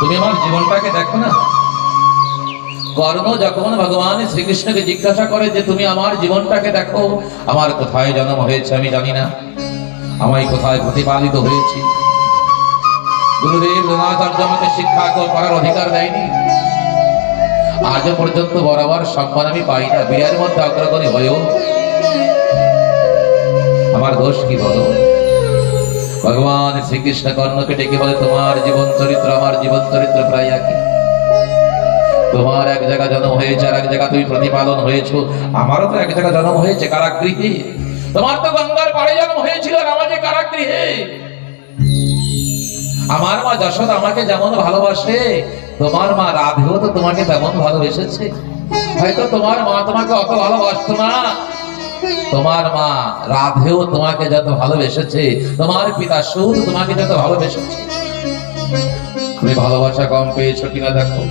তুমি আমার জীবনটাকে দেখো না। কর্ণ যখন ভগবান শ্রীকৃষ্ণকে জিজ্ঞাসা করে যে তুমি আমার জীবনটাকে দেখো, আমার কোথায় জন্ম হয়েছে আমি জানি না, আমায় কোথায় প্রতিপালিত হয়েছি। গুরুদেব দ্রোণাচার্য আমাকে শিক্ষা করার অধিকার দেয়নি, আজ পর্যন্ত বরাবর সম্মান আমি পাই না, বিয়ের মধ্যে অগ্রগণী হয়েও আমার দোষ কি বলো? ভগবান শ্রীকৃষ্ণ কর্ণকে ডেকে বলে তোমার জীবন চরিত্র আমার জীবন চরিত্র প্রায় একই। তোমার এক জায়গা জন্ম হয়েছে আর এক জায়গা তুমি প্রতিপালন হয়েছো, আমারও তো এক জায়গা জন্ম হয়েছে কারাগৃহে। তোমার তো গঙ্গার পাড়ে জন্ম হয়েছিল আর আমার যে কারাগৃহে। আমার মা যশোদা আমাকে যেমন ভালোবাসে, তোমার মা রাধেও তো তোমাকে তেমন ভালোবেসেছে। হয়তো তোমার মা তোমাকে অত ভালোবাসতো না, তোমার মা রাধেও তোমাকে যত ভালোবেসেছে, তোমার পিতা সুদ তোমাকে যত ভালোবেসেছে, তুমি ভালোবাসা কম পেয়েছো কিনা দেখো।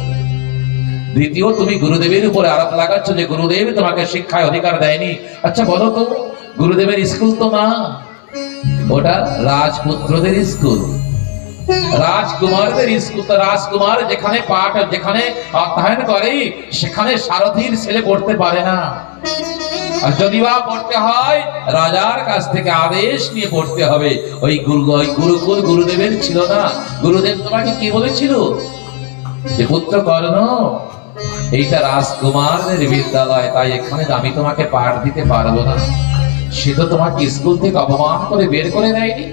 দ্বিতীয়, তুমি গুরুদেবের উপরে আরোপ লাগাচ্ছ যে গুরুদেব তোমাকে শিক্ষায় অধিকার দেয়নি। আচ্ছা বলো তো, গুরুদেবের স্কুল তো না, ওটা রাজপুত্রদের স্কুল, রাজকুমারদের স্কুল। তো রাজকুমার যেখানে পাঠ যেখানে অধ্যয়ন করে সেখানে সারথীর ছেলে পড়তে পারে না, আর যদি বা পড়তে হয় রাজার কাছ থেকে আদেশ নিয়ে পড়তে হবে। ওই গুরুকুল গুরুদেবের ছিল না। গুরুদেব তোমাকে কি বলেছিল যে পুত্র কর্ণ, এইটা রাজকুমারদের বিদ্যালয়, তাই এখানে আমি তোমাকে পাঠ দিতে পারবো না। সে তো তোমাকে স্কুল থেকে অপমান করে বের করে দেয়নি,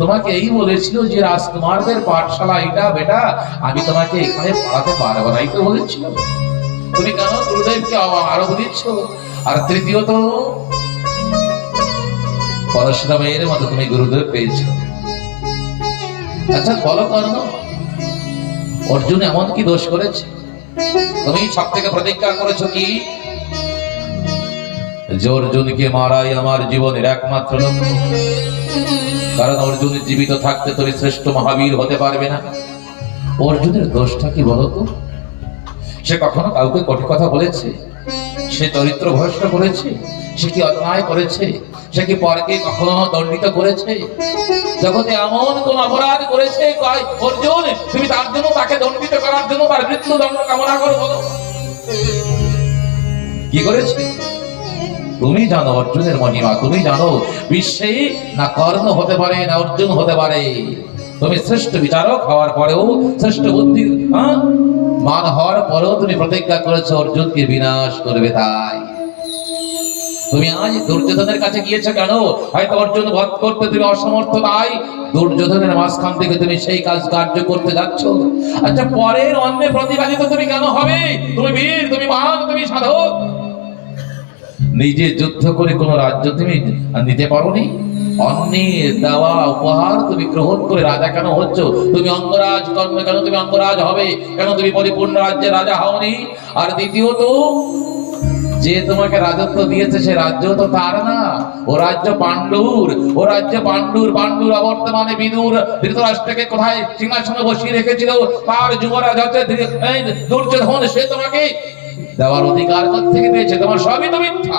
তোমাকে এই বলেছিল যে রাজকুমারদের পাঠশালা এটা বেটা, আমি তোমাকে এখানে পড়াতে পারবো না, এই তো বলেছিল। তুমি কেন গুরুদেবকে আরো দিচ্ছ? আর তৃতীয়ত, পরশুরামের মতো তুমি গুরুদেব পেয়েছো। আচ্ছা বলো কর্ণ, অর্জুন এমন কি দোষ করেছে? তুমি সব থেকে প্রতিজ্ঞা করেছো কি যে অর্জুনকে মারাই আমার জীবনের একমাত্র লক্ষ্য, কারণ অর্জুন জীবিত থাকতে তুমি শ্রেষ্ঠ মহাবীর হতে পারবে না। অর্জুনের দোষটা কি বলতো? সে কখনো কাউকে কটু কথা বলেছে? সে চরিত্র ভ্রষ্ট করেছে? সে কি অন্যায় করেছে? সে কি পরকে কখনো দণ্ডিত করেছে? জগতে এমন কোন অপরাধ করেছে অর্জুন তুমি তার জন্য তাকে দণ্ডিত করার জন্য তার মৃত্যুদণ্ড কামনা করো? বলো কি করেছে? তুমি জানো অর্জুনের মহিমা, তুমি জানো বিশ্বে না কর্ণ হতে পারে না অর্জুন হতে পারে। তুমি শ্রেষ্ঠ বিচারক হওয়ার পরেও, শ্রেষ্ঠ বুদ্ধি মান হওয়ার পরেও তুমি প্রতিজ্ঞা করেছো অর্জুনকে বিনাশ করবে। তাই তুমি আজ দুর্যোধনের কাছে গিয়েছো কেন? হয়তো অর্জুন বধ করতে তুমি অসমর্থ, তাই দুর্যোধনের মাঝখান থেকে তুমি সেই কাজ কার্য করতে যাচ্ছ। আচ্ছা পরের অন্যে প্রতিবাদিত তুমি কেন হবে? তুমি বীর, তুমি মহান, তুমি সাধক। নিজে যুদ্ধ করে কোন রাজ্য তুমি নিতে পারোনি, অন্যের দেওয়া উপহার তুমি গ্রহণ করে রাজা কেন হচ্ছ? তুমি অঙ্গরাজ কর্ম কেন তুমি অঙ্গরাজ হবে? কেন তুমি পরিপূর্ণ রাজ্যের রাজা হওনি? আর দ্বিতীয়ত, যে তোমাকে রাজত্ব দিয়েছে সে রাজ্য তো তার না, ও রাজ্য পাণ্ডুর। ও রাজ্য পাণ্ডুর। পাণ্ডুর অবর্তমানে বিদুর ধৃতরাষ্ট্রকে কোথায় সিংহাসনে বসিয়ে রেখেছিল, তার যুবরাজ হচ্ছে দুর্যোধন। সে তোমাকে দেওয়ার অধিকার থেকে পেয়েছে, তোমার সবই তো মিথ্যা।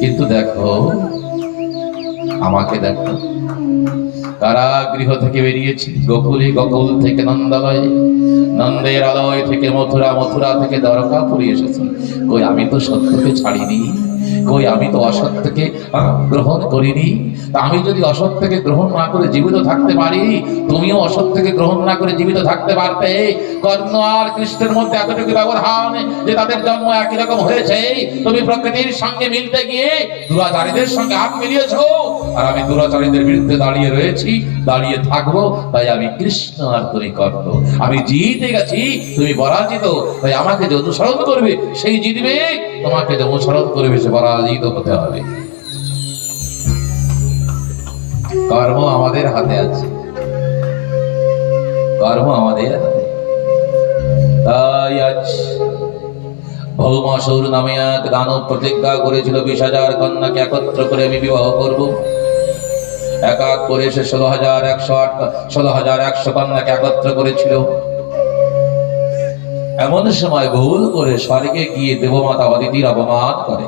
কিন্তু দেখো, আমাকে দেখো, কারাগৃহ থেকে বেরিয়েছি, গোকুলে, গোকুল থেকে নন্দালয়ে, নন্দের আলয় থেকে মথুরা, মথুরা থেকে দ্বারকাপুরে এসেছি। কই আমি তো সত্যকে ছাড়িনি, কই আমি তো অসত্যকে গ্রহণ করিনি। তা আমি যদি অসত্যকে গ্রহণ না করে জীবিত থাকতে পারি, তুমিও অসত্যকে গ্রহণ না করে জীবিত থাকতে পারতে। কর্ণ আর কৃষ্ণের মধ্যে এতটুকু ব্যবধান যে তাদের জন্ম একই রকম হয়েছে। তুমি প্রকৃতির সঙ্গে মিলতে গিয়ে দুরাচারীদের সঙ্গে হাত মিলিয়েছো, আর আমি দুরাচারীদের বিরুদ্ধে দাঁড়িয়ে রয়েছি, দাঁড়িয়ে থাকবো। তাই আমি কৃষ্ণ আর তুমি কর্ণ। আমি জিতে গেছি, তুমি পরাজিত। তাই আমাকে যে অনুসরণ করবে সেই জিতবে, তোমাকে যে অনুসরণ করবে সে পরাজিত হতে হবে। কর্ম আমাদের হাতে আছে, কর্ম আমাদের হাতে। তাই আজ ভৌমাসুর নামে এক দানব প্রতিজ্ঞা করেছিল 20,000 কন্যাকে একত্র করে আমি বিবাহ করব। এক এক করে সে 16,100 কন্যাকে একত্র করেছিল। এমন সময় ভুল করে স্বর্গে গিয়ে দেবমাতা অদিতির অপমান করে।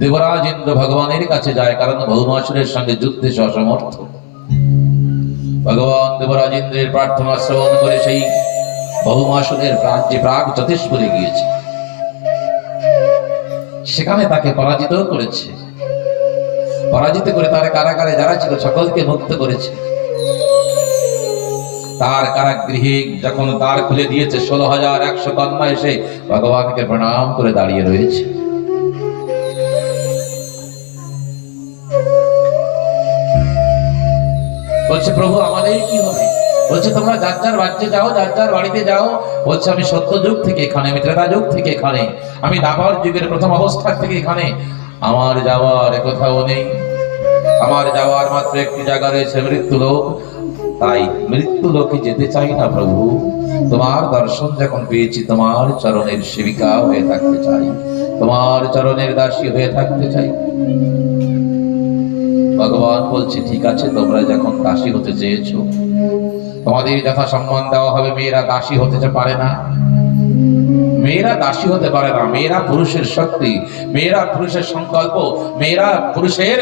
দেবরাজ ইন্দ্র ভগবানের কাছে যায়, কারণ ভৌমাসুরের সঙ্গে যুদ্ধে সে অসমর্থ। ভগবান দেবরাজ ইন্দ্রের প্রার্থনা শ্রবণ করে সেই বহুমাসুরের রাজ্যে প্রাগ জ্যোতিষপুরে গিয়েছে, সেখানে তাকে পরাজিত করেছে। পরাজিত করে তার কারাগারে যারা ছিল সকলকে মুক্ত করেছে। তার কারাগৃহে যখন দ্বার খুলে দিয়েছে, 16,100 কন্যা এসে ভগবানকে প্রণাম করে দাঁড়িয়ে রয়েছে। বলছে, প্রভু আমাদের কি হবে? বলছে, তোমরা যার যার রাজ্যে যাও, যার যার বাড়িতে যাও। বলছে, আমি সত্য যুগ থেকে এখানে, আমি ত্রেতা যুগ থেকে এখানে, আমি দ্বাপর যুগের প্রথম অবস্থা থেকে এখানে। আমার যাওয়ার কোথাও নেই, আমার যাওয়ার মাত্র একটি জায়গা রয়েছে, মৃত্যুলোক। তাই মৃত্যু লোকে যেতে চাই না প্রভু, তোমার দর্শন যখন পেয়েছি, তোমার চরণের সেবিকা হয়ে থাকতে চাই, তোমার চরণের দাসী হয়ে থাকতে চাই। ভগবান বলছে, ঠিক আছে, তোমরা যখন দাসী হতে চেয়েছো, তোমাদের যথা সম্মান দেওয়া হবে। মেয়েরা দাসী হতে পারে না, মেয়েরা দাসী হতে পারে না। মেয়েরা পুরুষের শক্তি, মেয়েরা পুরুষের সংকল্প, মেয়েরা পুরুষের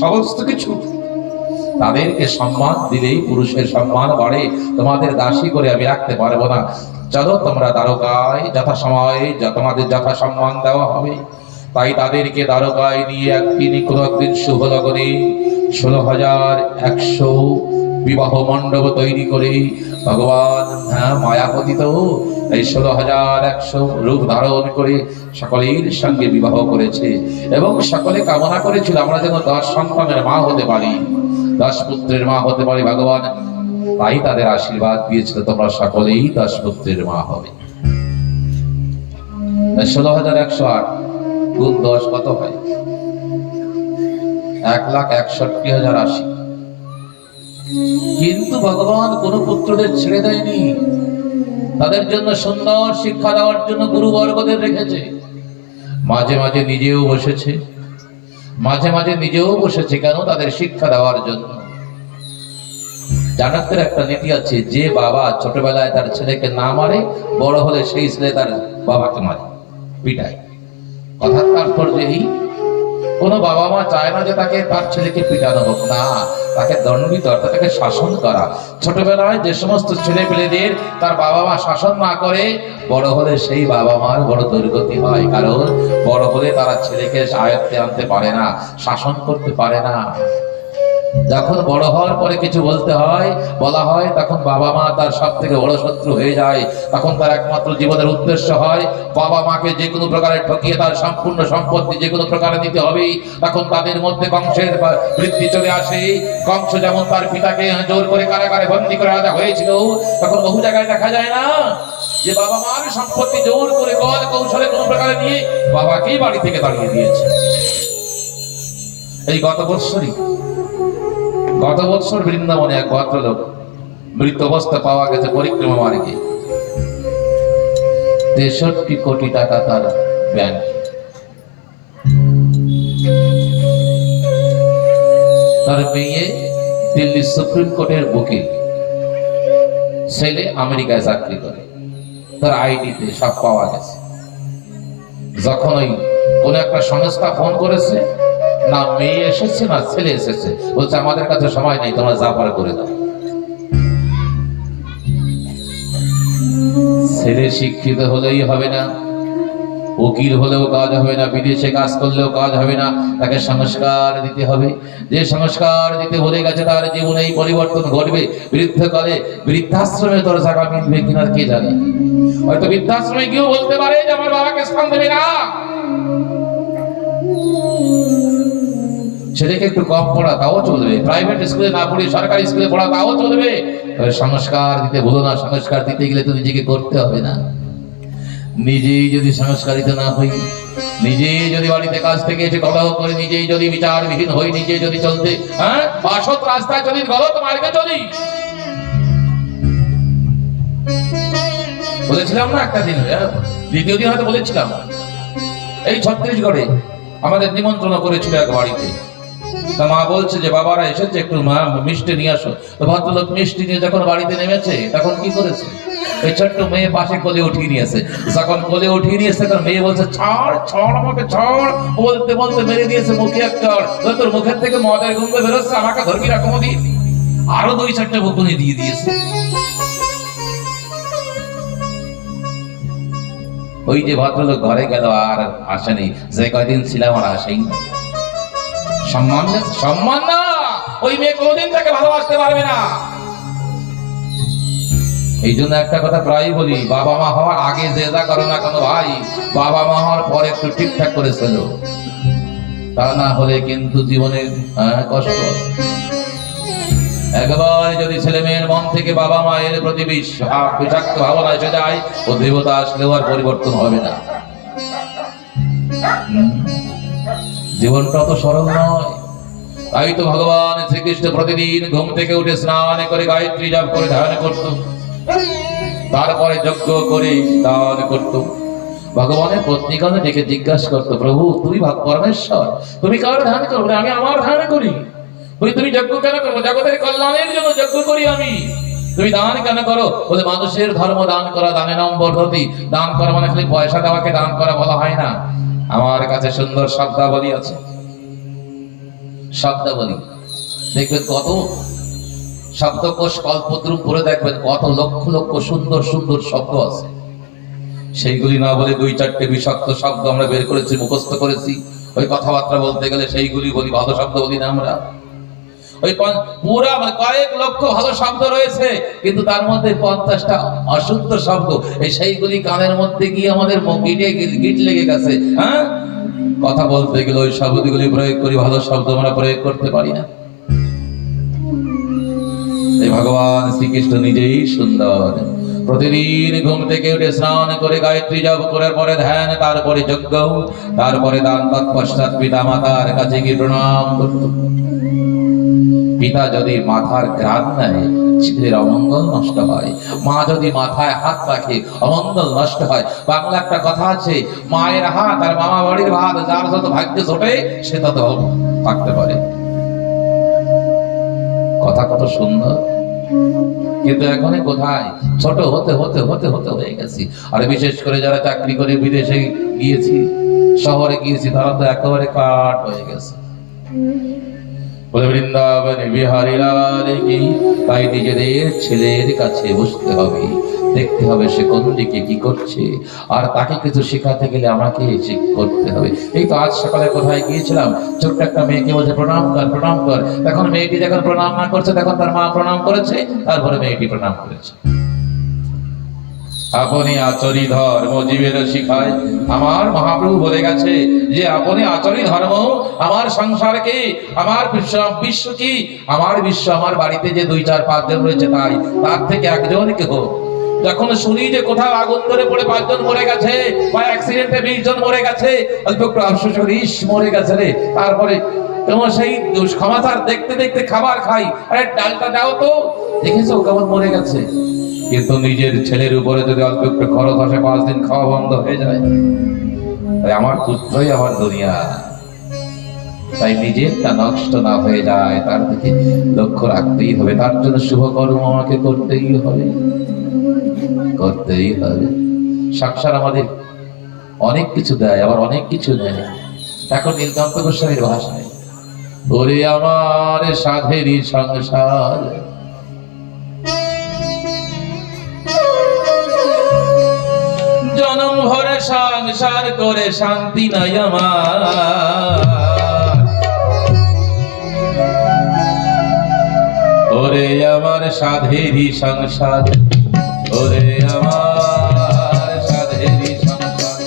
সমস্ত কিছু। তাদেরকে সম্মান দিলেই পুরুষের সম্মান বাড়ে। তোমাদের দাসী করে আমি রাখতে পারবো না। চলো তোমরা দ্বারকায় যথাসময়ে তোমাদের যথা সম্মান দেওয়া হবে। তাই তাদেরকে দ্বারকায় নিয়ে কোন একদিন শুভ লগনে 16,100 বিবাহ মণ্ডপ তৈরি করে ভগবান মায়াপতিত এই 16,100 রূপ ধারণ করে সকলের সঙ্গে বিবাহ করেছে এবং সকলে কামনা করেছিল আমরা যেন 10 সন্তানের মা হতে পারি, 10 পুত্রের মা হতে পারি। ভগবান তাই তাদের আশীর্বাদ দিয়েছিল, তোমরা সকলেই 10 পুত্রের মা হবে। 16,108 গুণ 10 কত হয়? 1,61,080। কিন্তু ভগবান কোন পুত্রদের ছেড়ে দেয়নি, তাদের জন্য সুন্দর শিক্ষা দেওয়ার জন্য গুরুবর্গদের রেখেছে। মাঝে মাঝে নিজেও বসেছে, মাঝে মাঝে নিজেও বসেছে। কেন? তাদের শিক্ষা দেওয়ার জন্য। জানাতের একটা নীতি আছে, যে বাবা ছোটবেলায় তার ছেলেকে না মারে, বড় হলে সেই ছেলে তার বাবাকে মারে, পিটায়। কথার তাৎপর্য এই, কোন বাবা মা চায় না যে তাকে তার ছেলেকে পিটানো হোক, না, তাকে দণ্ডিত অর্থাৎ তাকে শাসন করা। ছোটবেলায় যে সমস্ত ছেলে পেলেদের তার বাবা মা শাসন না করে, বড় হলে সেই বাবা মার বড় দুর্গতি হয়। কারণ বড় হলে তারা ছেলেকে আয়ত্তে আনতে পারে না, শাসন করতে পারে না। যখন বড় হওয়ার পরে কিছু বলা হয়, তখন বাবা মা তার সব থেকে বড় শত্রু হয়ে যায়। তখন তার একমাত্র জীবনের উদ্দেশ্য হয় বাবা মাকে যে কোনো প্রকারে ঠকিয়ে তার সম্পূর্ণ সম্পত্তি যে কোনো প্রকারে নিতে হবে। তখন তাদের মধ্যে কংসের বৃদ্ধি চলে আসে। কংস যেমন তার পিতাকে জোর করে কারাগারে বন্দী করে রাজা হয়েছিল, তখন বহু জায়গায় দেখা যায় না যে বাবা মার সম্পত্তি জোর করে কল কৌশলে কোনো প্রকারে নিয়ে বাবাকেই বাড়ি থেকে তাড়িয়ে দিয়েছে। এই গত বৎসর বৃন্দাবনে এক ভদ্রলোক মৃত অবস্থা পাওয়া গেছে পরিক্রমা মার্গে। 63 কোটি টাকা তার ব্যাংক। তার মেয়ে দিল্লি সুপ্রিম কোর্টের উকিল, ছেলে আমেরিকায় চাকরি করে। তার আইডিতে সব পাওয়া গেছে। যখন ওই কোন একটা সংস্থা ফোন করেছে, না মেয়ে এসেছে না ছেলে এসেছে, বলছে আমাদের কাছে সময় নেই, তোমরা যা পারো করে দাও। ছেলে শিক্ষিত হলেই হবে না, উকিল হলেও কাজ হবে না, বিদেশে কাজ করলেও কাজ হবে না, তাকে সংস্কার দিতে হবে। যে সংস্কার দিতে বলে গেছে তার জীবনে এই পরিবর্তন ঘটবে। বৃদ্ধকালে বৃদ্ধাশ্রমে তোর জায়গা মিলবে কিনা কে জানে। হয়তো বৃদ্ধাশ্রমে গিয়েও বলতে পারে যে আমার বাবাকে স্থান দেবে না। ছেলেকে একটু কম পড়া তাও চলবে, প্রাইভেট স্কুলে না পড়ে সরকারি স্কুলে পড়া তাও চলবে। সংস্কার দিতে ভুলো না, সংস্কার দিতে গেলে তো নিজেকে করতে হবে না। নিজেই যদি সংস্কারিত না হই, নিজেই যদি বাড়িতে কাজ থেকে এসে কলহ করে, নিজেই যদি বিচারবিহীন হই, নিজেই যদি চলতে বাসত রাস্তায় চলি, গলত মার্গে চলি। বলেছিলাম না একটা দিন, দ্বিতীয় দিন হয়তো বলেছিলাম, এই ছত্তিশগড়ে আমাদের নিমন্ত্রণ করেছিল এক বাড়িতে। তা মা বলছে যে বাবারা এসেছে, একটু মা মিষ্টি নিয়ে আসো। তো ভদ্রলোক মিষ্টি নিয়ে যখন বাড়িতে নেমেছে, তখন কি করেছে, ওই ছোট্ট মেয়ে পাশে কোলে উঠিয়ে নিয়েছে। যখন কোলে উঠিয়ে নিয়েছে, তখন মেয়ে বলছে ছাড় ছাড় আমাকে ছাড়, বলতে বলতে মেরে দিয়েছে মুখে একটা। তোর মুখের থেকে মদের গন্ধ বেরোচ্ছে, আমাকে ধরবি না কোনোদিন। আরো 2-4টা বকুনি দিয়ে দিয়েছে। ওই যে ভদ্রলোক ঘরে গেল, আর আসেনি। যে কয়দিন ছিলাম আর আসেই না। সম্মান না, ওই মেয়ে কোনদিন তাকে ভালোবাসতে পারবে না। এই জন্য একটা কথা প্রায়ই বলি, বাবা মা হওয়ার আগে যে যা করো না কেন ভাই, বাবা মা হওয়ার পরে একটু ঠিকঠাক করে চলো, তা না হলে কিন্তু জীবনে কষ্ট। একবার যদি ছেলে মেয়ের মন থেকে বাবা মায়ের প্রতি বিষাক্ত ভাবনা এসে যায়, ও দেবতা আসলেও আর পরিবর্তন হবে না। জীবনটা তো সরল নয়। তাই তো ভগবান শ্রীকৃষ্ণ প্রতিদিন ঘুম থেকে উঠে স্নান করে গায়ত্রী জপ করে ধ্যান করত, তারপরে যজ্ঞ করে দান করত। ভগবানের পত্নীগণে ডেকে জিজ্ঞাসা করতো, প্রভু তুমি পরমেশ্বর, তুমি কার ধ্যান করো? আমি আমার ধ্যান করি। তুমি যজ্ঞ কেন করো? জগতের কল্যাণের জন্য যজ্ঞ করি আমি। তুমি দান কেন করো? বলে মানুষের ধর্ম দান করা, দানে নাম বর্ধতি। দান করা মানে খালি পয়সা দেওয়াকে দান করা বলা হয় না। আমার কাছে সুন্দর শব্দাবলী আছে। শব্দাবলী দেখবেন, কত শব্দকোষ কল্পদ্রুম পড়ে দেখবেন, কত লক্ষ লক্ষ সুন্দর সুন্দর শব্দ আছে। সেইগুলি না বলে 2-4টে বিষাক্ত শব্দ আমরা বের করেছি, মুখস্থ করেছি। ওই কথাবার্তা বলতে গেলে সেইগুলি বলি, ভালো শব্দ বলি না আমরা। ওই পুরা কয়েক লক্ষ ভালো শব্দ রয়েছে, কিন্তু তার মধ্যে 50টা অশুদ্ধ শব্দ। এই সেইগুলি কানের মধ্যে গিয়ে আমাদের গিট লেগে গেছে। হ্যাঁ, কথা বলতে গেলে ওই শব্দগুলি প্রয়োগ করি, ভালো শব্দ আমরা প্রয়োগ করতে পারি না। এই ভগবান শ্রীকৃষ্ণ নিজেই সুন্দর। প্রতিদিন ঘুম থেকে উঠে স্নান করে গায়ত্রী জপ করার পরে ধ্যান, তারপরে যজ্ঞ, তারপরে দান, তৎপশ্চাৎ পিতা মাতার কাছে গিয়ে প্রণাম করত। পিতা যদি মাথার ঘ্রাণ নেয়, ছেলের অমঙ্গল নষ্ট হয়। মা যদি মাথায় হাত রাখে, অমঙ্গল নষ্ট হয়। বাংলা একটা কথা আছে, মায়ের হাত আর মামা বাড়ির ভাত, যার যত ভাগ্যে ছোটে সে তত থাকতে পারে। কথা কত সুন্দর, কিন্তু এখন কোথায়? ছোট হতে হতে হতে হতে হয়ে গেছি। আর বিশেষ করে যারা চাকরি করে বিদেশে গিয়েছি, শহরে গিয়েছি, তারা তো একেবারে কাঠ হয়ে গেছে। বলে বৃন্দাবন বিহারী লাল কি। তাই নিজেদের ছেলের কাছে বসতে হবে, দেখতে হবে সে কোন দিকে কি করছে, আর তাকে কিছু শেখাতে গেলে আমাকে করতে হবে। এই তো আজ সকালে কোথায় গিয়েছিলাম, ছোট্ট একটা মেয়েকে বলছে প্রণাম কর প্রণাম কর। তখন মেয়েটি যখন প্রণাম না করছে, তখন তার মা প্রণাম করেছে, তারপরে মেয়েটি প্রণাম করেছে। আপনি আচরি ধর্ম জীবের শিখায়। আমার মহাপ্রভু বলে গেছে যে আপনি আচরি ধর্ম, আমার সংসারকে, আমার বিশ্ব কি, আমার বিশ্ব, আমার বাড়িতে যে 2-4-5 জন রয়েছে, তাই তার থেকে একজনকে হোক। যখন শুনি যে কোথাও আগুন ধরে পড়ে 5 জন মরে গেছে, বা অ্যাক্সিডেন্টে 20 জন মরে গেছে, অল্প একটু আফসোস করি, ইস মরে গেছে রে। তারপরে তোমার সেই সমাচার দেখতে দেখতে খাবার খাই, আরে ডালটা দাও তো, দেখেছো কেমন মরে গেছে। কিন্তু নিজের ছেলের উপরে যদি অল্প একটু খরচ আসে, 5 দিন খাওয়া বন্ধ হয়ে যায়। তাই আমার পুত্রই আমার দুনিয়া। তাই নিজেরটা নষ্ট না হয়ে যায় তার দিকে লক্ষ্য রাখতেই হবে। তার জন্য শুভ কর্ম আমাকে করতেই হবে, করতেই হবে। সংসার আমাদের অনেক কিছু দেয়, আবার অনেক কিছু দেয়। এখন নীলকান্ত গোস্বামীর ভাষায়, ওরে আমার সাধেরই সংসার, জনম ভরে সংসার করে শান্তি নাই আমার। ওরে আমার সাধেরই সংসার, ওরে আমার সাধেরই সংসার,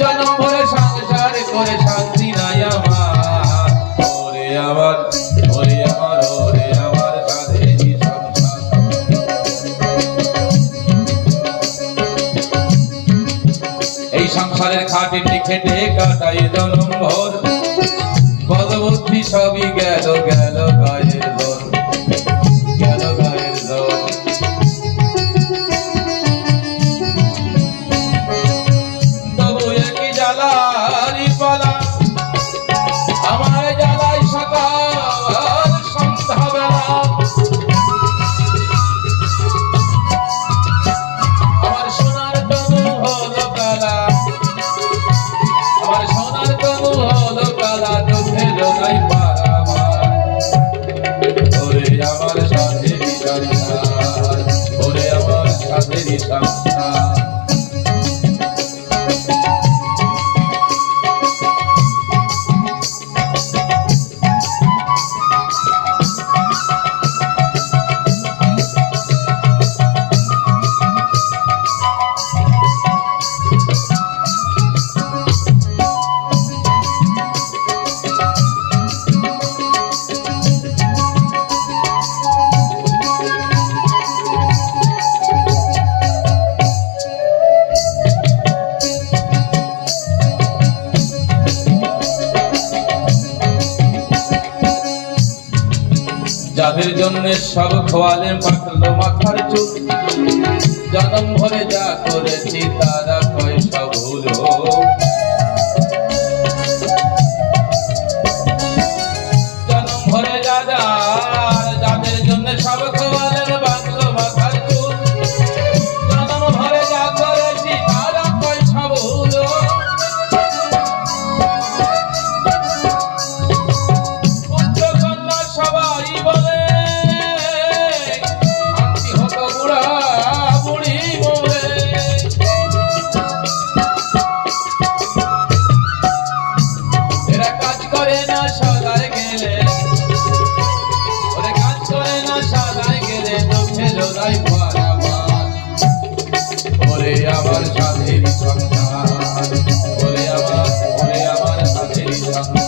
জনম ভরে সংসার করে শান্তি নাই আমার। ওরে আমার, ওরে আমার, ওরে আমার সাধেরই সংসার। এই সংসারের খাটিটি খেটে কাটাই জনম ভর, বলবুদ্ধি সবই গেল গেল গায়ের জোর, গেল গায়ের জোর। তবু একই জ্বালারি পালা, আমার জ্বালাই সকাল সন্ধ্যাবেলা। আমার সোনার তনু হলো কালা, আমার সোনার তনু যাদের জন্য সব খোয়ালেন পাকলো মাথার চুল, জনম ভরে যা করেছি তারা কয় সব হলো। জনম ভরে যাদের জন্য সব খোয়ালেন পাকলো মাথার চুল, জনম ভরে যা করেছি তারা কয় সব হলো। সবাই বলে শান্তি হতো বুড়া বুড়ি বলে, এরা কাজ করে না সদায় গেলে, ওরা কাজ করে না সদায় গেলে তো ফেলো নাই পারাবার। ওরে আমার সাথের সংসার, ওরে আমার সাথের সংসার।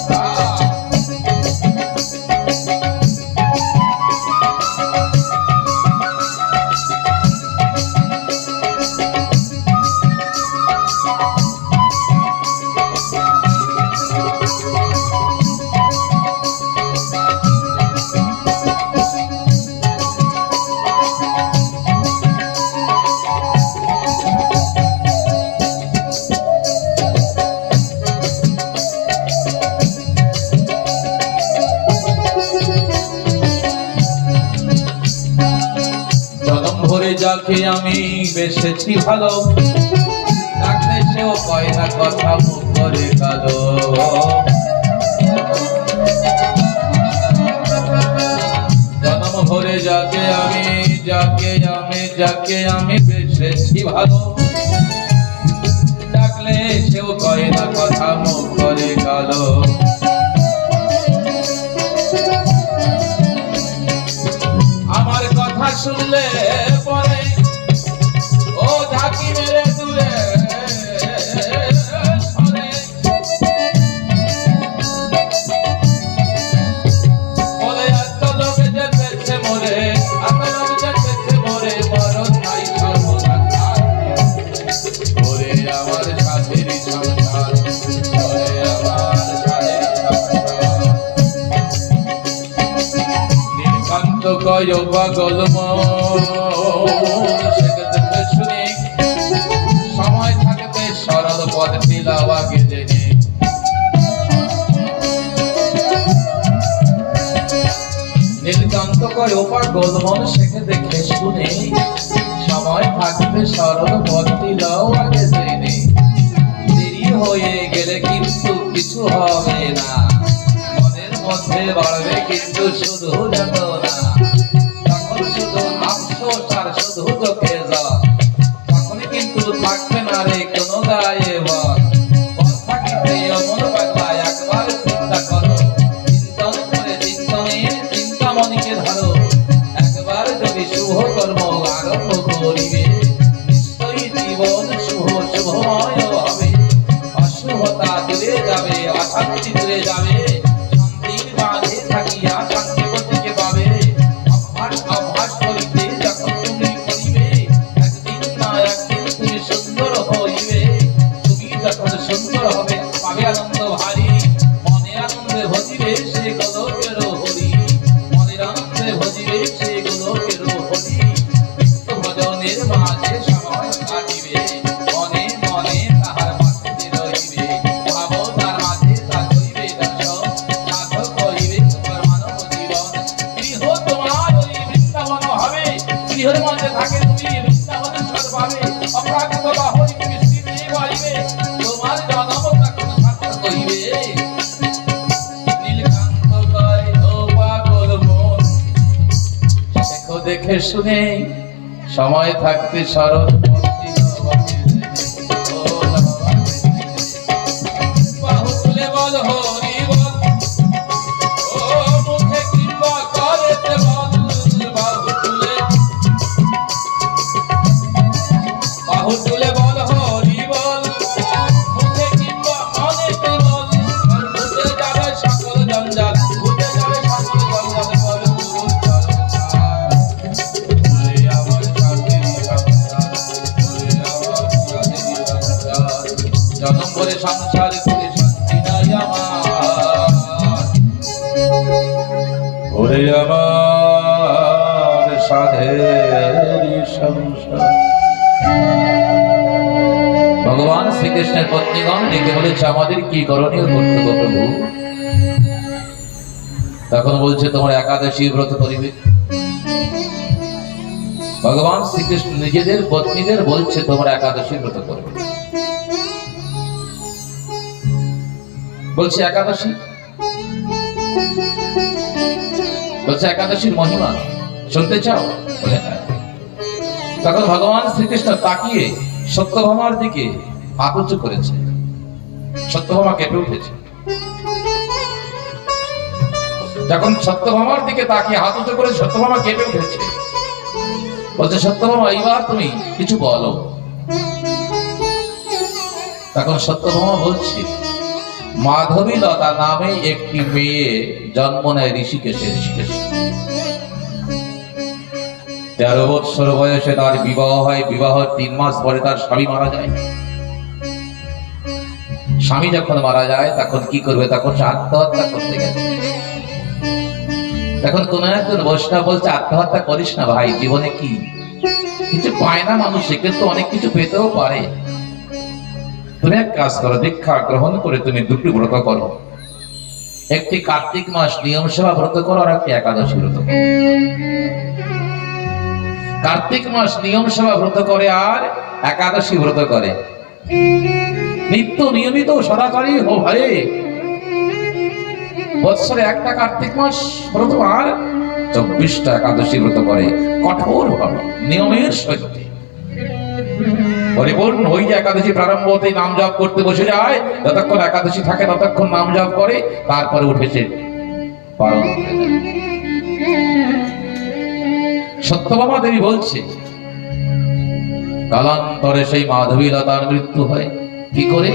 যাকে আমি বেসেছি ভালো, ডাকলে সেও কয় না কথা মুখ করে কালো। জনম ভরে যাকে আমি বেসেছি ভালো, ডাকলে সেও কয় না কথা মুখ করে কালো। আমার কথা শুনলে পরে ও ঝাঁকি মেরে দূরে সরে, বলে এত লোক যেতেছে মরে, এত লোক যেতেছে মরে, মরণ নাই সর্বনাশ। ওরে আমার সাথের সংসার, ওরে আমার সাথের সংসার। নীলকান্ত কয় পাগল মন, শুনে সময় থাকতে সরল পথ দিলাও আগে জেনে। নীলকান্ত কয় পাগল মন, শেখে দেখে শুনে সময় থাকতে সরল পথ দিলাও আগে জেনে। দেরি হয়ে গেলে কিন্তু কিছু হবে না, মনের মধ্যে বাড়বে কিন্তু শুধু জানো না। তখন শুধু আফসোস আর শুধু তোকে যা, তখন কিন্তু থাকবে না রে কোনো গায়ে বল। থাকিতে মন পাগলা একবার চিন্তা করো, চিন্তন করে চিন্তামণিকে ধরো। একবার যদি শুভ কর্ম আরম্ভ করিবে, নিশ্চয়ই জীবন শুভময় হবে। অশুভতা দূরে যাবে, অশান্তি দূরে যাবে, শান্তির মাঝে থাকিয়া শান্তি গতিকে পাবে। অভ্যাস করিতে যখন তুমি করিবে, একদিন না একদিন তুমি সুন্দর হইবে। তুমি যখন সুন্দর হবে পাবে আনন্দ ভারী, মনে আনন্দে ভজিবে সে গোলকের হরি, মনের আনন্দে ভজিবে সে গোলকের হরি। নিত্য ভজনের মাঝে সময় কাটিবে, মনে মনে তাহার মাঝে রহিবে। ভাবনার মাঝে তা করিবে দর্শন, সাধক হইবে তোমার মানব জীবন। গৃহ তোমার ওই বৃন্দাবন হবে, গৃহের মধ্যে থাকে তুমি বৃন্দাবনেশ্বর পাবে। অপ্রাকৃত বাহরি তুমি শ্রীতে বাড়িবে, তোমার জনম তখন সার্থক হইবে। নীলকান্ত কয় ও পাগল মন, দেখো দেখে শুনে সময় থাকতে সরল পথ দিলাও আগে জেনে। ও বাহু তুলে বল হরি বল, ও মুখে কিংবা করেতে বল। বাহু তুলে বল হরি বল, মুখে কিংবা মনেতে বল। বুঝে যাবে সকল জঞ্জাল, বুঝে যাবে সকল জঞ্জাল, বল গুরু চরণ ছাড়। ওরে আমার সাথের সংসার, ওরে আমার সাথের সংসার। জনম ভরে সংসার করে শান্তি নাই আমার, ওরে আমার সাধেরি সংসার। ভগবান শ্রীকৃষ্ণের পত্নীগণ ডেকে বলেছে আমাদের কি করণীয় কর্তব্য প্রভু? তখন বলছে তোমার একাদশী ব্রত করিবে। ভগবান শ্রীকৃষ্ণ নিজেদের পত্নীদের বলছে তোমরা একাদশী ব্রত করবে। বলছে একাদশী, বলছে একাদশীর মহিমা শুনতে চাও? বলে হ্যাঁ। তখন ভগবান শ্রীকৃষ্ণ তাকিয়ে সত্যভামার দিকে হাত উঁচু করেছে। সত্যভামা কেঁপে উঠেছে। যখন সত্যভামার দিকে তাকিয়ে হাত উঁচু করে সত্যভামা কেঁপে উঠেছে, বলছে সত্যভামা এইবার তুমি কিছু বলো। তখন সত্যভামা বলছে মাধবী লতা নামে একটি মেয়ে জন্ম নেয় ঋষিকেশে। 13 বৎসর বয়সে তার বিবাহ হয়। বিবাহের 3 মাস পরে তার স্বামী মারা যায়। স্বামী যখন মারা যায় তখন কি করবে? তখন সে আত্মহত্যা করতে গেছে। তখন কোন একজন বৈষ্ণব বলছে আত্মহত্যা করিস না ভাই, জীবনে কি কিছু পায় না মানুষ, কিন্তু অনেক কিছু পেতেও পারে। তুমি এক কাজ করো, দীক্ষা গ্রহণ করে তুমি 2টি ব্রত করো। একটি কার্তিক মাস নিয়ম সেবা ব্রত করো, আর একটি একাদশী ব্রত করো। কার্তিক মাস নিয়ম সেবা ব্রত করে আর একাদশী ব্রত করে। নিত্য নিয়মিত সদাচারী হো ভাই। বৎসরে একটা কার্তিক মাস ব্রত আর 24টা একাদশী ব্রত করে কঠোর ভাবে নিয়মের সহিত। পরিপূর্ণ হয়ে যায় একাদশী প্রারম্ভ হতেই নাম জপ করতে বসে যায়। যতক্ষণ একাদশী থাকে ততক্ষণ নাম জপ করে, তারপরে উঠেছে পালন। সত্যভামা দেবী বলছে কালান্তরে সেই মাধবী লতার মৃত্যু হয়। কি করে?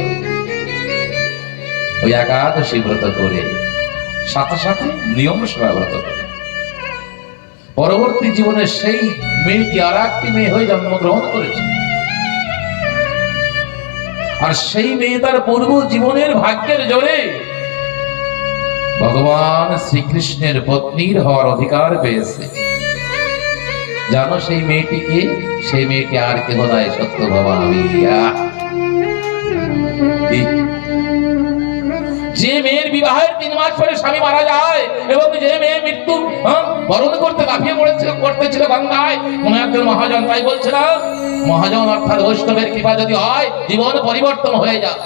ওই একাদশী ব্রত করে, সাথে সাথে নিয়ম সেবা ব্রত করে। পরবর্তী জীবনে সেই মেয়েটি আর একটি মেয়ে হয়ে জন্মগ্রহণ করেছে। আর সেই মেয়ে তার পূর্ব জীবনের ভাগ্যের জোরে ভগবান শ্রীকৃষ্ণের পত্নীর হওয়ার অধিকার পেয়েছে। জানো সেই মেয়েটিকে? সেই মেয়েটি আর কেহ নয়, সত্যভামা আমি। যে মেয়ের বিবাহের 3 মাস পরে স্বামী মারা যায় এবং যে মেয়ে মৃত্যু বরণ করতে লাফিয়ে করতেছিল গঙ্গায়, কোন একজন মহাজন তাই বলছে না, মহাজন অর্থাৎ বৈষ্ণবের কৃপা যদি হয় জীবন পরিবর্তন হয়ে যায়।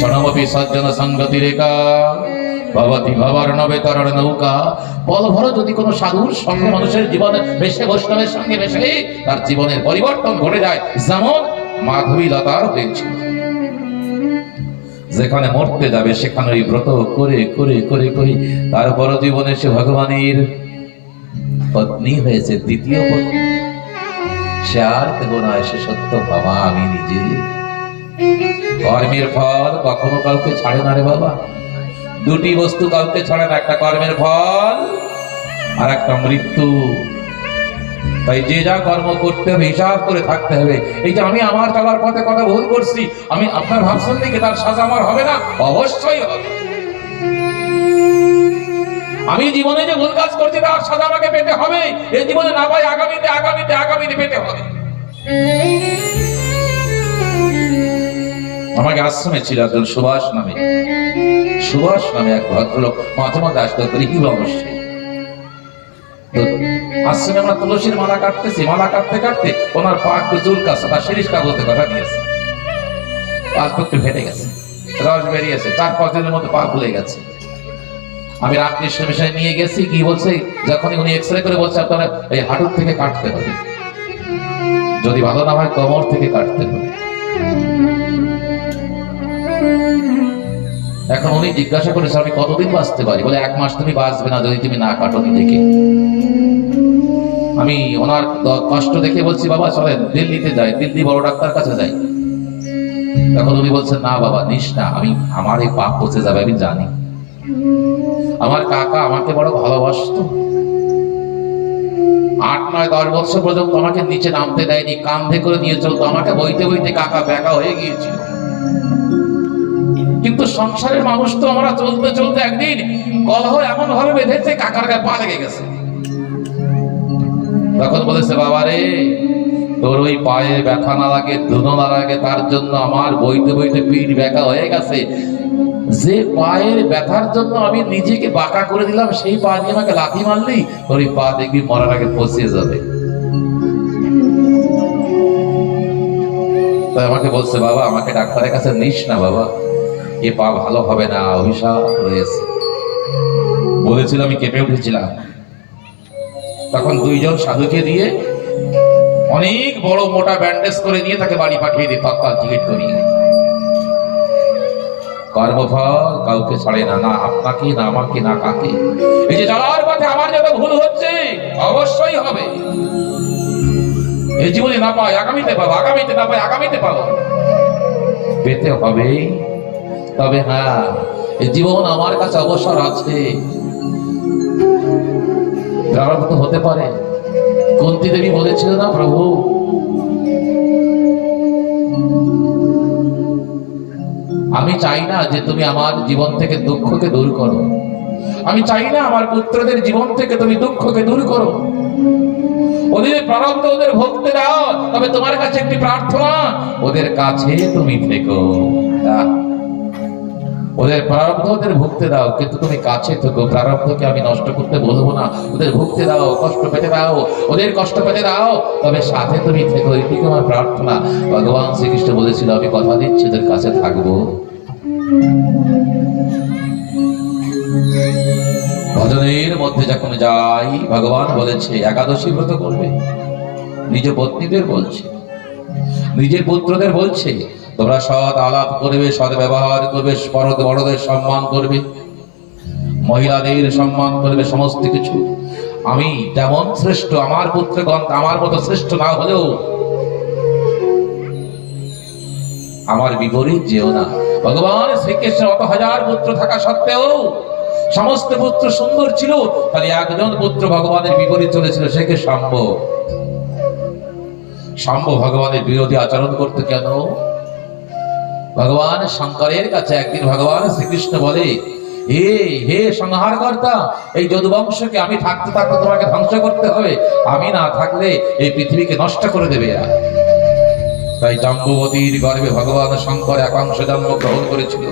জনমপি সজ্জন সঙ্গতি রেখা ভবতি ভবর নবে তরণ নৌকা। পলভর যদি কোনো সাধুর সঙ্গে মানুষের জীবনে বেশে, বৈষ্ণবের সঙ্গে বেশে, তার জীবনের পরিবর্তন ঘটে যায়, যেমন মাধবী লতার হয়েছিল। যেখানে মরতে যাবে সেখানে ওই ব্রত করে করে করে করে তারপর জীবনে সে ভগবানের পত্নী হয়েছে, 2য় পত্নী। সে আর কেহ নয়, সে সত্যভামা আমি নিজে। কর্মের ফল কখনো কাউকে ছাড়ে না রে বাবা। 2টি বস্তু কাউকে ছাড়ে না, একটা কর্মের ফল আর একটা মৃত্যু। তাই যে যা কর্ম করতে হবে হিসাব করে থাকতে হবে। এই যে আমি আমার চলার পথে কথা ভুল করছি, আমি আপনার ভাবছেন নাকি তার সাজা আমার হবে না? অবশ্যই হবে। আমি জীবনে যে ভুল কাজ করছি তার সাজা আমাকে পেতে হবে। এই জীবনে না পাই আগামীতে আগামীতে আগামীতে পেতে হবে। আমাকে আশ্রমে ছিল একজন সুভাষ নামে এক ভদ্রলোক, মাঝে মাঝে আসতে গৃহী অবশ্যই। আশ্রমে আমরা তুলসীর মালা কাটতেছি, মালা কাটতে কাটতে ওনার পা একটু চুলকাছে, তার শিরিষ কাগজে কথা দিয়েছে, পাঁচ একটু ফেটে গেছে, রস বেরিয়েছে, 4-5 দিনের মধ্যে পা ফুলে গেছে। আমি রামকৃষ্ণ মিশনে নিয়ে গেছি, কি বলছে, যখনই উনি এক্সরে করে বলছে আপনারা এই হাঁটুর থেকে কাটতে হবে, যদি ভালো না হয় কোমর থেকে কাটতে হবে। এখন উনি জিজ্ঞাসা করেছে আমি কতদিন বাঁচতে পারি? বলে 1 মাস তুমি বাঁচবে না যদি তুমি না কাটো নিজেকে। আমি ওনার কষ্ট দেখে বলছি বাবা চলেন দিল্লিতে যাই, দিল্লি বড় ডাক্তার কাছে যাই। তখন উনি বলছেন না বাবা নিস না, আমার এই পাপ পচে যাবে, আমি জানি। আমার কাকা আমাকে বড় ভালোবাসতো, 8-9-10 বছর পর্যন্ত আমাকে নিচে নামতে দেয়নি, কাঁধে করে নিয়ে চলতো, আমাকে বইতে বইতে কাকা ব্যাকা হয়ে গিয়েছিল। কিন্তু সংসারের মানুষ তো আমরা চলতে চলতে একদিন কলহ এমন ভাবে বেঁধেছে কাকার গায়ে পা লেগে গেছে। তখন বলেছে, বাবা রে, তোর ওই পায়ে ব্যথা না লাগে, ধুনো না লাগে, তার জন্য আমার বইতে বইতে পিঠ ব্যথা হয়ে গেছে। যে পায়ের ব্যথার জন্য আমি নিজেকে বাঁকা করে দিলাম, সেই পা দিয়ে আমাকে লাথি মারলি, তোর এই পা দেখবি মরার আগে পচিয়ে যাবে। তাই আমাকে বলছে, বাবা আমাকে ডাক্তারের কাছে নিস না বাবা, এ পা ভালো হবে না, অভিশাপ রয়েছে। বলেছিল, আমি কেঁপে উঠেছিলাম। তখন দুইজন সাধুকে দিয়ে অনেক বড় মোটা ব্যান্ডেজ করে নিয়ে তাকে বাড়ি পাঠিয়ে দিই, তৎকাল টিকিট করিয়ে। কর্মফল কাউকে ছাড়ে না, না আপনাকে, না আমাকে, না কাকে। এই যে যাওয়ার পথে আমার যত ভুল হচ্ছে অবশ্যই হবে। এই জীবনে না পাই আগামীতে পাবো, আগামীতে না পাই আগামীতে পাবো, পেতে হবে। তবে হ্যাঁ, এই জীবন আমার কাছে অবসর আছে, প্রারব্ধ হতে পারে। কুন্তী দেবী বলেছিল না, প্রভু আমি চাই না যে তুমি আমার জীবন থেকে দুঃখকে দূর করো, আমি চাই না আমার পুত্রদের জীবন থেকে তুমি দুঃখকে দূর করো। ওদের প্রারব্ধ ওদের ভক্তি দাও, তবে তোমার কাছে একটি প্রার্থনা, ওদের কাছে তুমি থেকো। ওদের প্রারব্ধ ওদের ভুগতে দাও, কিন্তু তুমি কাছে থেকো। প্রারব্ধকে আমি নষ্ট করতে বলবো না, ওদের ভুগতে দাও, কষ্ট পেতে দাও, ওদের কষ্ট পেতে দাও, তবে সাথে তুমি থেকো, এটুকু আমার প্রার্থনা। ভগবান শ্রীকৃষ্ণ বলেছিল, আমি কথা দিচ্ছি ওদের কাছে থাকবো। ভজনের মধ্যে যখন যাই, ভগবান বলেছে একাদশী ব্রত করবে। নিজ পত্নীদের বলছে, নিজের পুত্রদের বলছে, তোমরা সৎ আলাপ করবে, সৎ ব্যবহার করবে, বড়দের সম্মান করবে, মহিলাদের সম্মান করবে, সমস্ত কিছু। আমি যেমন শ্রেষ্ঠ, আমার পুত্রগণ আমার মতো শ্রেষ্ঠ না হলেও আমার বিপরীত যেও না। ভগবান শ্রীকৃষ্ণের অত হাজার পুত্র থাকা সত্ত্বেও সমস্ত পুত্র সুন্দর ছিল, খালি একজন পুত্র ভগবানের বিপরীত চলেছিল, সে কে? শাম্ব। শাম্ব ভগবানের বিরোধী আচরণ করতে কেন? ভগবান শঙ্করের কাছে একদিন ভগবান শ্রীকৃষ্ণ বলে, হে সংহারকর্তা, এই যদুবংশকে আমি থাকতে থাকতে তোমাকে ধ্বংস করতে হবে, আমি না থাকলে এই পৃথিবীকে নষ্ট করে দেবে। তাই জাম্বুবতীর গর্ভে ভগবান শঙ্কর একাংশ জন্ম গ্রহণ করেছিল।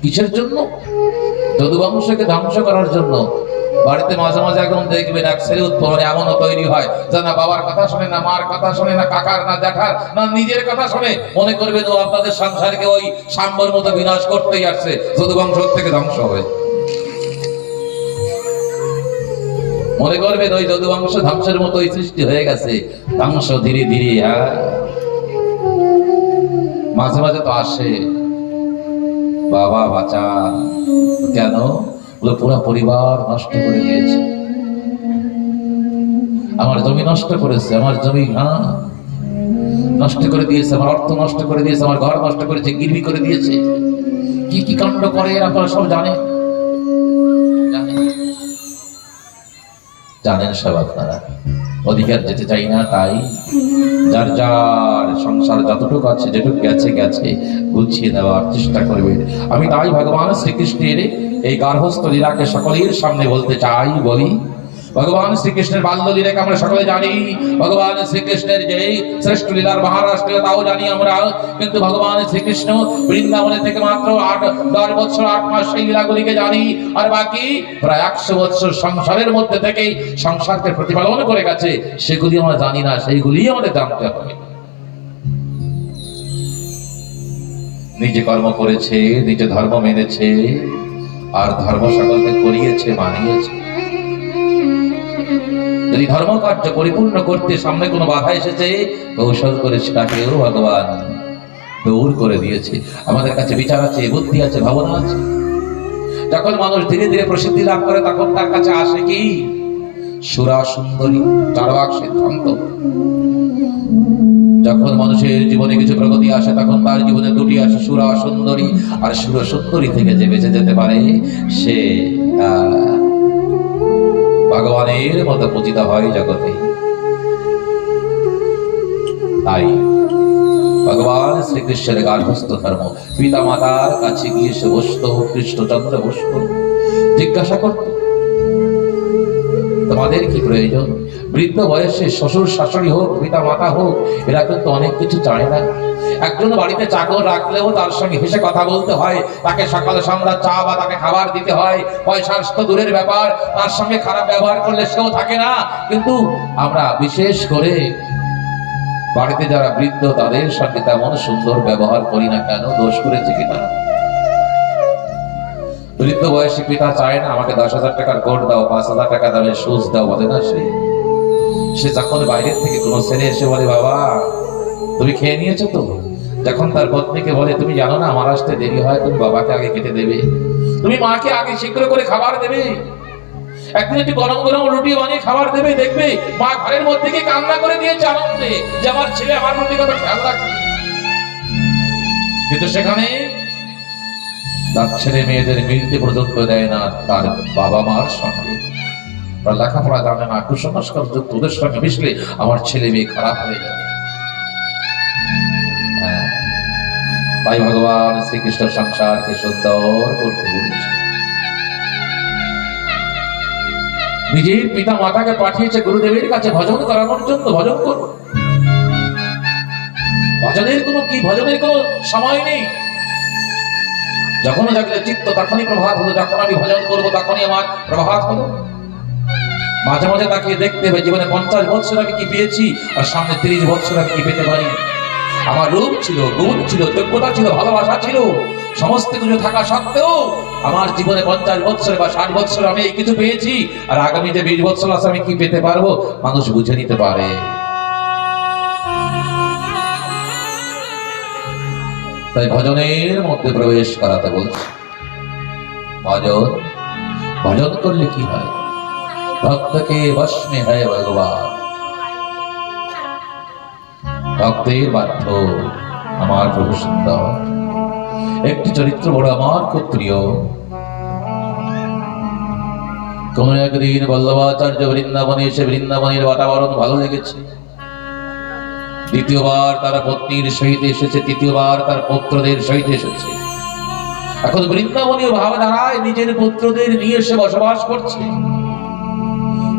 কিসের জন্য? যদুবংশকে ধ্বংস করার জন্য। বাড়িতে মাঝে মাঝে একদম দেখবেন এক ছেলে উৎপন্ন এমনও তৈরি হয়, যে না বাবার কথা শোনে, না মার কথা শোনে, না কাকার, না জ্যাঠার, না নিজের কথা শোনে। মনে করবেন ও আপনাদের সংসারকে ওই শাম্বর মতো বিনাশ করতেই আসছে, যদুবংশ থেকে ধ্বংস হবে। মনে করবেন ওই যদুবংশ ধ্বংসের মতোই সৃষ্টি হয়ে গেছে, ধ্বংস ধীরে ধীরে। মাঝে মাঝে তো আসে, বাবা বাঁচা, কেন? পুরো পরিবার নষ্ট করে দিয়েছে, আমার জমি নষ্ট করেছে, আমার জমি নষ্ট করে দিয়েছে, আমার অর্থ নষ্ট করে দিয়েছে, আমার ঘর নষ্ট করেছে, গিরবি করে দিয়েছে। কি কি কাণ্ড করে আপনারা সব জানেন সব আপনারা। অধিকার যেতে চাই না, তাই যার যার সংসার যতটুকু আছে, যেটুকু গেছে গেছে, গুছিয়ে দেওয়ার চেষ্টা করবেন। আমি তাই ভগবান শ্রীকৃষ্ণের এই গার্হস্থ লীলাকে সকলের সামনে বলতে চাই, বলি। ভগবান শ্রীকৃষ্ণের বাল্য লীলাকে আমরা সকলে জানি, ভগবান শ্রীকৃষ্ণের যে শ্রেষ্ঠ লীলার মহারাষ্ট্র তাও জানি আমরা, কিন্তু ভগবান শ্রীকৃষ্ণ বৃন্দাবনে থেকে মাত্র 10 বছর 8 মাস সেই লীলাগুলিকে জানি, আর বাকি প্রায় 100 বছর সংসারের মধ্যে থেকেই সংসারকে প্রতিপালন করে গেছে, সেগুলি আমরা জানি না, সেইগুলি আমাদের জানতে হবে। নিজে কর্ম করেছে, নিজে ধর্ম মেনেছে, আর ধর্ম সকলকে করিয়েছে, মানিয়েছে। যদি ধর্ম কার্য পরিপূর্ণ করতে সামনে কোনো বাধা এসেছে, কৌশল করে সেটাকেও ভগবান দূর করে দিয়েছে। আমাদের কাছে বিচার আছে, বুদ্ধি আছে, ভাবনা আছে। যখন মানুষ ধীরে ধীরে প্রসিদ্ধি লাভ করে, তখন তার কাছে আসে কি? সুরা সুন্দরী, চারবাক সিদ্ধান্ত। যখন মানুষের জীবনে কিছু প্রগতি আসে, তখন তার জীবনে দুটি আসে, সুরা সুন্দরী। আর সুরা সুন্দরী থেকে যে বেঁচে যেতে পারে, সে ভগবানের মতো পূজিত হয় জগতে। তাই ভগবান শ্রীকৃষ্ণের গার্হস্থ ধর্ম, পিতা মাতার কাছে গিয়ে সে বসত, কৃষ্ণচন্দ্র বসত, জিজ্ঞাসা করত, তোমাদের কি প্রয়োজন? বৃদ্ধ বয়সে শ্বশুর শাশুড়ি হোক, পিতা মাতা হোক, এরা কিন্তু অনেক কিছু চায় না। একজন বাড়িতে চাকর রাখলেও তার সঙ্গে হেসে কথা বলতে হয়, তাকে সকালে সন্ধ্যা চা বা তাকে খাবার দিতে হয়। পয়সার তো দূরের ব্যাপার, তার সঙ্গে খারাপ ব্যবহার করলে সেও থাকে না। কিন্তু আমরা বিশেষ করে বাড়িতে যারা বৃদ্ধ তাদের সঙ্গে তেমন সুন্দর ব্যবহার করি না কেন? দোষ করেছে কিনা? বৃদ্ধ বয়সী পিতা চায় না আমাকে 10,000 টাকার কোট দাও, 5,000 টাকা দামের শুজ দাও, বলে না সে যখন বাইরের থেকে কোনো ছেলে এসে বলে বাবা তুমি খেয়ে নিয়েছো তো, যখন তার পত্নীকে বলে তুমি জানো না আমার আসতে দেরি হয়, তুমি বাবাকে আগে খেতে দেবে, তুমি মাকে আগে শীঘ্র করে খাবার দেবে, একদিন একটু গরম গরম রুটি বানিয়ে খাবার দেবে, দেখবে মা ঘরের মধ্যে গিয়ে কান্না করে দিয়েছে আনন্দে যে আমার ছেলে আমার প্রতি কত খেয়াল রাখে। কিন্তু সেখানে তার ছেলে মেয়েদের মিলতে পর্যন্ত দেয় না তার বাবা মার সঙ্গে। লেখাপড়া জানে না, কুসংস্কার যুক্ত ওদের সঙ্গে মিশলে আমার ছেলে মেয়ে খারাপ হয়ে যাবে। তাই ভগবান শ্রীকৃষ্ণ সংসারকে সুন্দর করতে বলেছে। নিজের পিতা মাতাকে পাঠিয়েছে গুরুদেবের কাছে ভজন করানোর জন্য। ভজন করো, ভজনের কোনো সময় নেই। যখন জাগলে চিত্ত তখনই প্রভাত হলো, যখন আমি ভজন করবো তখনই আমার প্রভাত হলো। মাঝে মাঝে তাকে দেখতে হবে জীবনে 50 বছর আমি কি পেয়েছি আর সামনে 30 বছর আমি কি পেতে পারি। আমার রূপ ছিল, গুণ ছিল, যোগ্যতা ছিল, ভালোবাসা ছিল, সমস্ত কিছু থাকা সত্ত্বেও আমার জীবনে 50 বছর বা 60 বছর আমি এই কিছু পেয়েছি, আর আগামী যে 20 বছর আছে আমি কি পেতে পারবো মানুষ বুঝে নিতে পারে। তাই ভজনের মধ্যে প্রবেশ করাতে বলছি। ভজন করলে কি হয়? ভক্তকে বশ মে হয় ভগবান। ভক্তের বাধ্য আমার প্রভু সুন্দর। একটি চরিত্র বড় আমার খুব প্রিয়। কোন একদিন বল্লভাচার্য বৃন্দাবনে এসে বৃন্দাবনের বাতাবরণ ভালো লেগেছে। দ্বিতীয়বার তারা পত্নীর সহিত এসেছে, তৃতীয়বার তার পুত্রদের সহিত এসেছে। এখন বৃন্দাবনীয় ভাবধারায় নিজের পুত্রদের নিয়ে এসে বসবাস করছে।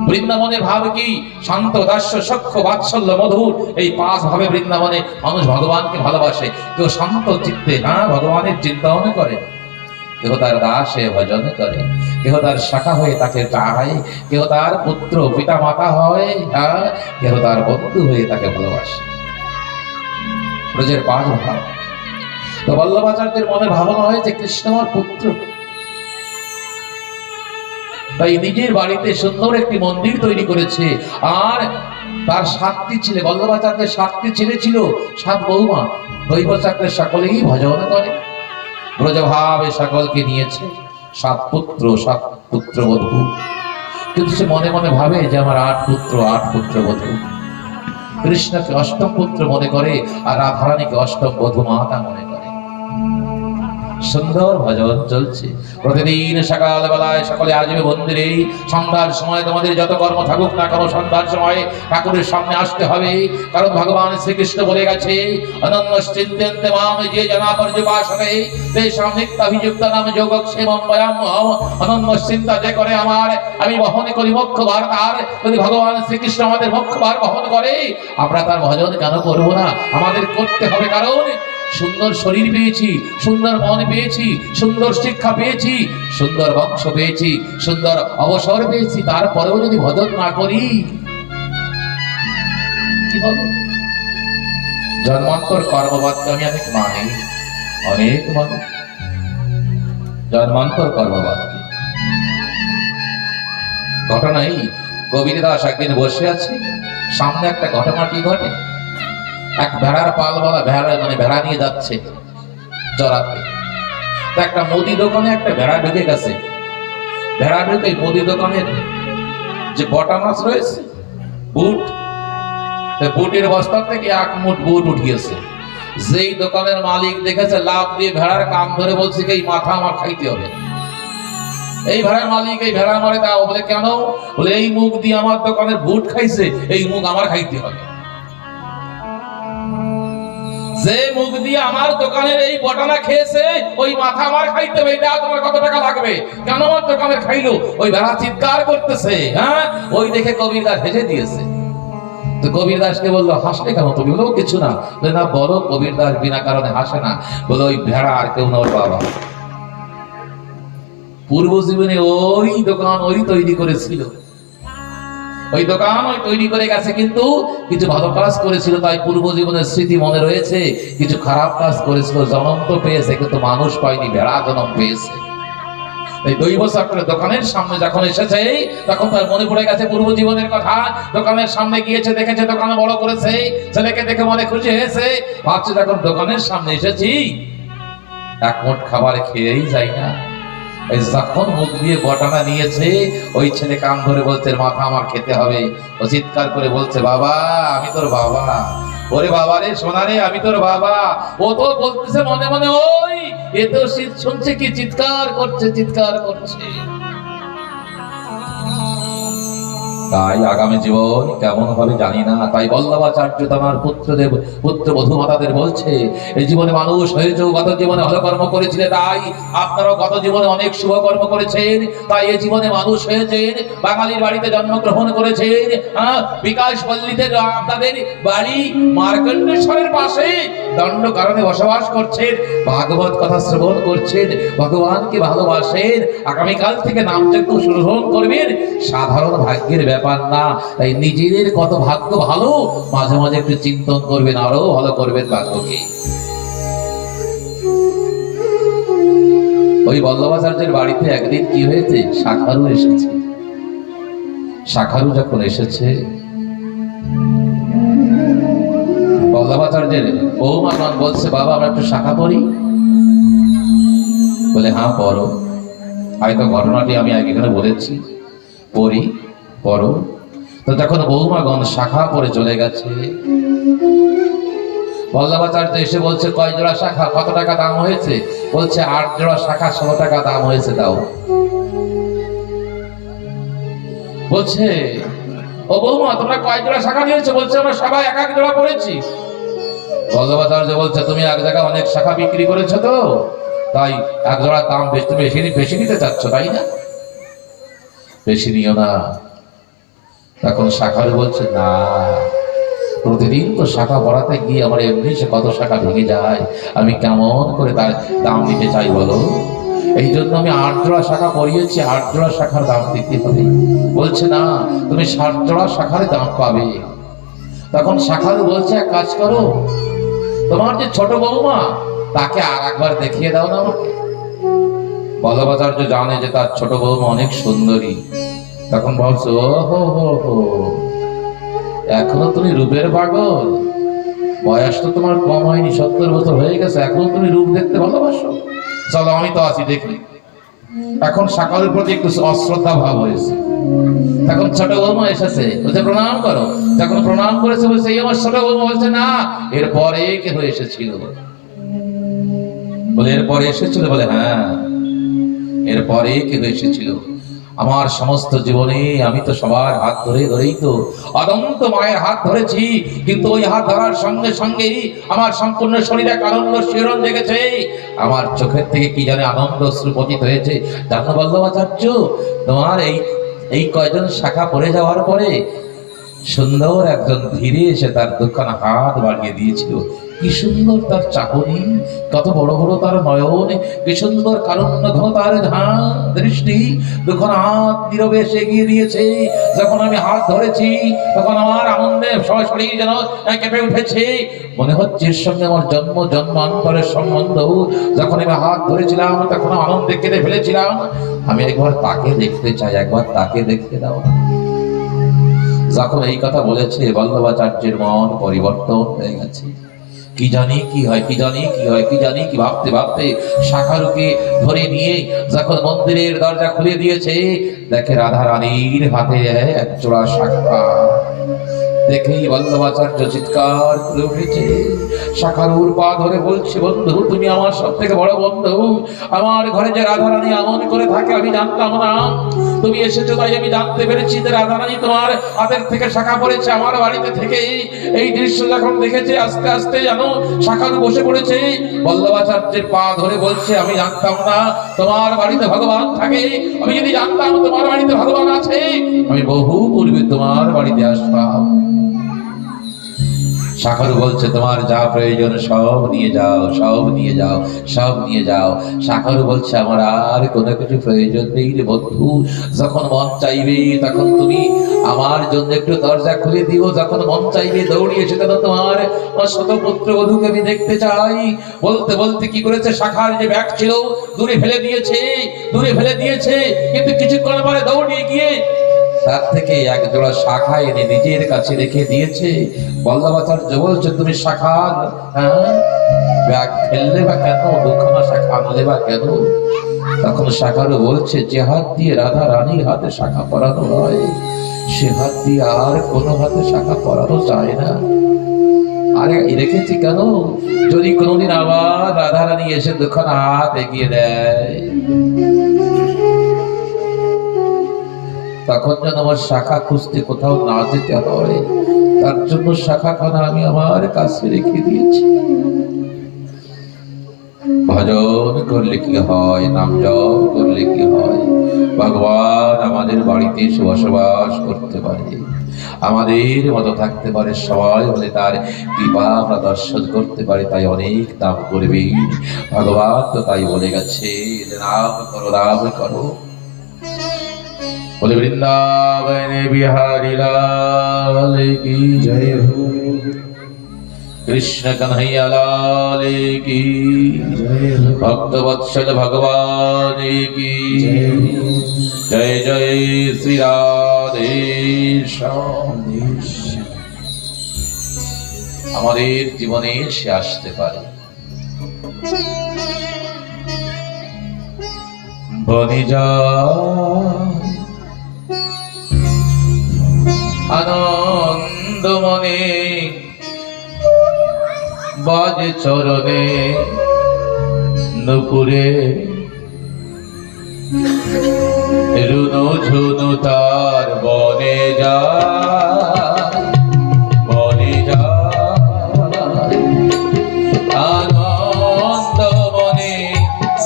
বৃন্দাবনের ভাব কি? শান্ত, দাস্য, সখ্য, বাৎসল্য, মধুর, এই 5 ভাবে বৃন্দাবনে মানুষ ভগবানকে ভালোবাসে। কেউ শান্ত চিত্তে ভগবানের চিন্তাও করে, কেউ তার দাসে ভজন করে, কেউ তার শাখা হয়ে তাকে চায়, কেউ তার পুত্র পিতা মাতা হয়, কেউ তার বন্ধু হয়ে তাকে ভালোবাসে। ব্রজের 5 ভাব। তো বল্লভাচার্যের মনে ভাবনা হয়েছে কৃষ্ণ আমার পুত্র, তাই নিজের বাড়িতে সুন্দর একটি মন্দির তৈরি করেছে। আর তার 7টি ছেলে, বল্লভাচার্যের 7টি ছেলে ছিল, 7 বৌমা। দৈবচাক্রের সকলেই ভজন করে, ব্রজভাবে সকলকে নিয়েছে। 7 পুত্র, 7 পুত্রবধূ। কিন্তু সে মনে মনে ভাবে যে আমার 8 পুত্র, 8 পুত্রবধূ। কৃষ্ণকে 8ম পুত্র মনে করে আর রাধারানীকে 8ম বধূ মাতা মনে করে। সুন্দর ভজন চলছে। প্রতিদিন সকাল বেলায় সকলে আসবে মন্দিরে। সন্ধ্যার সময় তোমাদের যত কর্ম থাকুক না কেন, সন্ধ্যার সময় ঠাকুরের সামনে আসতে হবে। কারণ ভগবান শ্রীকৃষ্ণ বলে গেছে, অনন্যশ্চিন্ত্যন্তে মাম যে জনা পর্যুপাসতে তেষাং নিত্যাভিযুক্তানাং যোগক্ষেমং বয়াম্যহম। অনন্যশ্চিন্তা যে করে আমার, আমি বহন করি মোক্ষ ভার তার। যদি ভগবান শ্রীকৃষ্ণ আমাদের মোক্ষ ভার বহন করে, আমরা তার ভজন কেন করবো না? আমাদের করতে হবে, কারণ সুন্দর শরীর পেয়েছি, সুন্দর মন পেয়েছি, সুন্দর শিক্ষা পেয়েছি, সুন্দর বংশ পেয়েছি, সুন্দর অবসর পেয়েছি, তারপরেও যদি ভজন না করি কি হবে? জন্মান্তর কর্মবাদকে আমি অনেক মানি, জন্মান্তর কর্মবাদকে। ঘটনাই কবির দাস একদিন বসে আছে, সামনে একটা ঘটনা কি ঘটে, এক ভেড়ার পালওয়ালা ভেড়া নিয়ে যাচ্ছে চড়াতে। একটা মুদি দোকানে একটা ভেড়া ঢুকে গেছে। ভেড়া ঢুকে মুদি দোকানের যে বটা মাছ রয়েছে, বুট, বুটের বস্তা থেকে 1 মুঠ বুট উঠিয়েছে। যেই দোকানের মালিক দেখেছে, লাভ দিয়ে ভেড়ার কান ধরে বলছে এই মাথা আমার খাইতে হবে। এই ভেড়ার মালিক এই ভেড়া মারে দাও। বলে কেন? বলে এই মুখ দিয়ে আমার দোকানের বুট খাইছে, এই মুখ আমার খাইতে হবে। যে মুখ দিয়ে আমার দোকানের এই বটানা খেয়েছে ওই মাথা আমার খাইতে হবে, এটা তোমার কত টাকা লাগবে? কেন আমার দোকানের খাইলো? ওই বেড়া চিৎকার করতেছে। হ্যাঁ, ওই দেখে কবির দাস হেসে দিয়েছে। তো কবির দাসকে বললো, হাসলে কেন তুমি? বলো কিছু না। না বলো। কবির দাস বিনা কারণে হাসে না। বলো ওই ভেড়া আর কেউ না, ওর বাবা। পূর্ব জীবনে ওই দোকান ওই তৈরি করেছিল, ওই দোকান ওই তৈরি করে গেছে, কিন্তু কিছু ভালো কাজ করেছিল তাই পূর্ব জীবনের স্মৃতি মনে রয়েছে। কিছু খারাপ কাজ করেছিল, জন্ম তো পেয়েছে কিন্তু মানুষ পায়নি, ভেড়া জন্ম পেয়েছে। এই দৈব চক্রের দোকানের সামনে যখন এসেছে তখন তার মনে পড়ে গেছে পূর্ব জীবনের কথা। দোকানের সামনে গিয়েছে, দেখেছে দোকান বড় করেছে, ছেলেকে দেখে মনে খুশি হয়েছে। ভাবছে যখন দোকানের সামনে এসেছি এক মুঠ খাবার খেয়েই যাই না। এই যখন মুখ দিয়ে বটানা নিয়েছে, ওই ছেলে কান ধরে বলছে মাথা আমার খেতে হবে। ও চিৎকার করে বলছে, বাবা আমি তোর বাবা। ওরে বাবা রে, সোনা রে, আমি তোর বাবা। ও তো বলতেছে মনে মনে, ওই এ তো শুনছে কি চিৎকার করছে, চিৎকার করছে। তাই আগামী জীবন কেমন হবে জানি না। তাই বল্লভাচার্য তার পুত্রবধূ মাতাদের বলছে, এই জীবনে মানুষ হয়েছে, গত জীবনে ভালো কর্ম করেছিলে, তাই আপনারাও গত জীবনে অনেক শুভ কর্ম করেছেন, তাই এই জীবনে মানুষ হয়েছেন, বাঙালির বাড়িতে জন্মগ্রহণ করেছেন। বিকাশ পল্লীতে আপনাদের বাড়ি মার্কণ্ডেশ্বরের পাশে দণ্ড কারণে বসবাস করছেন, ভাগবত কথা শ্রবণ করছেন, ভগবানকে ভালোবাসেন, আগামীকাল থেকে নামযজ্ঞ শুরু করবেন। সাধারণ ভাগ্যের ব্যাপার না, তাই নিজেদের কত ভাগ্য ভালো, মাঝে মাঝে একটু চিন্তন করবেন, আরো ভালো করবেন ভাগ্যকে। ওই বল্লভাচার্যের বাড়িতে একদিন কি হয়েছে, শাখারু এসেছে। শাখারু যখন এসেছে, বল্লভাচার্যের বৌমাগণ বলছে, বাবা আমরা একটু শাখা পড়ি। বলে হ্যাঁ পড়ো। হয়তো ঘটনাটি আমি আগে এখানে বলেছি, পড়ি পড়ো। তো যখন বৌমাগণ শাখা পড়ে চলে গেছে, বল্লভাচার্য এসে বলছে, কয় জোড়া শাখা, কত টাকা দাম হয়েছে? বলছে 8 জোড়া শাখা 16 টাকা দাম হয়েছে, দাও। বলছে, ও বৌমা তোমরা কয় জোড়া শাখা নিয়েছো? বলছে আমরা সবাই এক এক জোড়া পড়েছি। বল্লভাচার্য বলছে, তুমি এক জায়গায় অনেক শাখা বিক্রি করেছো তো, তাই এক জোড়ার দাম বেশি নিতে চাচ্ছ, তাই না? বেশি নিও না। তখন শাখারু বলছে, না প্রতিদিন তো শাখা পড়াতে গিয়ে আমার এমনি সে কত শাখা ভেঙে যায়, আমি কেমন করে তার দাম নিতে চাই বলো? এই জন্য আমি 8 জোড়া শাখা পড়িয়েছি, 8 জোড়া শাখার দাম দিতে হবে। বলছে না, তুমি 60 জোড়া শাখার দাম পাবে। তখন শাখারু বলছে, এক কাজ করো, তোমার যে ছোট বৌমা তাকে আর একবার দেখিয়ে দাও না আমাকে। বল্লভাচার্য জানে যে তার ছোট বৌমা অনেক সুন্দরী। তখন বলছে, ও হো হো হো, এখনো তুমি রূপের পাগল? বয়স তো তোমার কম হয়নি, 70 বছর হয়ে গেছে, এখনো তুমি রূপ দেখতে ভালোবাসো? চলো আমি তো আছি, দেখি। এখন শাখারুর প্রতি একটু অশ্রদ্ধা ভাব হয়েছে। তখন ছোট বৌমা এসেছে, বলছে প্রণাম করো। যখন প্রণাম করেছে, বলছে এই আমার ছোট বৌমা। বলছে না, এরপরে কেউ এসেছিল। বলে এরপরে এসেছিল? বলে হ্যাঁ, এরপরে কেউ এসেছিল। আমার সমস্ত জীবনে আমি তো সবার হাত ধরেই তো অনন্ত মায়ের হাত ধরেছি, কিন্তু ওই হাত ধরার সঙ্গে সঙ্গেই আমার সম্পূর্ণ শরীরে আনন্দ শিহরণ জেগেছে, আমার চোখের থেকে কি জানে আনন্দ অশ্রু পতিত হয়েছে। জানো বল্লভাচার্য, তোমার এই কয়জন শাখা পড়ে যাওয়ার পরে সুন্দর একজন ধীরে এসে তার দুখানা হাত বাড়িয়ে দিয়েছিল। কি সুন্দর তার চাহনি, কত বড় বড় তার নয়ন, কি সুন্দর কারুণ্য ঘন তার দৃষ্টি। দুখানা হাত নীরবে এসে এগিয়ে দিয়েছে। যখন আমি হাত ধরেছি তখন আমার আনন্দে সরাসরি যেন কেঁপে উঠেছে। মনে হচ্ছে এর সঙ্গে আমার জন্মান্তরের সম্বন্ধ। যখন আমি হাত ধরেছিলাম তখন আনন্দে কেঁদে ফেলেছিলাম। আমি একবার তাকে দেখতে চাই, একবার তাকে দেখতে দাও। যখন এই কথা বলেছে, বল্লভাচার্যের মন পরিবর্তন হয়ে গেছে। কি জানি কি হয়, কি জানি কি হয়, কি জানি কি ভাবতে ভাবতে শাখারুকে ধরে নিয়ে যখন মন্দিরের দরজা খুলে দিয়েছে, দেখে রাধা রানীর হাতে এক জোড়া শাখা। দেখেই বল্লভাচার্য চিৎকার করে উঠেছে। শাখারুর পা ধরে বলছে, বন্ধু তুমি আমার সব থেকে বড় বন্ধু। আমার ঘরে যে রাধারানী আমন করে থাকে আমি জানতাম না, তুমি এসেছো তাই আমি জানতে পেরেছি যে রাধারানী তোমার হাতের থেকে শাখা পড়েছে। আমার বাড়িতে থেকে এই দৃশ্য যখন দেখেছে আস্তে আস্তে জানো শাখারু বসে পড়েছে। বল্লভাচার্যের পা ধরে বলছে, আমি জানতাম না তোমার বাড়িতে ভগবান থাকে। আমি যদি জানতাম তোমার বাড়িতে ভগবান আছে, আমি বহু পূর্বে তোমার বাড়িতে আসতাম। শাখারু বলছে, তোমার যা প্রয়োজন সব নিয়ে যাও, সব নিয়ে যাও, সব নিয়ে যাও। শাখারু বলছে, আমার আর কোনো কিছু প্রয়োজন নেই রে বন্ধু। যখন মন চাইবে তখন তুমি আমার জন্য একটু দরজা খুলে দিও। যখন মন চাইবে দৌড়িয়ে এসে তোমার শত পুত্র বধূকে আমি দেখতে চাই। বলতে বলতে কি করেছে, শাখার যে ব্যাগ ছিল দূরে ফেলে দিয়েছে, দূরে ফেলে দিয়েছে। কিন্তু কিছুক্ষণ পরে দৌড়িয়ে গিয়ে তার থেকে এক জোড়া শাখা এনে নিজের কাছে রেখে দিয়েছে। বল্লভাচার্য বলছে, তুমি শাখার ব্যাগ ফেললে বা কেন, দুখানা শাখা আনলে বা কেন? তখন শাখারও বলছে, যে হাত দিয়ে রাধা রানীর হাতে শাখা পরানো হয় সে হাত দিয়ে আর কোনো হাতে শাখা পরানো যায় না। আরে রেখেছি কেন, যদি কোনোদিন আবার রাধা রানী এসে দুখানা হাত এগিয়ে দেয় তখন যেন আমার শাখা খুঁজতে কোথাও না যেতে হয়, তার জন্য শাখাখানা আমি আমার কাছে রেখে দিয়েছি। ভজন করলে কি হয়, নাম জপ করলে কি হয়, ভগবান আমাদের বাড়িতে এসে বসবাস করতে পারে, আমাদের মতো থাকতে পারে, সবাই বলে তার কৃপা আমরা দর্শন করতে পারে। তাই অনেক নাম করবে, ভগবান তো তাই বলে গেছে, নাম করো নাম করো। बोले वृंदावन बिहारी लाल की जय हो, कृष्ण कन्हैया लाल की जय हो, भक्त वत्सल भगवान की जय जय श्री राधे श्याम। আমাদের জীবনে সে আসতে পারে। বনিজা আনন্দ মনে বাজে চরণে নুপুরে রুনু ঝুনু তার বনে যা বনে যা। আনন্দ মনে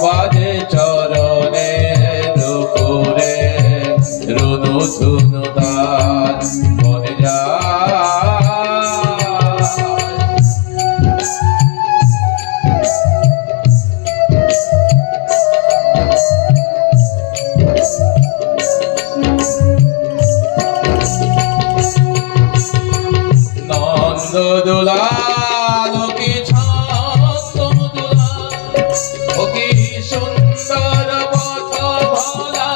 বাজে চরণে নুপুরে রুনু ঝুনু তার বনে যা। নন্দ দুলাল কি ছন্দ দুলাল, ও কি সুন্দর পথ ভোলা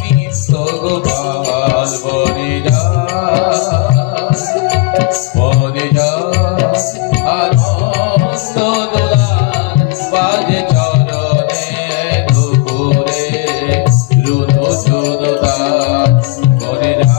নিত্য গোপাল বনে যা বনে যা। আনন্দ দুলাল বাজে চরণে দুপুরে রুনু ঝুনু তার বনে যা।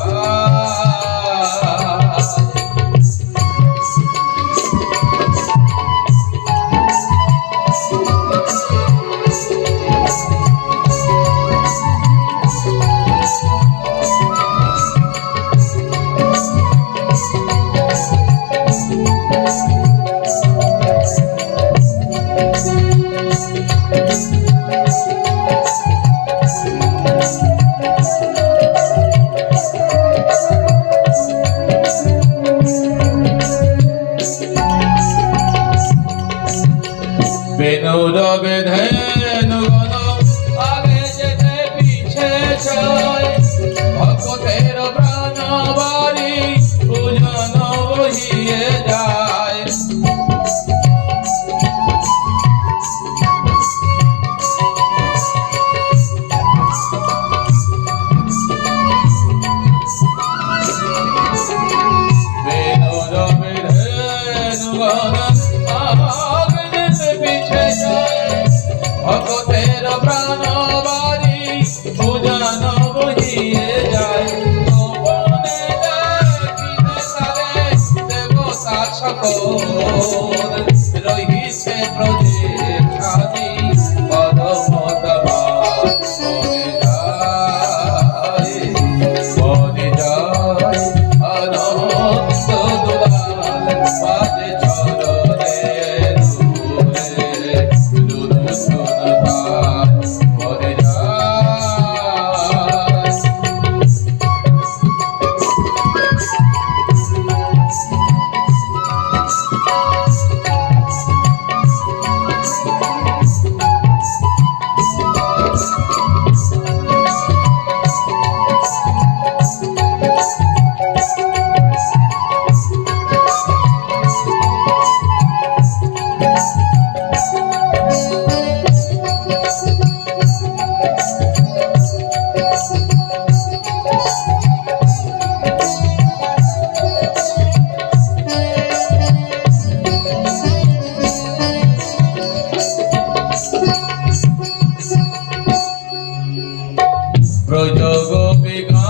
ব্রজ গোপিকা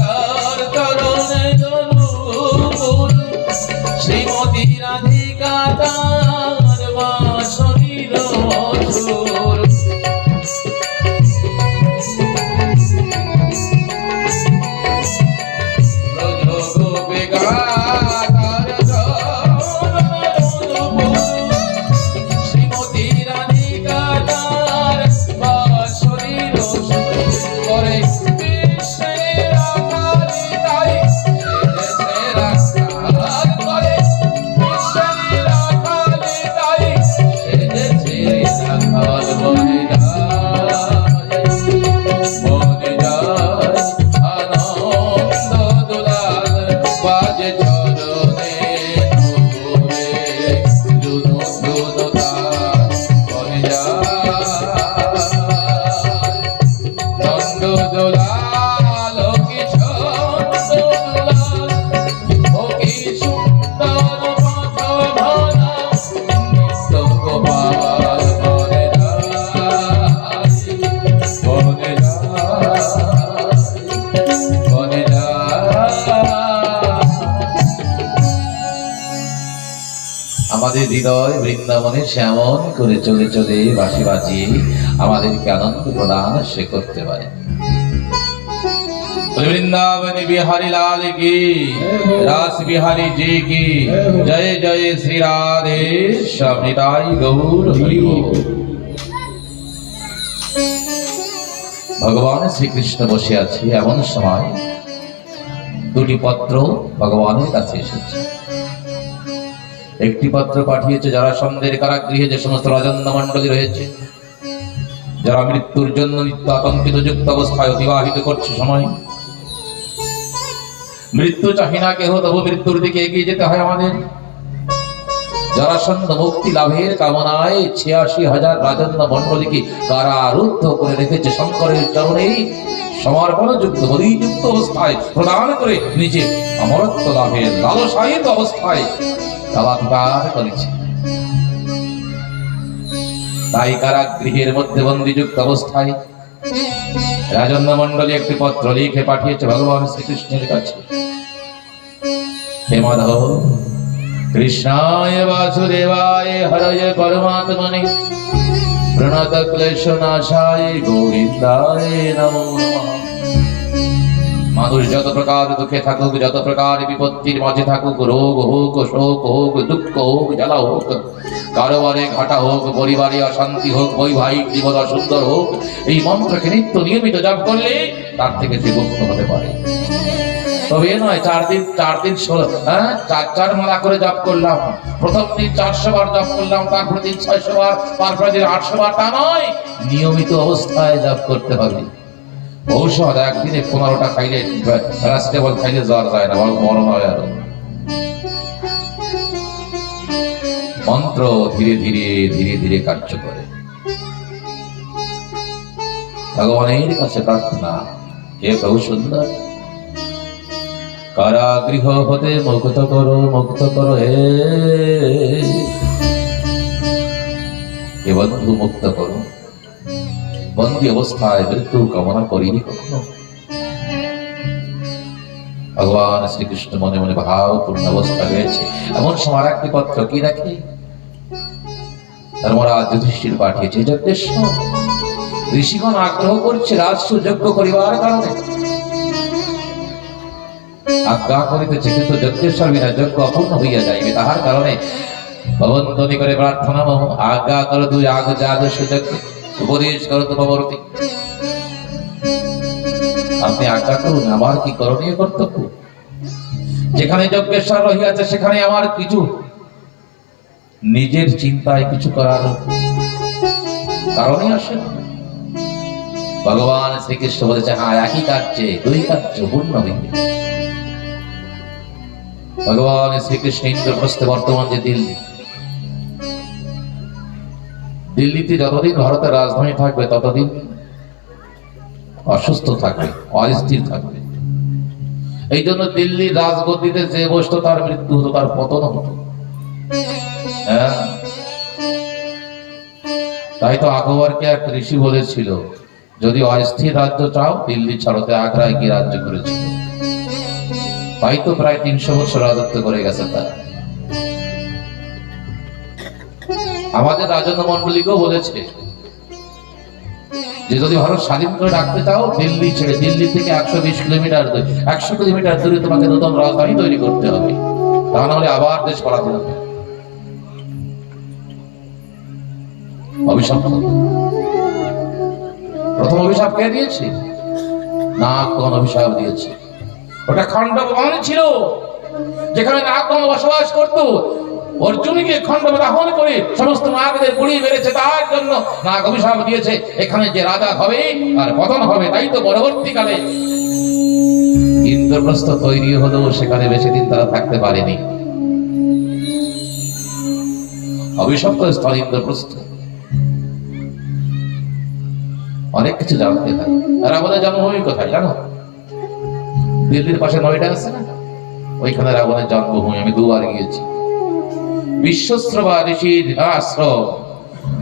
তার চরণে তনুকুল শ্রীমতী রাধিকা তার বাঁশরীর সুর। ব্রজ গোপিকা তার চরণে তনুকুল শ্রীমতী রাধিকা তার বাঁশরীর সুর। করে বিশ্বের আকারে তাই সেজেছে রাখাল, করে বিশ্বের আকারে তাই সেজেছে রাখাল। বনে যায় আনন্দ দুলাল বাজে চরণে নুপুরে ধুনু ধুনু তার। বনে যায় ছন্দ দুলাল কি ছন্দ দুলাল, ও কি সুন্দর পথ ভরা নিত্য গোপাল। বনে যায় বনে যায় বনে যায়। আমাদের হৃদয় বৃন্দাবনে শ্যামন করে চলে চলে বাঁশি বাজিয়ে আমাদেরকে আনন্দ প্রদান সে করতে পারে। वृंदावन बिहारी लाल की, रास बिहारी जी की जय जय श्री राधे श्यामनिताई गौर हरि बोल। ভগবান শ্রীকৃষ্ণ বসে আছে, এমন সময় দুটি পত্র ভগবানের কাছে এসেছে। একটি পত্র পাঠিয়েছে জরাসন্ধের কারাগৃহে যে সমস্ত রাজন্য মণ্ডলী রয়েছে, যারা মৃত্যুর জন্য নিত্য আতঙ্কিত যুক্ত অবস্থায় অতিবাহিত করছে সময়। মৃত্যু চাহি না কেহ, তবু মৃত্যুর দিকে এগিয়ে যেতে হয় আমাদের। জরাসন্ধ মুক্তি লাভের কামনায় ৮৬,০০০ রাজন্য মণ্ডলীকে কারারুদ্ধ করে রেখেছে শঙ্করের চরণে সমর্পণ যুক্ত বলিযুক্ত অবস্থায় প্রদান করে নিজে অমরত্ব লাভের লালসায়িত অবস্থায় কালাধিকার করেছে। তাই কারাগৃহের মধ্যে বন্দীযুক্ত অবস্থায় রাজন্য মণ্ডলী একটি পত্র লিখে পাঠিয়েছে ভগবান শ্রীকৃষ্ণের কাছে। হে মাধব, কৃষ্ণায় বাসুদেবায় হরয়ে পরমাত্মনে প্রণত ক্লেশ নাশায় গোবিন্দায় নমো নমঃ। মানুষ যত প্রকার দুঃখে থাকুক, যত প্রকার বিপত্তির মাঝে থাকুক, রোগ হোক, শোক হোক, দুঃখ হোক, জ্বালা হোক, কারোবারে ঘাটা হোক, পরিবারে অশান্তি হোক, বৈবাহিক জীবন অসুন্দর হোক, এই মন্ত্রকে নিত্য নিয়মিত জপ করলে তার থেকে সে মুক্ত হতে পারে। তবে এ নয় ৪ দিন ৪ মালা করে জপ করলাম, প্রথম দিন ৪০০ বার জপ করলাম, তারপর দিন ৬০০ বার, তারপর দিন ৮০০ বার, তা নয়। নিয়মিত অবস্থায় জপ করতে হবে। ঔষধ একদিনে ১৫টা খাইলে, প্যারাসিটামল খাইলে জ্বর যায় না, বরং মরণ হয়। আরো মন্ত্র ধীরে ধীরে ধীরে ধীরে কার্য করে। ভগবানের কাছে প্রার্থনা, হে প্রভু সুন্দর, কারাগৃহ হতে মুক্ত করো, মুক্ত করো হে বন্ধু, মুক্ত করো। বন্দী অবস্থায় মৃত্যু কামনা করিনি কখনো। ভগবান শ্রীকৃষ্ণ মনে মনে ভাবপূর্ণ অবস্থা রয়েছে। এমন সময় একটি পত্র কি রাখে, ধর্মরাজ যুধিষ্ঠির পাঠিয়েছে। যজ্ঞেশ্বর, ঋষিগণ আগ্রহ করছে রাজস্ব যজ্ঞ করিবার কারণে, আজ্ঞা করিতেছে, কিন্তু যজ্ঞেশ্বর বিনা যজ্ঞ অপূর্ণ হইয়া যাইবে। তাহার কারণে ভবন্তনী করে প্রার্থনা, আজ্ঞা করো তুই আগ যাদস্য যজ্ঞ, উপদেশ করো তো ভবরতি। আপনি আজ্ঞা করুন, আমার কি করণীয় কর্তব্য? যেখানে যজ্ঞেশ্বর রহিয়াছে সেখানে আমার কিছু নিজের চিন্তায় কিছু করার কারণে আসে না। ভগবান শ্রীকৃষ্ণ বলেছে, হ্যাঁ, একই কার্যে ২ কার্য পূর্ণ হইবে। ভগবান শ্রীকৃষ্ণ ইন্দ্রপ্রস্থে বর্তমান যে দিল্লিতে যতদিন ভারতের রাজধানী থাকবে ততদিন অসুস্থ থাকবে, অস্থির থাকবে। এই জন্য দিল্লির রাজগদ্দিতে যে বসতো তার মৃত্যু হতো, তার পতন হতো। তাই তো আকবরকে এক ঋষি বলেছিল, যদি অস্থির রাজ্য চাও দিল্লি ছাড়তে আগ্রায় কি রাজ্য করেছিল, তাই তো প্রায় 300 বছর রাজত্ব করে গেছে তারা। আমাদের রাজন্য মন্ডলীকেও বলেছে যে যদি ভারত স্বাধীন করে রাখতে চাও দিল্লি ছেড়ে, দিল্লি থেকে 120 কিলোমিটার 100 কিলোমিটার দূরে তোমাকে নতুন রাজধানী তৈরি করতে হবে, তা নাহলে আবার দেশ পালাতে হবে। অভিশাপ প্রথম অভিশাপ কে দিয়েছে? নাগগণ অভিশাপ দিয়েছে। ওটা খণ্ডব বন ছিল যেখানে নাগগণ বসবাস করত। অর্জুনকে খণ্ডব দহন করে সমস্ত নাগদের পুড়িয়ে মেরেছে, তার জন্য নাগ অভিশাপ দিয়েছে এখানে যে রাজা হবে আর পতন হবে। তাই তো পরবর্তীকালে ইন্দ্রপ্রস্থ তৈরি হলো, সেখানে বেশি দিন তারা থাকতে পারেনি। অভিশপ্ত স্থল ইন্দ্রপ্রস্থ। অনেক কিছু জানতে হয়। রাবণের জন্মভূমি কোথায় জানো? দিল্লির পাশে নয়ডা আছে না, ওইখানে রাবণের জন্মভূমি। আমি 2 বার গিয়েছি। বিশ্বশ্রবা ঋষির আশ্রম,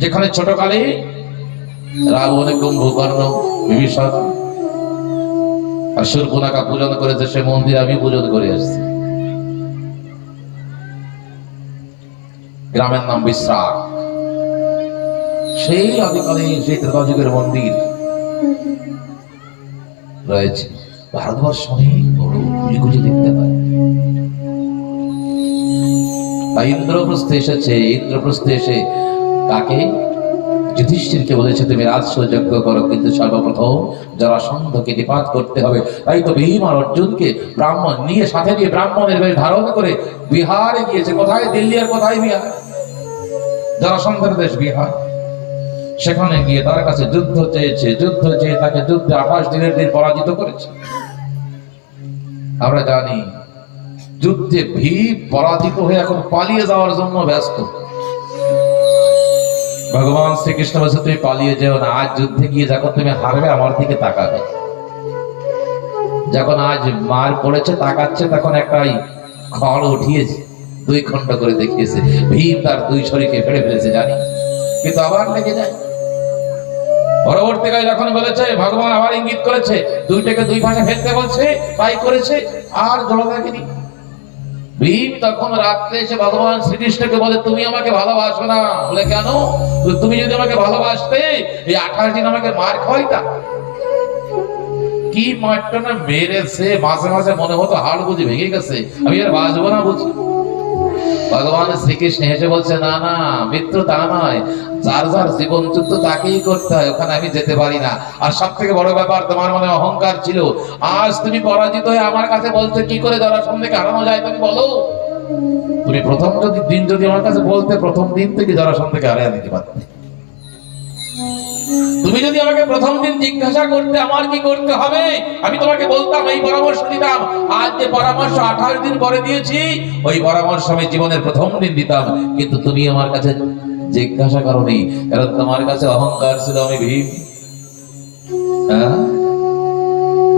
যেখানে ছোটকালে রাবণে কুম্ভকর্ণ, বিভীষণ আর শূর্পণখা পূজন করেছে, সে মন্দির আমি পূজন করে আসছি। গ্রামের নাম বিশ্রাক। সেই আদিকালে সেই ত্রেতাযুগের মন্দির রয়েছে। ভারতবর্ষ অনেক বড়, খুঁজে খুঁজে দেখতে পায়। তাই ইন্দ্রপ্রস্থে এসেছে। ইন্দ্রপ্রস্থে এসে কাকে? যুধিষ্ঠিরকে বলেছে তুমি রাজস্ব যজ্ঞ করো, কিন্তু সর্বপ্রথম জরাসন্ধকে নিপাত করতে হবে। তাই তো ভীম আর অর্জুনকে ব্রাহ্মণ নিয়ে সাথে নিয়ে ব্রাহ্মণের বেশ ধারণ করে বিহারে গিয়েছে। কোথায়? দিল্লি আর কোথায় বিহার? জরাসন্ধের দেশ বিহার। সেখানে গিয়ে তার কাছে যুদ্ধ চেয়েছে। যুদ্ধ চেয়ে তাকে যুদ্ধে 28 দিনের দিন পরাজিত করেছে। আমরা জানি যুদ্ধে ভীম পরাজিত হয়ে এখন পালিয়ে যাওয়ার জন্য ব্যস্ত। ভগবান শ্রীকৃষ্ণ বলছে তুমি পালিয়ে যেও না, আজ যুদ্ধে গিয়ে যখন তুমি হারবে আমার দিকে তাকাবে। যখন আজ মার পড়েছে তাকাচ্ছে, তখন একটাই খড় উঠিয়েছে, 2 খণ্ড করে দেখিয়েছে। ভীম তার 2 শরীরকে ফেড়ে ফেলেছে জানি, কিন্তু আবার লেগে যায়। পরবর্তীকালে যখন বলেছে, ভগবান আবার ইঙ্গিত করেছে 2টাকে 2 পাশে ফেলতে বলছে, তাই করেছে, আর জড়ো থাকেনি। ভীম তখন রাত্রে এসে ভগবান শ্রীকৃষ্ণকে বলে তুমি আমাকে ভালোবাসো না। বলে কেন? তুমি যদি আমাকে ভালোবাসতে এই 28 দিন আমাকে মার খাওয়াইতা। কি মারটা না মেরেছে, মাঝে মাঝে মনে হতো হাড় বুঝি ভেঙে গেছে, আমি আর বাঁচবো না বুঝি। ভগবান শ্রীকৃষ্ণ হেসে বলছে না না, মৃত্যু তা নয়, যার যার জীবন যুদ্ধ তাকেই করতে হয়, ওখানে আমি যেতে পারি না। আর সব থেকে বড় ব্যাপার, তোমার মনে অহংকার ছিল, আজ তুমি পরাজিত হয়ে আমার কাছে বলছো কি করে জরাসন্ধকে হারানো যায়, তুমি বলো। তুমি প্রথম দিন যদি আমার কাছে বলতে, প্রথম দিন থেকে জরাসন্ধকে হারিয়ে দিতে পারতে। তুমি যদি আমাকে প্রথম দিন জিজ্ঞাসা করতে আমার কি করতে হবে, আমি তোমাকে বলতাম, এই পরামর্শ দিতাম। আজ যে পরামর্শ 28 দিন পরে দিয়েছি, ওই পরামর্শ আমি জীবনের প্রথম দিন দিতাম। কিন্তু তুমি আমার কাছে জিজ্ঞাসা করোনি, কারণ তোমার কাছে অহংকার ছিল আমি ভীম।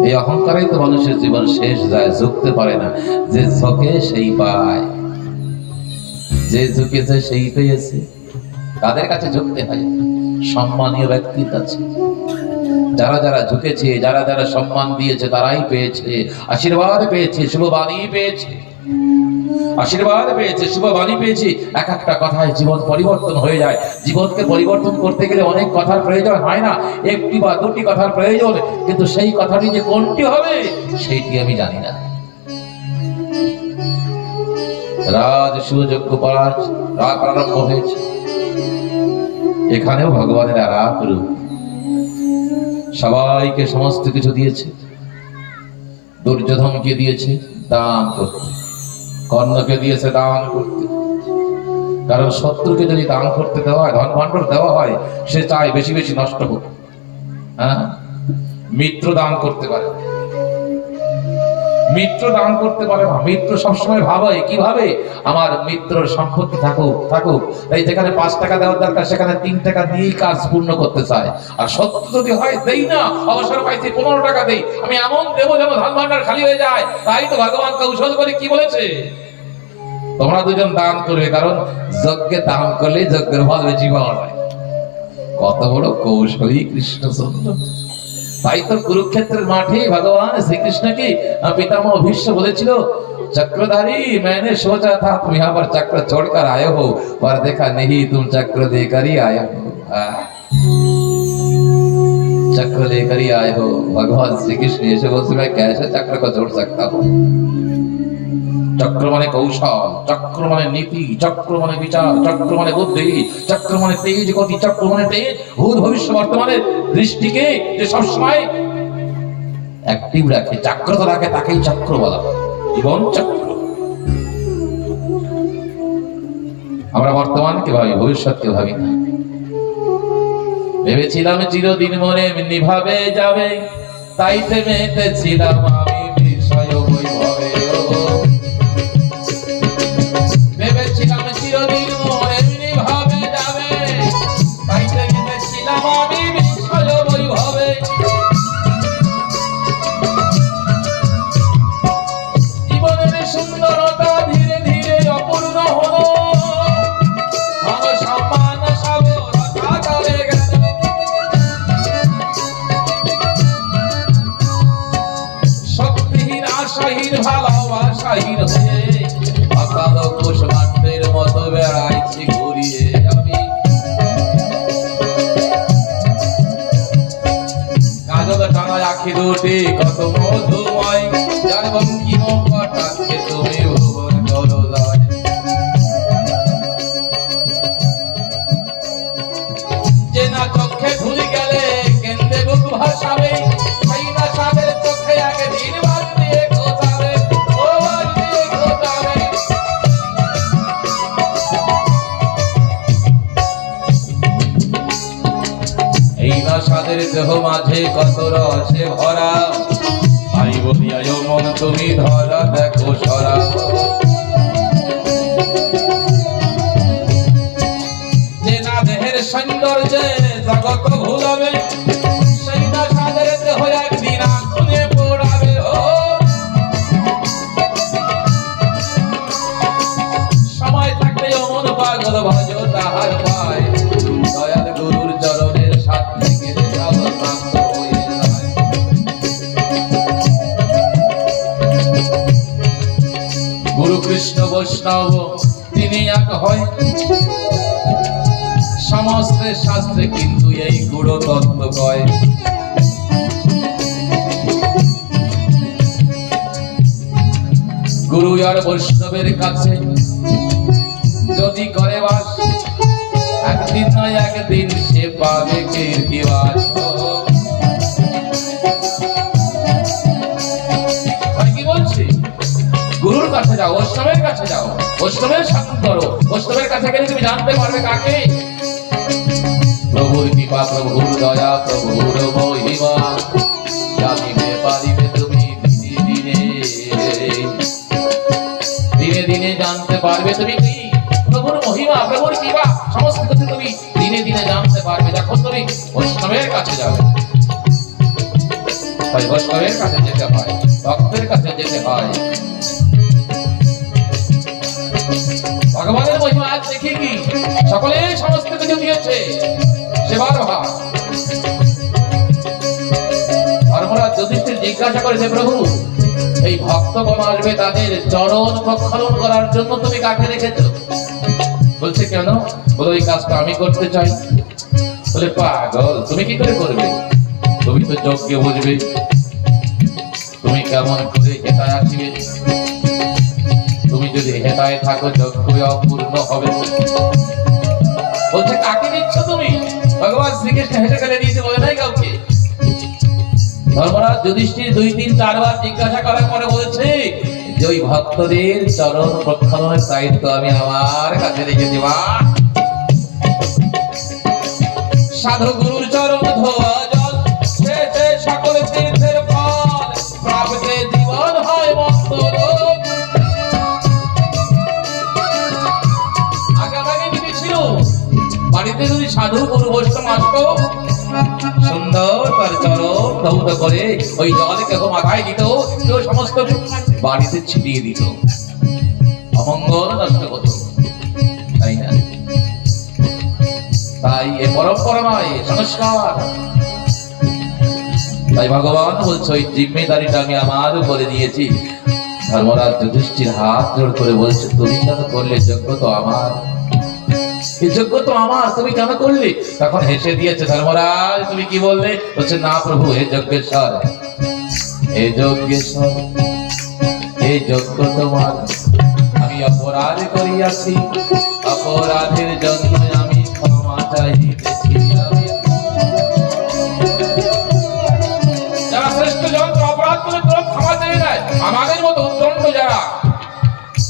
এই অহংকারেই তো মানুষের জীবন শেষ যায়, ঝুঁকতে পারে না। যে ঝোঁকে সেই পায়, যে ঝুঁকেছে সেই পেয়েছে। কাদের কাছে ঝুঁকতে হয়? সম্মানীয় ব্যক্তির কাছে। যারা যারা ঝুঁকেছে, যারা যারা সম্মান দিয়েছে, তারাই পেয়েছে, আশীর্বাদ পেয়েছে, শুভবাণী পেয়েছে, আশীর্বাদ পেয়েছে, শুভবাণী পেয়েছে। এক একটা কথায় জীবন পরিবর্তন হয়ে যায়। জীবনকে পরিবর্তন করতে গেলে অনেক কথার প্রয়োজন হয় না, 1টি বা 2টি কথার প্রয়োজন। কিন্তু সেই কথাটি যে কোনটি হবে সেইটি আমি জানি না। রাজ সুযোগ্য পরাজ রাগ আরম্ভ হয়েছে। এখানেও ভগবানের আর এক রূপ। সবাইকে সমস্ত কিছু দিয়েছে। দুর্যোধনকে দিয়েছে দান করতে, কর্ণকে দিয়েছে দান করতে। কারণ শত্রুকে যদি দান করতে দেওয়া হয়, ধন ভাণ্ডার দেওয়া হয়, সে চায় বেশি বেশি নষ্ট হোক। মিত্র দান করতে পারে, মিত্র দান করতে পারে না। মিত্র সবসময় ভাবে কিভাবে আমার মিত্রর সম্পত্তি থাকুক থাকুক, তাই যেখানে 5 টাকা দেওয়ার দরকার সেখানে 3 টাকা দিয়ে কাজ পূর্ণ করতে চায়। আর সত্য যদি হয় দেই না, অবসর পাইছি 15 টাকা দেই, আমি এমন দেবো যেন ধন ভাণ্ডার খালি হয়ে যায়। তাই তো ভগবান কৌশল করে কি বলেছে, তোমরা 2জন দান করবে, কারণ যজ্ঞে দান করলে যজ্ঞের ফল বেশি পাওয়া যায়। কত বড় কৌশলী কৃষ্ণচন্দ্র। তাই তো কুরুক্ষেত্রের মাঠে ভগবান শ্রীকৃষ্ণকে पितामह भीष्म বলেছিল, चक्रधारी मैंने सोचा था तुम यहाँ पर चक्र छोड़कर आए हो, पर देखा नहीं तुम चक्र देकर ही आए हो। चक्र लेकर ही आए हो। भगवान श्री कृष्ण ऐसे बोलते मैं कैसे चक्र को छोड़ सकता हूँ। चक्र माने कौशल, चक्र माने नीति, चक्र माने विचार, चक्र माने बुद्धि, चक्र माने तेज गति, चक्र माने तेज भूत भविष्य वर्तमाনের দৃষ্টিকে যে সব সময় অ্যাক্টিভ রাখে, জাগ্রত রাখে, তাকেই চক্র বলা হয়। জীবন চক্র। আমরা বর্তমানকে ভাবি, ভবিষ্যৎকে ভাবি না। ভেবেছিলাম চিরদিন মনে নিভাবে যাবে, তাই থেমেছিলাম আমি বিষয় বৈভবে। ভেবেছিলাম চিরদিন মনে নিভাবে যাবে, তাই থেমেছিলাম আমি বিষয় বৈভবে। জীবনের সুন্দরতা ধীরে ধীরে অপূর্ণ হলো, সম্মান সাগরতা চলে গেল। শক্তিহীন আশাহীন ভালোবাসাহীন হয়ে অকাল কুসুমান্তের মতো বেড়াইছি ঘুরিয়ে আমি। কাজল টানা আখি দুটি কত মধুময়, যার ভঙ্গিম কটাক্ষে তুমি ভুবন করো জয়। যে না চোখে ভুলে গেলে কেন্দ্রে বুক ভাসাবে, সেই না সাদের চোখে আগে দিন বাদ দিয়ে খোঁজাবে, ও বাদ দিয়ে খোঁজাবে। এই না সাদের দেহ মাঝে কত রসে ভরা, আই বলিয়ায় মন তুমি ধরা দেখো সরা। যে না দেহের সৌন্দর্যে জগৎ ভুলাবে, সেই না সাদের দেহ একদিন আগুনে পোড়াবে। ও সময় থাকলে অমন পাগল ভাজো তাহার পায়, দয়াল গুরুর চরণের সাথ থেকে সব শান্ত হয়ে যায়। গুরু কৃষ্ণ বৈষ্ণব তিনি এক হয়, সমস্ত শাস্ত্রে কিন্তু এই গুড় তত্ত্ব কয়। গুরু আর বৈষ্ণবের কাছে যদি করে বাস, একদিন নয় একদিন সে পাবে কীর্তিবাস। কি বলছি? গুরুর কাছে যাও, বৈষ্ণবের কাছে যাও, বৈষ্ণবের সাথে করো। বৈষ্ণবের কাছে গেলে তুমি জানতে পারবে কাকে। প্রভুর কৃপা, প্রভুর দয়া, প্রভুর মহিমা জানিবে পারিবে তুমি দিনে দিনে দিনে জানতে পারবে তুমি কি প্রভুর মহিমা, প্রভুর কৃপা, সমস্ত কিছু তুমি দিনে দিনে জানতে পারবে যখন তুমি বৈষ্ণবের কাছে যাবে। তাই বৈষ্ণবের কাছে যেতে হয়, ভক্তের কাছে যেতে হয়। ভগবানের মহিমা আজ দেখি কি সকলে সমস্ত কিছু দিয়েছে, সেবার ভাব। ধর্মরাজ যুধিষ্ঠির জিজ্ঞাসা করেছে, প্রভু এই ভক্তগণ আসবে, তাদের চরণ প্রক্ষালন করার জন্য তুমি কাকে রেখেছো? বলছে কেন? বলো এই কাজটা আমি করতে চাই। বলে পাগল, তুমি কি করে করবে? তুমি তো যজ্ঞে বুঝবে, তুমি কেমন করে হেতায় আসবে? তুমি যদি হেতায় থাকো যজ্ঞ অপূর্ণ হবে। বলছে কাকে দিচ্ছ তুমি? ভগবান শ্রীকৃষ্ণ হেঁটে গেলে দিয়েছে, বলে নাই কাউকে। ধর্মরাজ যুধিষ্ঠির 2, 3, 4 বার জিজ্ঞাসা করার পরে বলেছে যে ওই ভক্তদের চরণ প্রক্ষালনের দায়িত্ব আমি আমার কাছে রেখে দেবা। সাধু গুরুর চরণ ধোয়া জল, সে সকল তীর্থের ফল, প্রাপ্তে জীবন হয় মস্ত রোগ। আগে কি ছিল? বাড়িতে যদি সাধু গুরু বৈষ্ণব আসতো, সুন্দর তার চরণ ধৌত করে ওই জল কেহ মাথায় দিত, কেউ সমস্ত বাড়িতে ছিটিয়ে দিত, অমঙ্গল নষ্ট হতো, তাই না? তাই এ পরম্পরা নয়, সংস্কার। তাই ভগবান বলছে ওই জিম্মেদারিটা আমি আমার উপরে দিয়েছি। ধর্মরাজ যুধিষ্ঠির হাত জোড় করে বলছে, তুমি কেন করলে? যজ্ঞ তো আমার, এই যজ্ঞ তো আমার, তুমি কেন করলে? তখন হেসে দিয়েছে ধর্মরাজ, তুমি কি বললে? বলছে, না প্রভু, হে যজ্ঞেশ্বর, হে যজ্ঞেশ্বর, এই যজ্ঞ তোমার। আমি অপরাধ করিয়াছি, অপরাধের জন্য আমি ক্ষমা চাইতেছি। যারা শ্রেষ্ঠ জন অপরাধ করে তোর ক্ষমা চাই না, আমাদের মতো উদ্দণ্ড যারা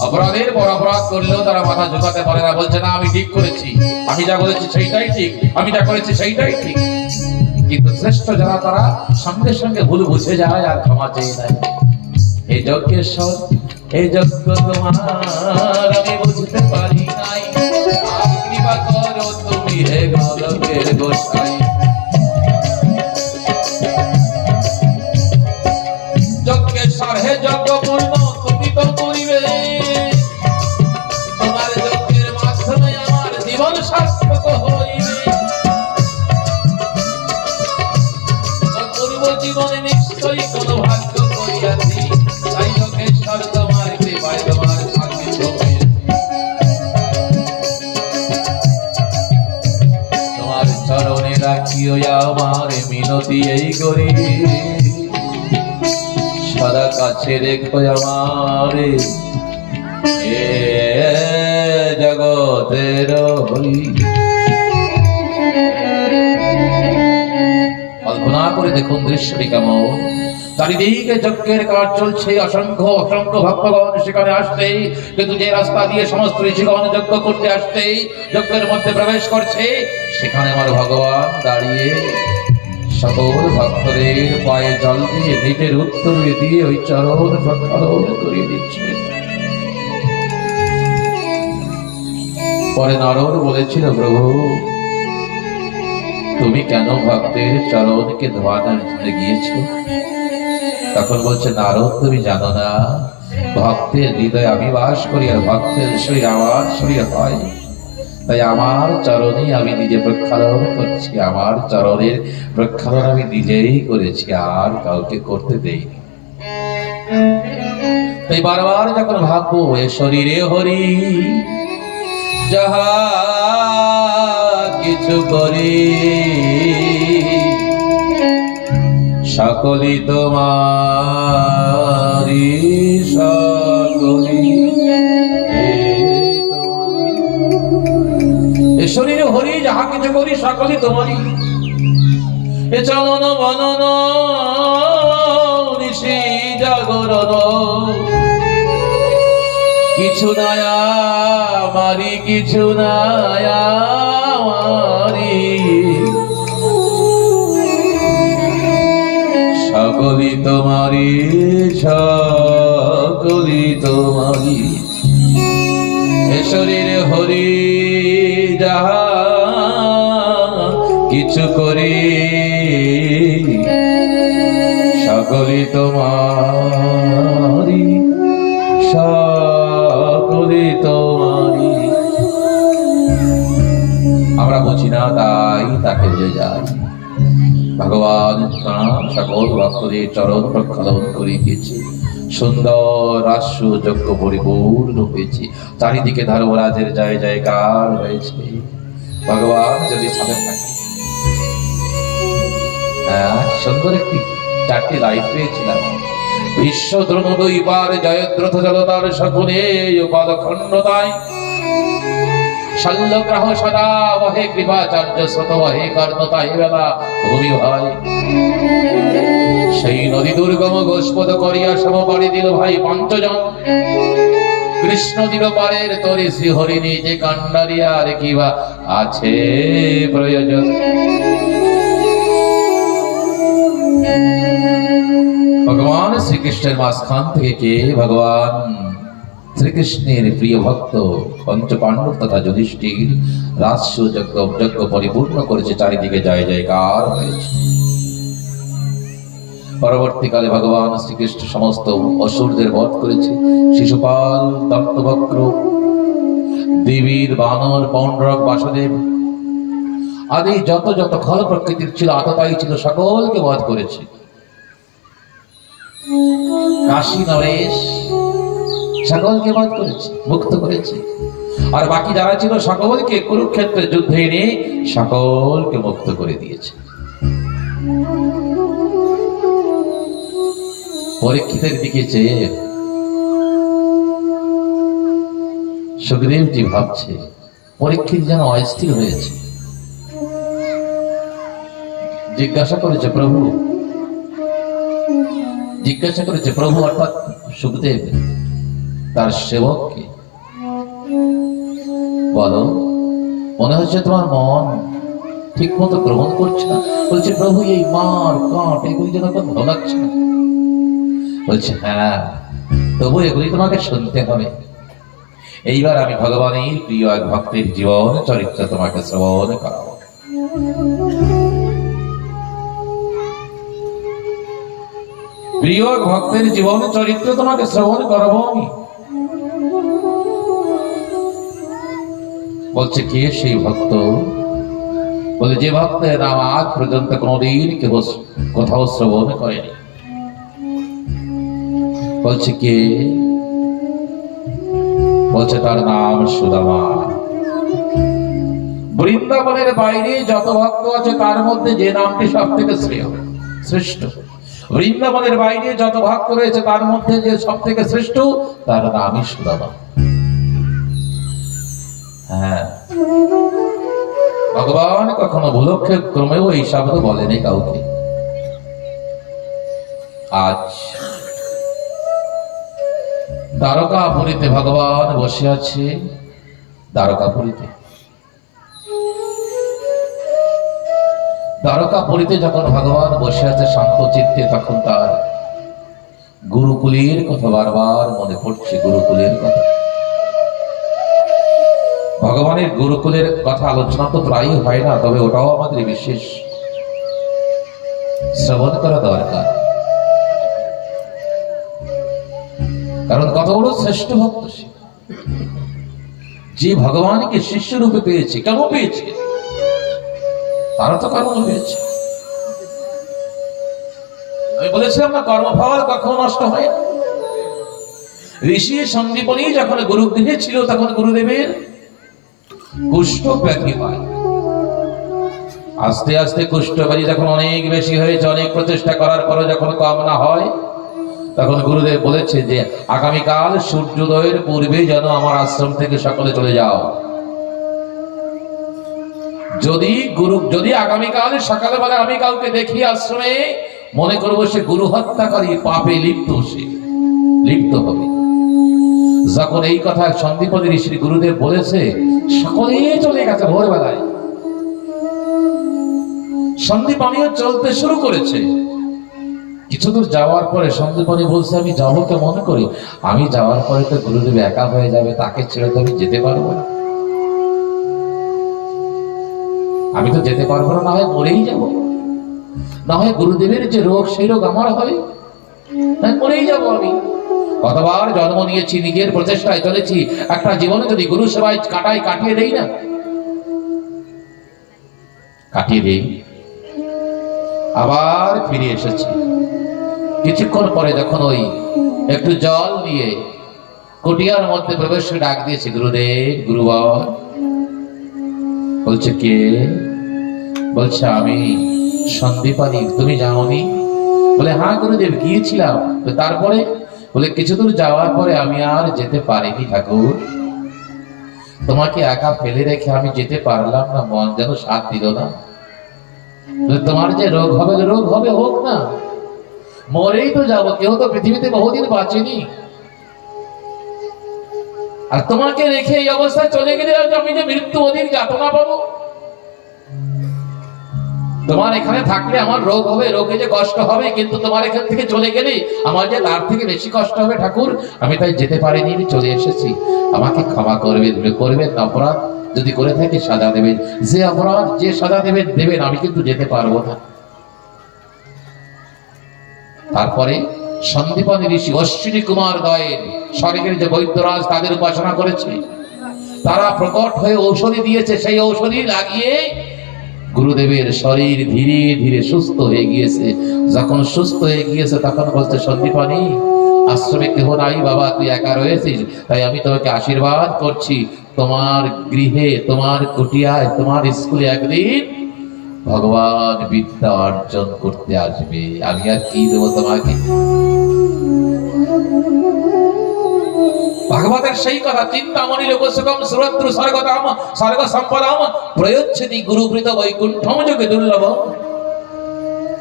অপরাধের পর অপরাধ করলেও তারা মাথা ঝুঁকাতে পারে না, বলছে না আমি ঠিক করেছি, আমি যা বলেছি সেইটাই ঠিক, আমি যা করেছি সেইটাই ঠিক। কিন্তু শ্রেষ্ঠ যারা তারা সঙ্গে সঙ্গে ভুল বুঝে যায় আর ক্ষমা চেয়ে নেয়। এই যজ্ঞেশ্বর, এই যজ্ঞ তোমার আমি বুঝতে পারি নাই, কৃপা করো তুমি হে গোলকের গোসাই। যজ্ঞেশ্বর, হে যজ্ঞ পূর্ণ তুমি তো করিবে, তোমার যজ্ঞের মাধ্যমে আমার জীবন সার্থক হইবে। পূর্ব জীবনে নিশ্চয়ই কোন ভাগ্য করিয়াছি, তাই যজ্ঞেশ্বর তোমার কৃপায় তোমার সান্নিধ্য পেয়েছি। তোমার চরণে রাখিও আমার মিনতি এই করি, সদা কাছে রেখো আমারে এ জগতের হরি। কল্পনা করে দেখুন দৃশ্যটি কেমন। চারিদিকে যজ্ঞের কাজ চলছে, অসংখ্য অসংখ্য ভক্তগণ সেখানে আসতেই, কিন্তু যে রাস্তা দিয়ে সমস্ত ঋষিগণ যজ্ঞ করতে আসতেই যজ্ঞের মধ্যে প্রবেশ করছে, সেখানে আমার ভগবান দাঁড়িয়ে সকল ভক্তদের পায়ে জল দিয়ে নিজের উত্তর দিয়ে ওই চরণ প্রক্ষালন করিয়ে দিচ্ছে। পরে নারদ বলেছিল, প্রভু তুমি কেন ভক্তের চরণকে ধোয়াতে গিয়েছো? তখন বলছে, নারদ তুমি জানো না, ভক্তের হৃদয়ে আমি বাস করি আর ভক্তের শরীর আমার শরীর হয়, তাই আমার চরণে আমি নিজে প্রক্ষালন করছি, আমার চরণের প্রক্ষালন আমি নিজেই করেছি, আর কাউকে করতে দেইনি। তাই বারবার যখন ভাববো এ শরীরে হরি, যাহা কিছু করি সকলই তোমারি, সকলই শরীরে হরি, যাহা কিছু করি সকলই তোমারই। এ চলন বনন ঋষি জাগরণ, কিছু নয়া মারি, কিছু নয়া মারি, সকলই তোমারি, সকলই তোমারি। এ শরীরে হরি, যাহা কিছু করি সকলই তোমারি, সকলই তোমারি। আমরা বুঝি না, তাই তাকে বুঝে যাই। ভগবান সকল ভক্তদের চরণ প্রক্ষালন করে দিয়েছে, সুন্দর রাস্য যজ্ঞ পরিপূর্ণ হয়েছে, চারিদিকে ধর্মরাজের জয় জয়কার হয়েছে। ভগবান যদি সাথে থাকে, সুন্দর একটি 4টি লাইফ পেয়েছিলাম। বিশ্ব দ্রোণ দৈবার জয়দ্রথ জলতার শকুনে উপাদ খণ্ডতায়, শল্যগ্রহ সদা বহে কৃপাচার্য স্রোত বহে কর্ণতায় বেলা ভূমি ভাই। সেই নদী দুর্গম গোষ্পদ করিয়া সম পাড়ি দিল ভাই পঞ্চজন, কৃষ্ণ দিল পারের তরি শ্রীহরি নিজে কান্ডারিয়ার কিবা আছে প্রয়োজন। ভগবান শ্রীকৃষ্ণের মাঝখান থেকে কে ভগবান শ্রীকৃষ্ণের প্রিয় ভক্ত পঞ্চপাণ্ডব তথা যুধিষ্ঠির রাস্য যজ্ঞ পরিপূর্ণ করেছে, চারিদিকে জয় জয়কার হয়েছে। পরবর্তীকালে ভগবান শ্রীকৃষ্ণ সমস্ত অসুরদের বধ করেছে। শিশুপাল, দন্তবক্র, দেবীর, বানর, পৌণ্ড্রক, বাসুদেব আদি যত যত খল প্রকৃতির ছিল, আততায়ী ছিল, সকলকে বধ করেছে। কাশী নরেশ সকলকে বধ করেছে, মুক্ত করেছে, আর বাকি যারা ছিল সকলকে কুরুক্ষেত্রের যুদ্ধে এনে সকলকে মুক্ত করে দিয়েছে। পরীক্ষিতের দিকে চেয়ে সুখদেবজি ভাবছে পরীক্ষিত যেন অস্থির হয়েছে। জিজ্ঞাসা করেছে প্রভু অর্থাৎ সুখদেব তার সেবককে, বলো মনে হচ্ছে তোমার মন ঠিক মতো গ্রহণ করছে না। বলছে প্রভু এই মার কাঠ এগুলি যেন তো ভালো লাগছে না। বলছে হ্যাঁ, তবু এগুলি তোমাকে শুনতে হবে। এইবার আমি ভগবানের প্রিয় এক ভক্তের জীবন চরিত্র তোমাকে শ্রবণ করাবো। প্রিয় ভক্তের জীবন চরিত্র তোমাকে শ্রবণ করাবো আমি। বলছে কে সেই ভক্ত? বলে যে ভক্তের নাম আজ পর্যন্ত কোনদিন কেউ কোথাও শ্রবণ করেনি। বলছে কে? বলছে তার নাম সুদামা। বৃন্দাবনের বাইরে যত ভক্ত আছে তার মধ্যে যে নামটি সব থেকে শ্রেষ্ঠ, বৃন্দাবনের বাইরে যত ভক্ত রয়েছে তার মধ্যে যে সব থেকে শ্রেষ্ঠ তার নামই সুদামা। হ্যাঁ, ভগবান কখনো ভুলক্ষেপ ক্রমেও এই শব্দ বলেনি কাউকে। আজ দ্বারকাপুরীতে ভগবান বসে আছে। দ্বারকাপুরীতে যখন ভগবান বসে আছে শান্ত চিত্তে, তখন তার গুরুকুলের কথা বারবার মনে পড়ছে। গুরুকুলের কথা, ভগবানের গুরুকুলের কথা আলোচনা তো প্রায়ই হয় না, তবে ওটাও আমাদের বিশেষ শ্রবণ করা দরকার। কারণ কত বড় শ্রেষ্ঠ ভক্ত সে, যে ভগবানকে শিষ্য রূপে পেয়েছে। কেন পেয়েছে? তারা তো কারণ পেয়েছে। আমি বলেছিলাম না, কর্মফল কখনো নষ্ট হয় না। ঋষি সন্দীপনী যখন গুরুগৃহে ছিল তখন গুরুদেবের কুষ্ঠ ব্যাধি হয়। আস্তে আস্তে কুষ্ঠ ব্যাধি যখন অনেক বেশি হয়েছে, অনেক প্রচেষ্টা করার পরে যখন কম না হয়, তখন গুরুদেব বলেছে যে আগামীকাল সূর্যোদয়ের পূর্বে যেন আমার আশ্রম থেকে সকলে চলে যাও। যদি আগামীকাল সকালবেলা আমি কাউকে দেখি আশ্রমে, মনে করবো সে গুরু হত্যাকারী, পাপে লিপ্ত হবে। যখন এই কথা সন্দীপনী ঋষি গুরুদেব বলেছে, সকলেই চলে গেছে। ভোরবেলায় সন্দীপনীও চলতে শুরু করেছে। কিছু দূর যাওয়ার পরে সন্দীপনী বলছে আমি যাবো কেমন করে? আমি যাওয়ার পরে তো গুরুদেব একা হয়ে যাবে, তাকে ছেড়ে তো আমি যেতে পারবো না। আমি তো যেতে পারবো না, না হয় মরেই যাব, না হয় গুরুদেবের যে রোগ সেই রোগ আমার হবে, মরেই যাবো আমি। কতবার জন্ম নিয়েছি, নিজের প্রচেষ্টায় চলেছি, একটা জীবনে যদি গুরু সেবায় কাটিয়ে দেই না, কাটিয়ে দেই। আবার ফিরে এসেছি। কিছুক্ষণ পরে যখন ওই একটু জল নিয়ে কুটিয়ার মধ্যে প্রবেশ করে ডাক দিয়েছে, গুরুদেব, গুরুবর। বলছে কে? বলছে আমি সন্দীপনী, তুমি যাওনি? বলে হ্যাঁ গুরুদেব গিয়েছিলাম। তারপরে? বলে কিছু দূর যাওয়ার পরে আমি আর যেতে পারিনি ঠাকুর, তোমাকে একা ফেলে রেখে আমি যেতে পারলাম না, মন যেন সাথ দিল না। তোমার যে রোগ হবে হোক না, মরেই তো যাবো, কেউ তো পৃথিবীতে বহুদিন বাঁচেনি। আর তোমাকে রেখে এই অবস্থায় চলে গেলে আমি যে মৃত্যু অধিক যাতনা পাবো। তোমার এখানে থাকলে আমার রোগ হবে, রোগে যে কষ্ট হবে, কিন্তু তোমার এখান থেকে চলে গেলে আমার যে তার থেকে বেশি কষ্ট হবে ঠাকুর। আমি তাই যেতে পারিনি, আমি চলে এসেছি। আমাকে ক্ষমা করবেন। অপরাধ যদি করে থাকি সাজা দেবেন, যে অপরাধ যে সাজা দেবেন, আমি কিন্তু যেতে পারবো না। তারপরে সন্দীপনী ঋষি অশ্বিনী কুমার দয়ের স্বর্গের যে বৈদ্যরাজ তাদের উপাসনা করেছে, তারা প্রকট হয়ে ঔষধি দিয়েছে। সেই ঔষধি লাগিয়ে গুরুদেবের শরীর ধীরে ধীরে সুস্থ হয়ে গিয়েছে। যখন সুস্থ হয়ে গিয়েছে তখন বলছে, সন্দীপনী, আশ্রমে কেহ নাই বাবা, তুই একা রয়েছিস, তাই আমি তোমাকে আশীর্বাদ করছি, তোমার গৃহে, তোমার কুটিয়ায়, তোমার স্কুলে একদিন ভগবান বিদ্যা অর্জন করতে আসবে। আমি আর কি দেবো তোমাকে? ভাগবতের সেই কথা, চিন্তামণি লোকসুখম সুরদ্রু স্বর্গধাম স্বর্গ সম্পদাম প্রয়োচ্ছেদি গুরুকৃত বৈকুণ্ঠম যোগে দুর্লভ।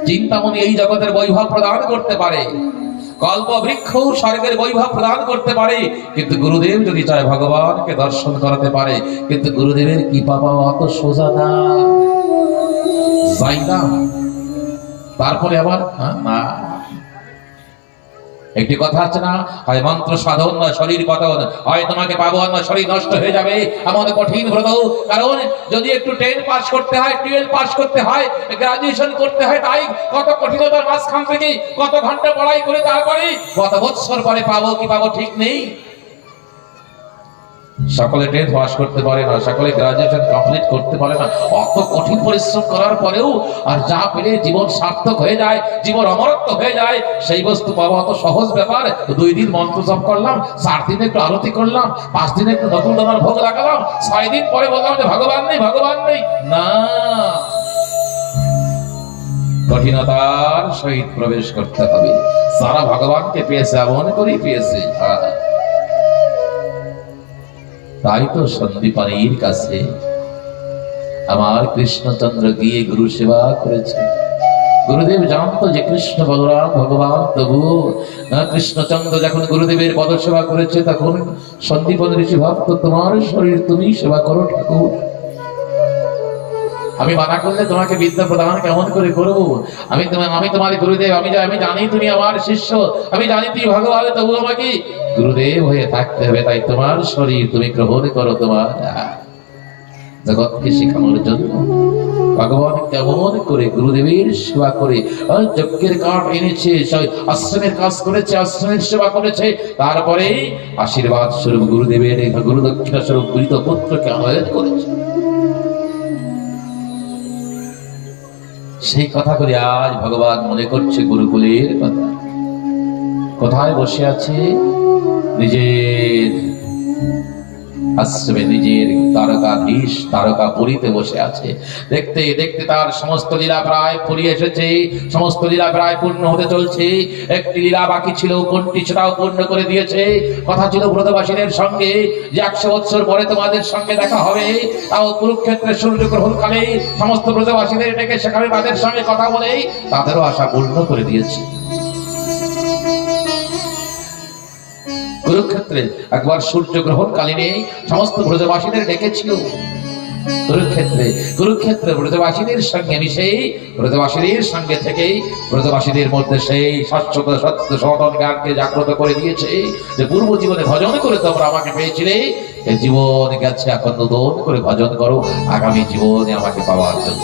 চিন্তামণি এই জগতের বৈভব প্রদান করতে পারে, কল্প বৃক্ষ স্বর্গের বৈভব প্রদান করতে পারে, কিন্তু গুরুদেব যদি চায় ভগবানকে দর্শন করাতে পারে। কিন্তু গুরুদেবের কৃপা পাওয়া অত সোজা না, যাই না। তারপরে আবার না, একটি কথা আছে না, হয় মন্ত্র সাধন নয় শরীর পতন, হয় তোমাকে পাবো না শরীর নষ্ট হয়ে যাবে। এমন কঠিন ব্রত, কারণ যদি একটু 10 পাস করতে হয়, 12 পাস করতে হয়, গ্রাজুয়েশন করতে হয়, তাই কত কঠিনতার মাঝখান থেকে কত ঘন্টা পড়াই করে তারপরে কত বছর পরে পাবো কি পাবো ঠিক নেই। সকলে 10 পাস করতে পারে না, সকলে গ্রাজুয়েশন কমপ্লিট করতে পারে না। অত কঠিন পরিশ্রম করার পরেও আর যা পেলে জীবন সার্থক হয়ে যায়, জীবন অমরত্ব হয়ে যায়, সেই বস্তু পাওয়া অত সহজ ব্যাপার? 2 দিন মন্ত্র জপ করলাম, 4 দিন একটু আরতি করলাম, 5 দিন একটু নকুল দানার ভোগ লাগালাম, 6 দিন পরে বললাম যে ভগবান নেই, ভগবান নেই, না। কঠিনতার সহিত প্রবেশ করতে হবে। সারা ভগবানকে পেয়েছে, এমন করেই পেয়েছে। তাই তো সন্দীপনীর কাছে আমার কৃষ্ণচন্দ্র গিয়ে গুরু সেবা করেছে। গুরুদেব জানতো যে কৃষ্ণ বলরাম ভগবান, তবু কৃষ্ণচন্দ্র যখন গুরুদেবের পদ সেবা করেছে, তখন সন্দীপনী ঋষি ভাবত, তোমার শরীর তুমি সেবা করো ঠাকুর, আমি মানা করলে তোমাকে বিদ্যা প্রদান কেমন করে করবো? আমি তোমার গুরুদেব, আমি জানি তুমি আমার শিষ্য, আমি জানি তুমি ভগবান, তবু আমাকে গুরুদেব হয়ে থাকতে হবে। তাই তোমার শরীর তুমি গ্রহণ করো, তোমার জগৎকে শেখানোর জন্য ভগবান কেমন করে গুরুদেবের সেবা করে যজ্ঞের কাঠ এনেছে, আশ্রমের কাজ করেছে, আশ্রমের সেবা করেছে, তারপরে আশীর্বাদ স্বরূপ গুরুদেবের গুরু দক্ষিণা স্বরূপ মৃত পুত্রকে আনয়ন করেছে। সেই কথা করে আজ ভগবান মনে করছে গুরুকুলের কথা। কোথায় বসে আছে? নিজের আশ্রমে, নিজের তারকাধীশ তারকাপুরীতে বসে আছে। দেখতে দেখতে তার সমস্ত লীলা প্রায় ফুরিয়ে এসেছে, সমস্ত লীলা প্রায় পূর্ণ হতে চলছে। একটি লীলা বাকি ছিল, কোনটি সেটাও পূর্ণ করে দিয়েছে। কথা ছিল ব্রতবাসীদের সঙ্গে যে 100 বছর পরে তোমাদের সঙ্গে দেখা হবে, তাও কুরুক্ষেত্রের সূর্যগ্রহণ কালে সমস্ত ব্রতবাসীদের ডেকে সেখানে তাদের সঙ্গে কথা বলে তাদেরও আশা পূর্ণ করে দিয়েছে। কুরুক্ষেত্রে একবার সূর্যগ্রহণ কালীনে সমস্ত ব্রজবাসীদের ডেকেছিল কুরুক্ষেত্রে ব্রজবাসীদের সঙ্গে মিশে, ব্রজবাসীদের সঙ্গে থেকেই ব্রজবাসীদের মধ্যে সেই শাশ্বত সত্য সনাতন জ্ঞানকে জাগ্রত করে দিয়েছে যে পূর্ব জীবনে ভজন করে তোমরা আমাকে পেয়েছিলে, এই জীবন গেছে, এখন নতুন করে ভজন করো আগামী জীবনে আমাকে পাওয়ার জন্য।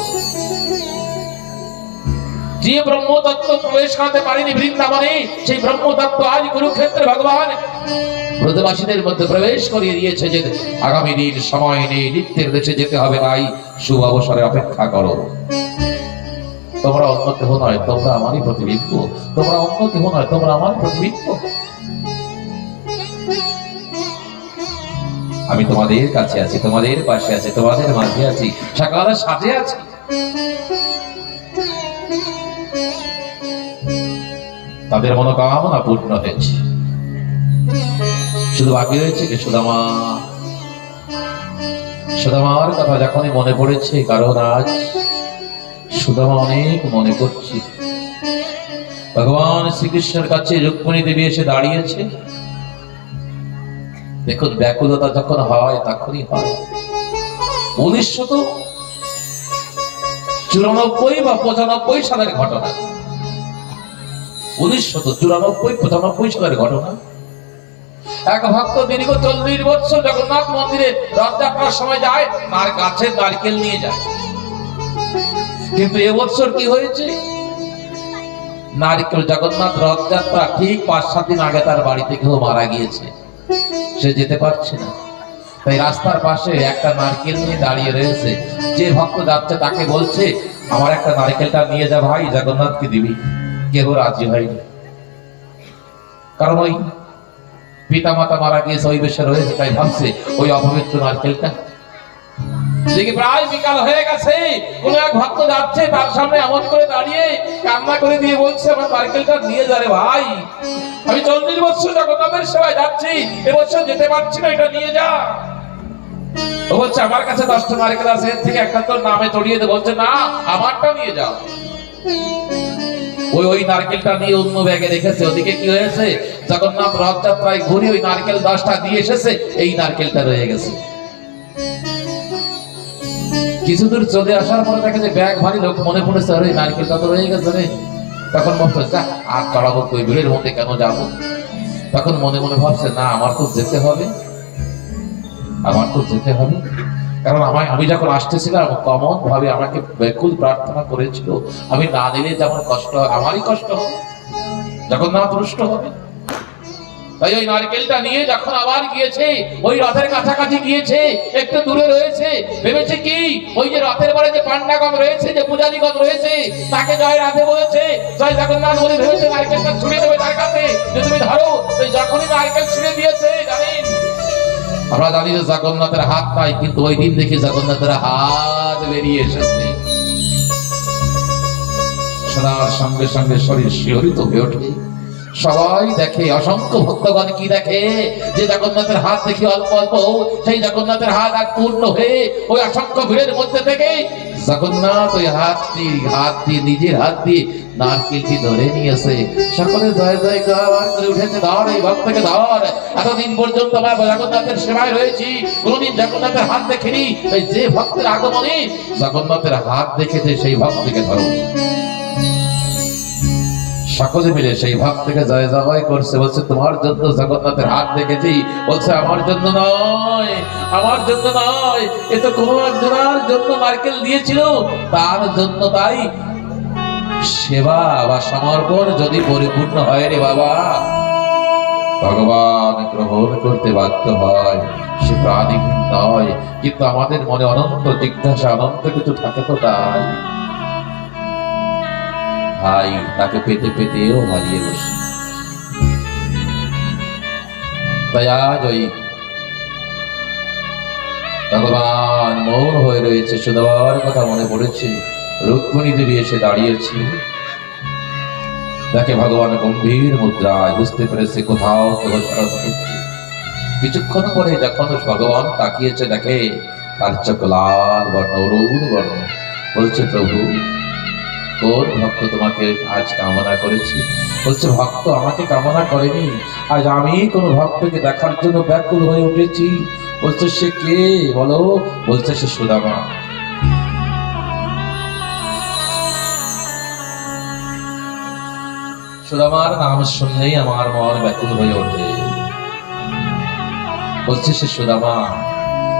যে ব্রহ্মতত্ত্ব প্রবেশ করতে পারেনি বৃন্দাবনে, সেই ব্রহ্মতত্ত্ব আজ কুরুক্ষেত্রে ভগবান ব্রজবাসীদের মধ্যে প্রবেশ করিয়ে দিয়েছে যে আগামী দিন সময় নেই, নিত্যের দেশে যেতে হবে, তাই শুভ অবসরে অপেক্ষা করো। তোমরা অন্য কেহ নয়, তোমরা আমারই প্রতিবিম্ব, তোমরা অন্য কেহ নয়, তোমরা আমার প্রতিবিম্ব। আমি তোমাদের কাছে আছি, তোমাদের পাশে আছি, তোমাদের মাঝে আছি, সকালে সাথে আছি। তাদের মনোকামনা পূর্ণ হয়েছে, শুধু বাকি রয়েছে কি সুদামা। সুদামার কথা যখনই মনে পড়েছে, কারণ আজ সুদামা অনেক মনে করছি। ভগবান শ্রীকৃষ্ণের কাছে রুক্মিণী দেবী এসে দাঁড়িয়েছে। দেখুন, ব্যাকুলতা যখন হয় তখনই হয়। 1994 বা 95 সালের ঘটনা, 1994-95 সালের ঘটনা। এক ভক্ত দীর্ঘ 40 বছর জগন্নাথ মন্দিরে রথযাত্রার সময় যায়, তার গাছের নারকেল নিয়ে যায়। কিন্তু এবছর কি হয়েছে, নারকেল জগন্নাথ রথযাত্রা ঠিক 5-7 দিন আগে তার বাড়িতে কেউ মারা গিয়েছে, সে যেতে পারছে না। তাই রাস্তার পাশে একটা নারকেল নিয়ে দাঁড়িয়ে রয়েছে। যে ভক্ত যাচ্ছে তাকে বলছে, আমার একটা নারকেলটা নিয়ে যা ভাই, জগন্নাথকে দিবি। কেউ রাজি হয়নি, কারণ ওই পিতা মাতা মারা গিয়েছে, ওই বেশে রয়েছে, তাই ভাবছে ওই অপবিত্র নারকেলটা। দেখি প্রায় বিকাল হয়ে গেছে, কোন এক ভক্ত যাচ্ছে, তার সামনে এমন করে দাঁড়িয়ে কান্না করে দিয়ে বলছে, আমার নারকেলটা নিয়ে যা রে ভাই, আমি 40 বছর জগন্নাথের সেবায় যাচ্ছি, এবছর যেতে পারছি না, এটা নিয়ে যা। ও বলছে, আমার কাছে 10টা নারকেল আছে, এর থেকে একটা তোর নামে চড়িয়ে দে। বলছে, না, আমারটা নিয়ে যাও। ওই নারকেলটা নিয়ে অন্য ব্যাগে রেখেছে। ওদিকে কি হয়েছে, জগন্নাথ রথযাত্রায় ঘুরে ওই নারকেল 10টা দিয়ে এসেছে, এই নারকেলটা রয়ে গেছে। কিছুদূর চলে আসার পরে দেখে যে ব্যাগ ভারী, লোক মনে পড়েছে, আরে নারকেলটা তো রয়ে গেছে রে। তখন ভাবছে, আর চড়াবো ওই ভিড়ের মধ্যে কেন যাবো। তখন মনে মনে ভাবছে, না, আমার তো যেতে হবে, আমার তো যেতে হবে। কারণ আমি যখন আসতেছিলাম কমন ভাবে আমাকে ব্যাকুল প্রার্থনা করেছিল, আমি না দিলে যেমন কষ্ট, আমারই কষ্ট হবে, জগন্নাথ রুষ্ট হবে। তাই ওই নারকেলটা নিয়ে যখন আবার গিয়েছে, ওই রথের কাছাকাছি গিয়েছে, একটু দূরে রয়েছে, ভেবেছে কি ওই যে রথের পরে যে পান্ডাগণ রয়েছে, যে পূজারীগণ রয়েছে, তাকে জয় রাধে বলেছে, জয় জগন্নাথ বলে ভেবেছে নারকেলটা ছুড়ে দেবে তার কাছে, যে তুমি ধরো। যখনই নারকেল ছুড়ে দিয়েছে, জানেন, আমরা জানি যে জগন্নাথের হাত নাই, কিন্তু ওই দিন দেখি জগন্নাথের হাত বেরিয়ে এসেছে। শোনার সঙ্গে সঙ্গে শরীর শিহরিত হয়ে ওঠে। সবাই দেখে, অসংখ্য ভক্তগণ কি দেখে, যে জগন্নাথের হাত দেখি অল্প অল্প, সেই জগন্নাথের হাত আর পূর্ণ হয়ে ওই অসংখ্য ভিড়ের মধ্যে থেকে জগন্নাথ ওই হাত দিয়ে নিজের হাত দিয়ে নারকেলটি ধরে নিয়েছে। সকলে জয় জয় করে উঠেছে, ধর এই ভক্তকে ধর, এতদিন পর্যন্ত আমরা জগন্নাথের সেবায় রয়েছি, কোনদিন জগন্নাথের হাত দেখিনি, যে ভক্তের আগমনে জগন্নাথের হাত দেখেছে সেই ভক্তকে ধরো। সকলে মিলে সেই ভক্তকে জয় জয় করছে, বলছে, তোমার জন্য জগন্নাথের হাত দেখেছি। বলছে, আমার জন্য নয়, আমার জন্য নয়, এ তো কোনো একজনের জন্য নারকেল দিয়েছিল, তার জন্য। তাই সেবা বা সমর্পণ যদি পরিপূর্ণ হয় রে বাবা, ভগবান গ্রহণ করতে বাধ্য হয়, সে প্রাণীহীন নয়। কিন্তু আমাদের মনে অনন্ত জিজ্ঞাসা, অনন্ত কিছু থাকে, তো তাই ভাই তাকে পেতে পেতেও হারিয়ে বসে। তাই আজ ওই ভগবান মৌন হয়ে রয়েছে, সুদামার কথা মনে পড়েছে। রুক্মিণী দেবী এসে দাঁড়িয়েছে, দেখে ভগবান গম্ভীর মুদ্রায়, বুঝতে পেরেছে কোথাও কেউ ঝড় হচ্ছে। কিছুক্ষণ পরে যখন ভগবান তাকিয়েছে, দেখে তার চোখ লাল বর্ণ, অরুণ বর্ণ। বলছে, প্রভু, কোন ভক্ত তোমাকে আজ কামনা করেছি? বলছে, ভক্ত আমাকে কামনা করেনি, আজ আমি কোন ভক্তকে দেখার জন্য ব্যাকুল হয়ে উঠেছি। বলছে, সে কে বলো? বলছে, সে সুদামা। সুদামার নাম শুনলেই আমার মন ব্যাকুল হয়ে ওঠে। বলছে, সে সুদামা।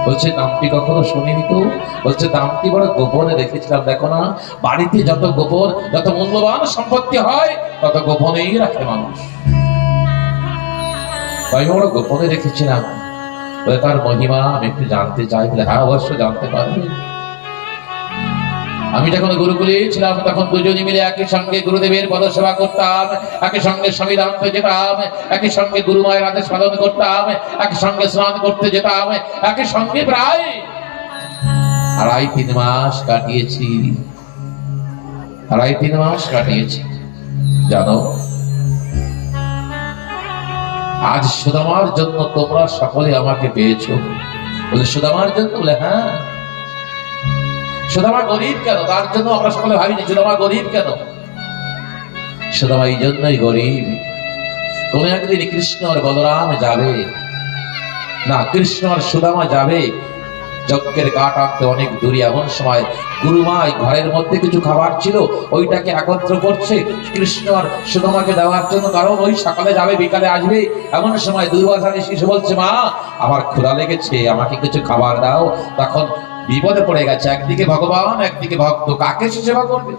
বলছে, নামটি কখনো শুনিনি তো। বলছে, নামটি বড় গোপনে রেখেছিলাম, দেখো না, বাড়িতে যত গোপন, যত মূল্যবান সম্পত্তি হয়, তত গোপনেই রাখে মানুষ। তাই বড় গোপনে রেখেছিলাম। তার মহিমা আমি একটু জানতে চাই। বলে, হ্যাঁ, অবশ্য জানতে পারবে। আমি যখন গুরুকুলে ছিলাম, তখন দুজনে মিলে একই সঙ্গে গুরুদেবের পদসেবা করতাম, একই সঙ্গে সংবিধানতে যেতাম, একই সঙ্গে গুরু মায়ের আদেশ পালন করতাম, একই সঙ্গে স্নান করতে যেতাম, একই সঙ্গে প্রায় 2.5-3 মাস কাটিয়েছি। 2.5-3 মাস কাটিয়েছি। জানো, আজ সুদামার জন্য তোমরা সকলে আমাকে পেয়েছো। বলে, সুদামার জন্য? বলে, হ্যাঁ। সুদামা গরিব কেন? তার জন্য আমরা সকলে ভাবিনি সুদামা গরিব কেন। সুদামা এই জন্যই গরিব, কোন একদিন কৃষ্ণ আর বলরাম যাবে না, কৃষ্ণ আর সুদামা যাবে যজ্ঞের কাঠ আনতে অনেক দূরে। এমন সময় গুরুমাই ঘরের মধ্যে কিছু খাবার ছিল, ওইটাকে একত্র করছে কৃষ্ণ আর সুদামাকে দেওয়ার জন্য, কারণ ওই সকালে যাবে, বিকালে আসবে। এমন সময় দুর্বাসা ঋষি বলছে, মা, আমার ক্ষুধা লেগেছে, আমাকে কিছু খাবার দাও। তখন বিপদে পড়ে গেছে, একদিকে ভগবান, একদিকে ভক্ত, কাকে সে সেবা করবে?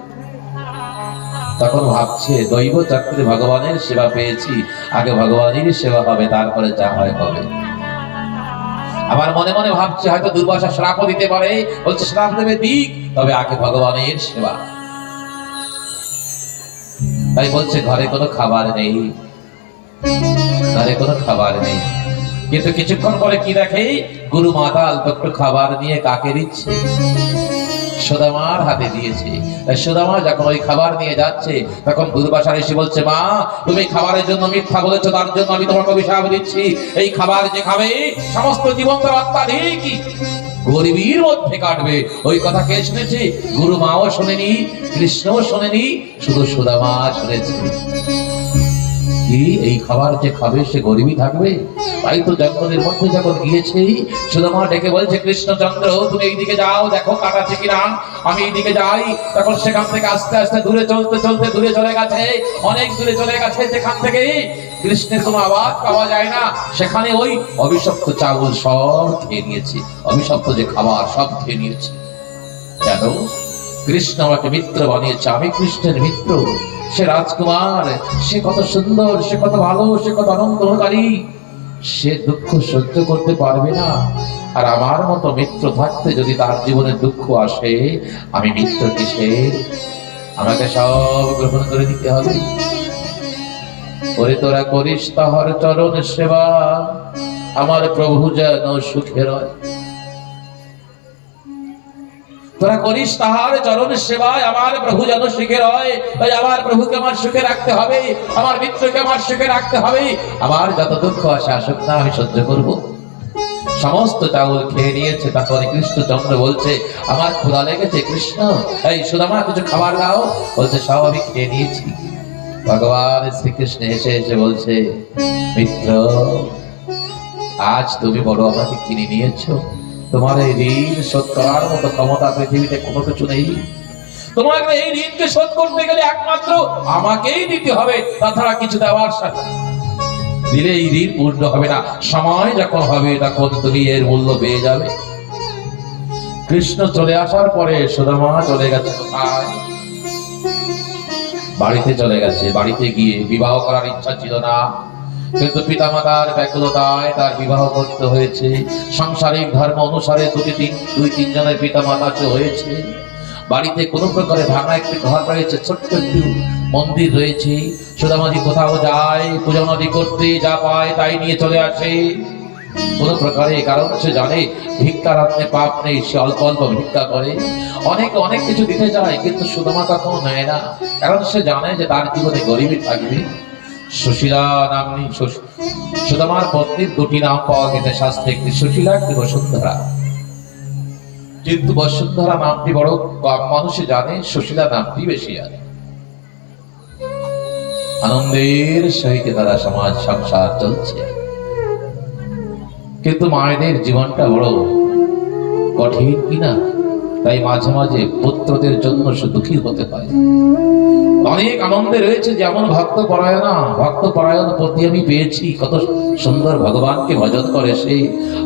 তখন ভাবছে, দৈব চক্রে ভগবানের সেবা পেয়েছি, আগে ভগবানের সেবা হবে, তারপরে যা হয় হবে। আবার মনে মনে ভাবছে হয়তো দুর্বাসা শ্রাপও দিতে পারে, বলছে শ্রাপ দেবে দিক, তবে আগে ভগবানের সেবা। তাই বলছে ঘরে কোনো খাবার নেই, ঘরে কোনো খাবার নেই। কিন্তু কিছুক্ষণ পরে কি দেখে, গুরু মাতা অল্প একটু খাবার নিয়ে কাকে দিচ্ছে, সুদামার হাতে দিয়েছে। সুদামা যখন ওই খাবার নিয়ে যাচ্ছে, তখন দুর্বাসা এসে বলছে, মা তুমি খাবারের জন্য মিথ্যা বলেছো, তার জন্য আমি তোমাকে অভিশাপ দিচ্ছি। এই খাবার যে খাবে সমস্ত জীবন তার অত্যাধিক গরিবীর মধ্যে কাটবে। ওই কথা কে শুনেছে? গুরু মাও শোনেনি, কৃষ্ণও শোনেনি, শুধু সুদামা শুনেছে। কি এই খাবার যে খাবে সে গরিবই থাকবে? তাই তো জঙ্গলের মধ্যে যখন গিয়েছে, সুদামা ডেকে বলছে, কৃষ্ণচন্দ্র তুমি এইদিকে যাও, দেখো কাটা আছে কিনা। আমি এইদিকে যাই। তখন সেখান থেকে আস্তে আস্তে দূরে চলতে চলতে দূরে চলে গেছে, অনেক দূরে চলে গেছে, যেখান থেকে কৃষ্ণের কোনো আওয়াজ পাওয়া যায় না। সেখানে ওই অভিশপ্ত চাউল সব খেয়ে নিয়েছে, অভিশপ্ত যে খাবার সব খেয়ে নিয়েছে। কেন? কৃষ্ণ আমাকে মিত্র বানিয়েছে, আমি কৃষ্ণের মিত্র। সে রাজকুমার, সে কত সুন্দর, সে কত ভালো, সে কত আনন্দকারী, সে দুঃখ সহ্য করতে পারবে না। আর আমার মতো মিত্র থাকতে যদি তার জীবনে দুঃখ আসে, আমি মিত্র কিসের? আমাকে সব গ্রহণ করে নিতে হবে। ওরে তোরা করিস তাহার চরণ সেবা, আমার প্রভু যেন সুখে রয়। তোরা করিস তাহার চরণ সেবায়, আমার প্রভু যেন সুখে রয়। তাই আমার প্রভুকে আমার সুখে রাখতে হবে, আমার মিত্রকে আমার সুখে রাখতে হবে। আমার যত দুঃখ আসে আসুক না, আমি সহ্য করব। সমস্ত চাউল খেয়ে নিয়েছে। তারপরে কৃষ্ণচন্দ্র বলছে, আমার ক্ষুধা লেগেছে কৃষ্ণ, এই সুদামা কিছু খাবার দাও। বলছে সব আমি খেয়ে নিয়েছি। ভগবান শ্রীকৃষ্ণ এসে এসে বলছে, মিত্র আজ তুমি বড় আমাকে কিনে নিয়েছো, তোমার এই ঋণ শোধ করার মতো ক্ষমতা পৃথিবীতে কোনো কিছু নেই। তোমাকে এই ঋণকে শোধ করতে গেলে একমাত্র আমাকেই দিতে হবে, তাছাড়া কিছু দেওয়ার সাথে দিলে এই ঋণ পূর্ণ হবে না। সময় যখন হবে তখন তুমি এর মূল্য পেয়ে যাবে। কৃষ্ণ চলে আসার পরে সুদামা চলে গেছে কোথায়? বাড়িতে চলে গেছে। বাড়িতে গিয়ে বিবাহ করার ইচ্ছা ছিল না, কিন্তু পিতামাতার ব্যাকুলতায় তার বিবাহ করতে হয়েছে। সাংসারিক ধর্ম অনুসারে দুই তিনজনের পিতামাতা হয়েছে। বাড়িতে কোনো প্রকারে ভাঙা একটি ঘর রয়েছে, ছোট্ট একটু মন্দির রয়েছে। সুদামাজি কোথাও যায় পূজনাদি করতে, যা পায় তাই নিয়ে চলে আসে কোনো প্রকারে, কারণ সে জানে ভিক্ষার হাতে পাপ নেই। সে অল্প অল্প ভিক্ষা করে, অনেক অনেক কিছু দিতে চায়, কিন্তু সুদামা কখনো নেয় না, কারণ সে জানে যে তার জীবনে গরিবই থাকবে। সুশীলা নামনি সুদামার পত্নীর দুটি নাম পাওয়া গেছে শাস্ত্রে, একটি সুশীলা, একটি বসুন্ধরা। কিন্তু বসুন্ধরা নামটি বড় কম মানুষে জানে, সুশীলা নামটি বেশি জানে। আনন্দের সহিত তারা সমাজ সংসার চলছে, কিন্তু মায়েদের জীবনটা বড় কঠিন কিনা, তাই মাঝে মাঝে পুত্রদের জন্য সে দুঃখী হতে পারে। অনেক আনন্দে রয়েছে, যেমন ভক্ত পরায়ণা, ভক্ত পরায়ণ পতি আমি পেয়েছি, কত সুন্দর ভগবানকে ভজন করে সে।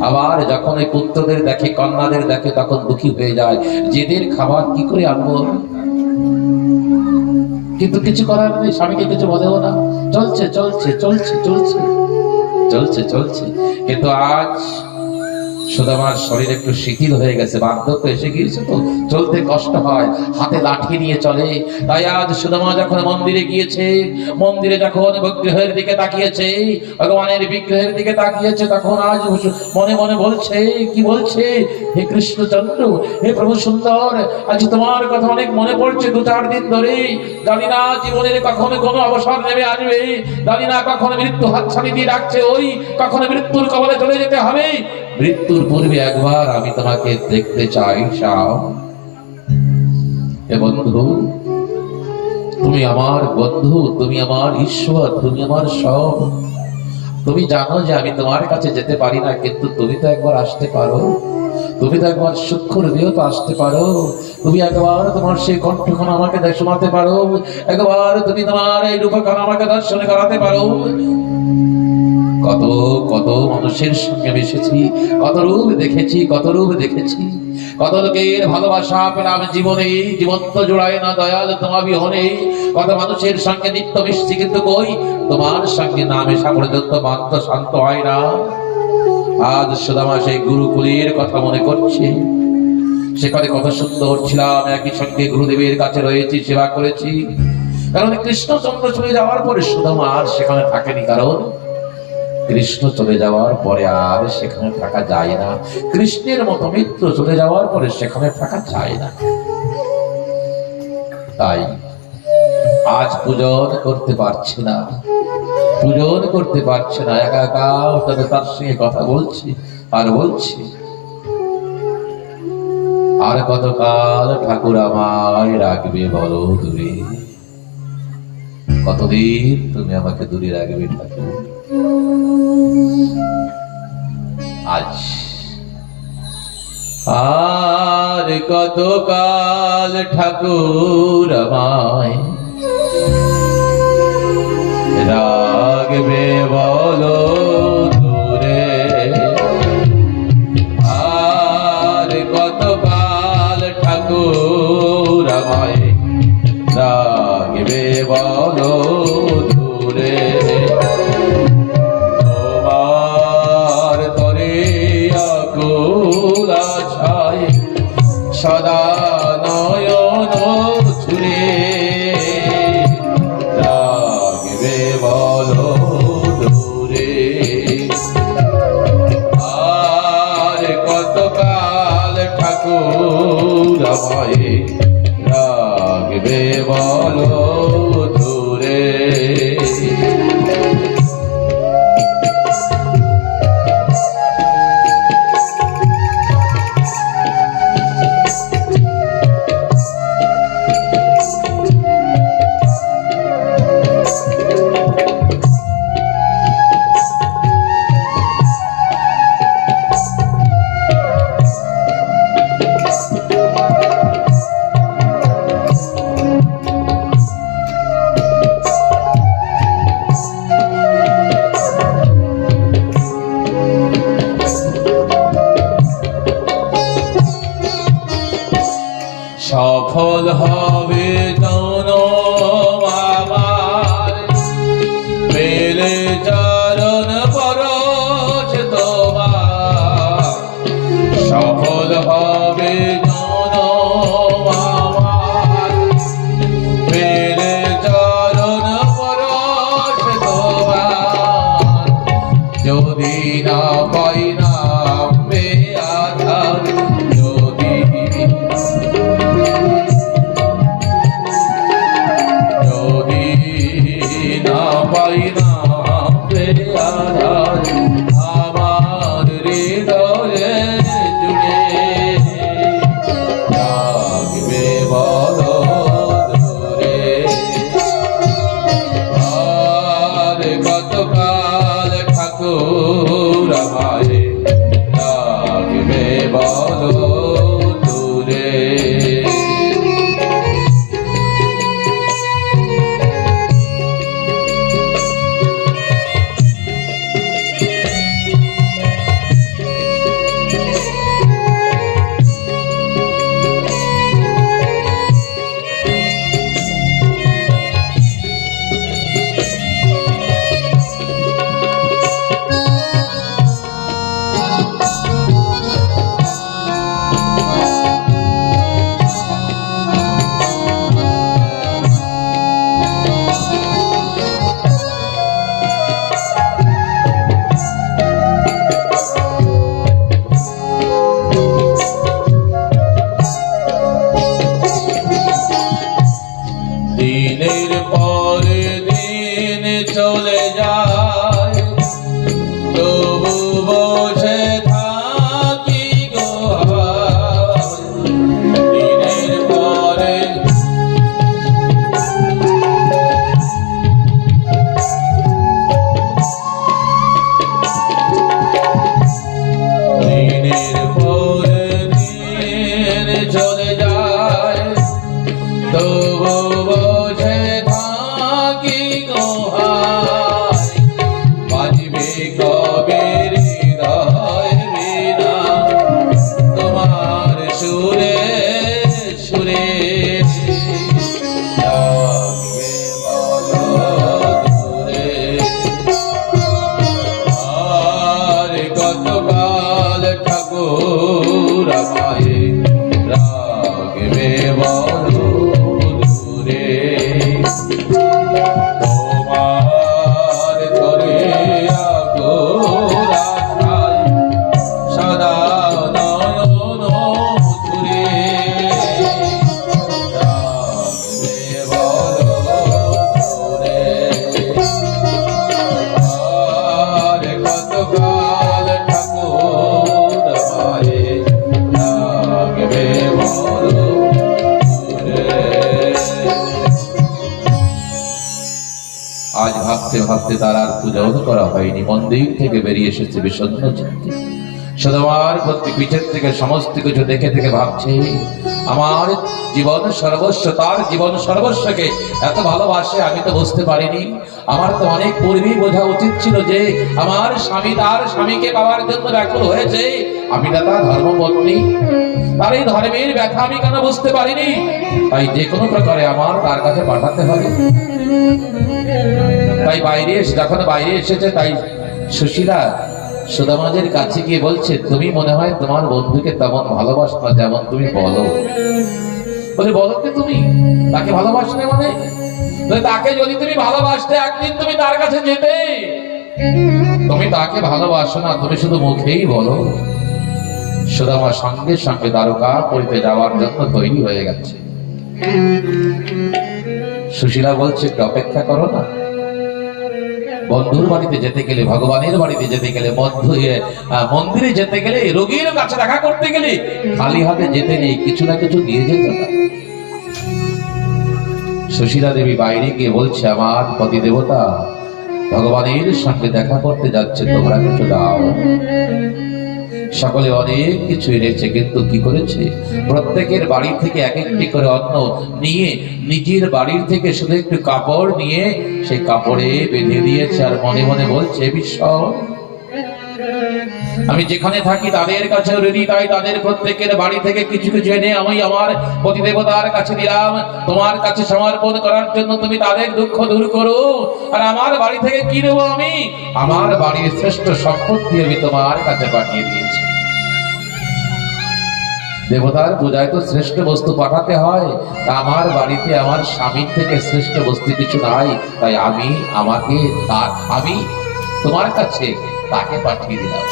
আবার যখন এই পুত্রদের দেখে, কন্যাদের দেখে, তখন দুঃখী হয়ে যায়, যেদের খাবার কি করে আনবো। কিন্তু কিছু করার নেই, স্বামীকে কিছু বলেও না, চলছে চলছে চলছে চলছে চলছে চলছে। কিন্তু আজ সুদামার শরীর একটু শিথিল হয়ে গেছে, বার্ধক্য এসে গিয়েছে, তো চলতে কষ্ট হয়, হাতে লাঠি নিয়ে চলে। তাই আজ সুদামা যখন মন্দিরে গিয়েছে, মন্দিরে যখন বিগ্রহের দিকে তাকিয়েছে, ভগবানের বিগ্রহের দিকে তাকিয়েছে, তখন আজ মনে মনে বলছে, কি বলছে, হে কৃষ্ণচন্দ্র, হে প্রভু সুন্দর, আজ তোমার কথা অনেক মনে পড়ছে 2-4 দিন ধরে। জানি না জীবনের কখনো কোনো অবসর নেমে আসবে, জানি না কখনো মৃত্যু হাতছানি দিয়ে রাখছে, ওই কখনো মৃত্যুর কবলে চলে যেতে হবে। মৃত্যুর পূর্বে একবার আমি তোমাকে দেখতে চাই শ্যাম। হে বন্ধু, তুমি আমার বন্ধু, তুমি আমার ঈশ্বর, তুমি আমার সব। তুমি জানো যে আমি তোমার কাছে যেতে পারি না, কিন্তু তুমি তো একবার আসতে পারো, তুমি তো একবার সূক্ষ্ম হৃদয় তো আসতে পারো, তুমি একবার তোমার সেই কণ্ঠখানা আমাকে শোনাতে পারো, একবার তুমি তোমার এই রূপখানা আমাকে দর্শন করাতে পারো। কত কত মানুষের সঙ্গে মিশেছি, কত রূপ দেখেছি, কত রূপ দেখেছি, কত লোকের ভালোবাসা পেলাম জীবনে, জীবন তো জোড়ায় না দয়াল তোমার বিহনে। কত মানুষের সঙ্গে নিত্য মিশছি, কিন্তু কই তোমার সঙ্গে না মেশা পর্যন্ত মন তো শান্ত হয় না। আজ সুদামা সেই গুরুকুলের কথা মনে করছে। সেখানে কত সুন্দর ছিলাম, একই সঙ্গে গুরুদেবের কাছে রয়েছি, সেবা করেছি। কারণ কৃষ্ণচন্দ্র চলে যাওয়ার পরে সুদামা আর সেখানে থাকেনি, কারণ কৃষ্ণ চলে যাওয়ার পরে আর সেখানে থাকা যায় না। কৃষ্ণের মতো মিত্র চলে যাওয়ার পরে সেখানে থাকা যায় না। তাই আজ পূজন করতে পারছি না, পূজন করতে পারছে না, একা একা তার সঙ্গে কথা বলছি আর বলছি, আর কতকাল ঠাকুর আমায় রাখবে বলো দূরে, কতদিন তুমি আমাকে দূরে রাখবে ঠাকুর। আজ আর কতকাল ঠাকুর আমায় রাখবে বলো দূরে, আর কতকাল ঠাকুর আমায় রাখবে বলো দূরে। তোমার তরে আকুল আশায় সদা নয়ন ছুড়ে রাখবে বলো দূরে, আর কতকাল ঠাকুর আমায় রাখবে বলো দূরে। সফল হবে জনম আমার, পেলে চরণ পরশ তোমার। সফল হবে জনম আমার, পেলে চরণ পরশ তোমার। যদি না পাই নামবে আধার, আমার হৃদয়ে জুড়ে রাখবে বলো দূরে, আর কতকাল ঠাকুর আমায় ভাবতে তার আর পূজাও করা হয়নি। মন্দির থেকে বেরিয়ে এসেছে বিষণ্ণ চিত্তে। সুদামার প্রতি পিঠের থেকে সমস্ত কিছু দেখে থেকে ভাবছে, আমার জীবন সর্বস্ব, তার জীবন সর্বস্বকে এত ভালোবাসে আমি তো বুঝতে পারিনি। আমার তো অনেক পূর্বেই বোঝা উচিত ছিল যে আমার স্বামী তার স্বামীকে পাওয়ার জন্য ব্যাকুল হয়েছে। আমি না তার ধর্মপত্নী, তার এই ধর্মের ব্যথা আমি কেন বুঝতে পারিনি? তাই যে কোনো প্রকারে আমার তার কাছে পাঠাতে হবে। তাই যখন বাইরে এসেছে, তাই সুশীলা সুদামাজের কাছে গিয়ে বলছে, তুমি মনে হয় তোমার বন্ধুকে তেমন ভালোবাসো না যেমন তুমি বলো। বলে, বলো কি তুমি তাকে ভালোবাসো না? মানে তাকে যদি তুমি ভালোবাসতে একদিন তুমি তার কাছে যেতে। তুমি তাকে ভালোবাসো না, তুমি শুধু মুখেই বলো। সুদামা সঙ্গে সঙ্গে দ্বারকা পড়তে যাওয়ার জন্য তৈরি হয়ে গেছে। সুশীলা বলছে, একটু অপেক্ষা করো না। বন্ধুর বাড়িতে যেতে গেলে, ভগবানের বাড়িতে যেতে গেলে, মন্দিরে যেতে গেলে, রোগীর কাছে দেখা করতে গেলে খালি হাতে যেতে নেই, কিছু না কিছু দিয়ে যেতে হয়। সুশীলা দেবী বাইরে গিয়ে বলছে, আমার পতি দেবতা ভগবানের সঙ্গে দেখা করতে যাচ্ছে, তোমরা কিছু দাও। সকলে অনেক কিছু এনেছে, কিন্তু কি করেছে? প্রত্যেকের বাড়ি থেকে এক একটি করে অন্ন নিয়ে নিজের বাড়ির থেকে শুধু একটু কাপড় নিয়ে সেই কাপড়ে বেঁধে দিয়েছে। আর মনে মনে বলছে, বিষয় আমি যেখানে থাকি তাদের কাছে রেডি, তাই তাদের প্রত্যেকের বাড়ি থেকে কিছু কিছু এনে আমি আমার পতিদেবতার কাছে দিলাম, তোমার কাছে সমর্পণ করার জন্য। তুমি তাদের দুঃখ দূর করো। আর আমার বাড়ি থেকে কি নেবো? আমি আমার বাড়ির শ্রেষ্ঠ সম্পত্তি আমি তোমার কাছে পাঠিয়ে দিয়েছি। দেবতার পূজায় তো শ্রেষ্ঠ বস্তু পাঠাতে হয়, তা আমার বাড়িতে আমার স্বামীর থেকে শ্রেষ্ঠ বস্তু কিছু নাই, তাই আমি তোমার কাছে তাকে পাঠিয়ে দিলাম।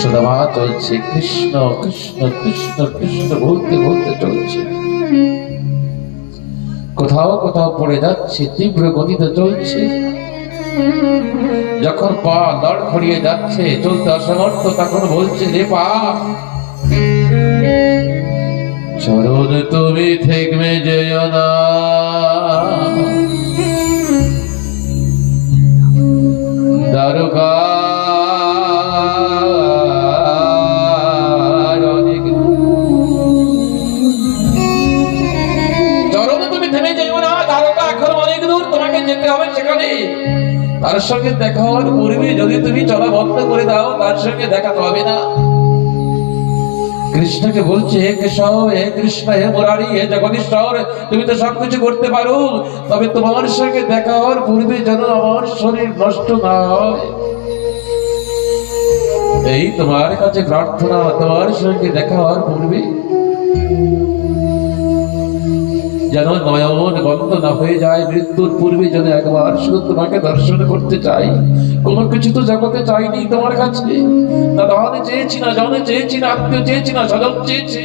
সুদামা চলছে, কৃষ্ণ কৃষ্ণ কৃষ্ণ কৃষ্ণ বলতে বলতে চলছে। কোথাও কোথাও পড়ে যাচ্ছে, তীব্র গতিতে চলছে। যখন পা লড় খড়িয়ে যাচ্ছে, চলতে অসমর্থ, তখন বলছে, রে পা, চরণ তুমি থেকমে যেও না, দ্বারকা চরণ তুমি থেমে যেও না, দ্বারকা এখন অনেক দূর, তোমাকে যেতে হবে সেখানে। তার সঙ্গে দেখা হওয়ার পূর্বে যদি তুমি চলা বন্ধ করে দাও, তার সঙ্গে দেখা তো হবে না। কৃষ্ণকে বলছে, হে কেশব, হে কৃষ্ণ, হে মুরারি, হে জগদীশ্বর, তুমি তো সবকিছু করতে পারো, তবে তোমার সঙ্গে দেখা হওয়ার পূর্বে যেন আমার শরীর নষ্ট না হয়, এই তোমার কাছে প্রার্থনা। তোমার সঙ্গে দেখা হওয়ার পূর্বে যেন নয়ন বন্ধ না হয়ে যায়, মৃত্যুর পূর্বে যেন একবার শুধু তোমাকে দর্শন করতে চাই। কোনো কিছু তো জগতে চাইনি তোমার কাছে, না ধন চেয়েছি, না জনে চেয়েছি, না আত্মীয় চেয়েছি, না স্বজন চেয়েছি,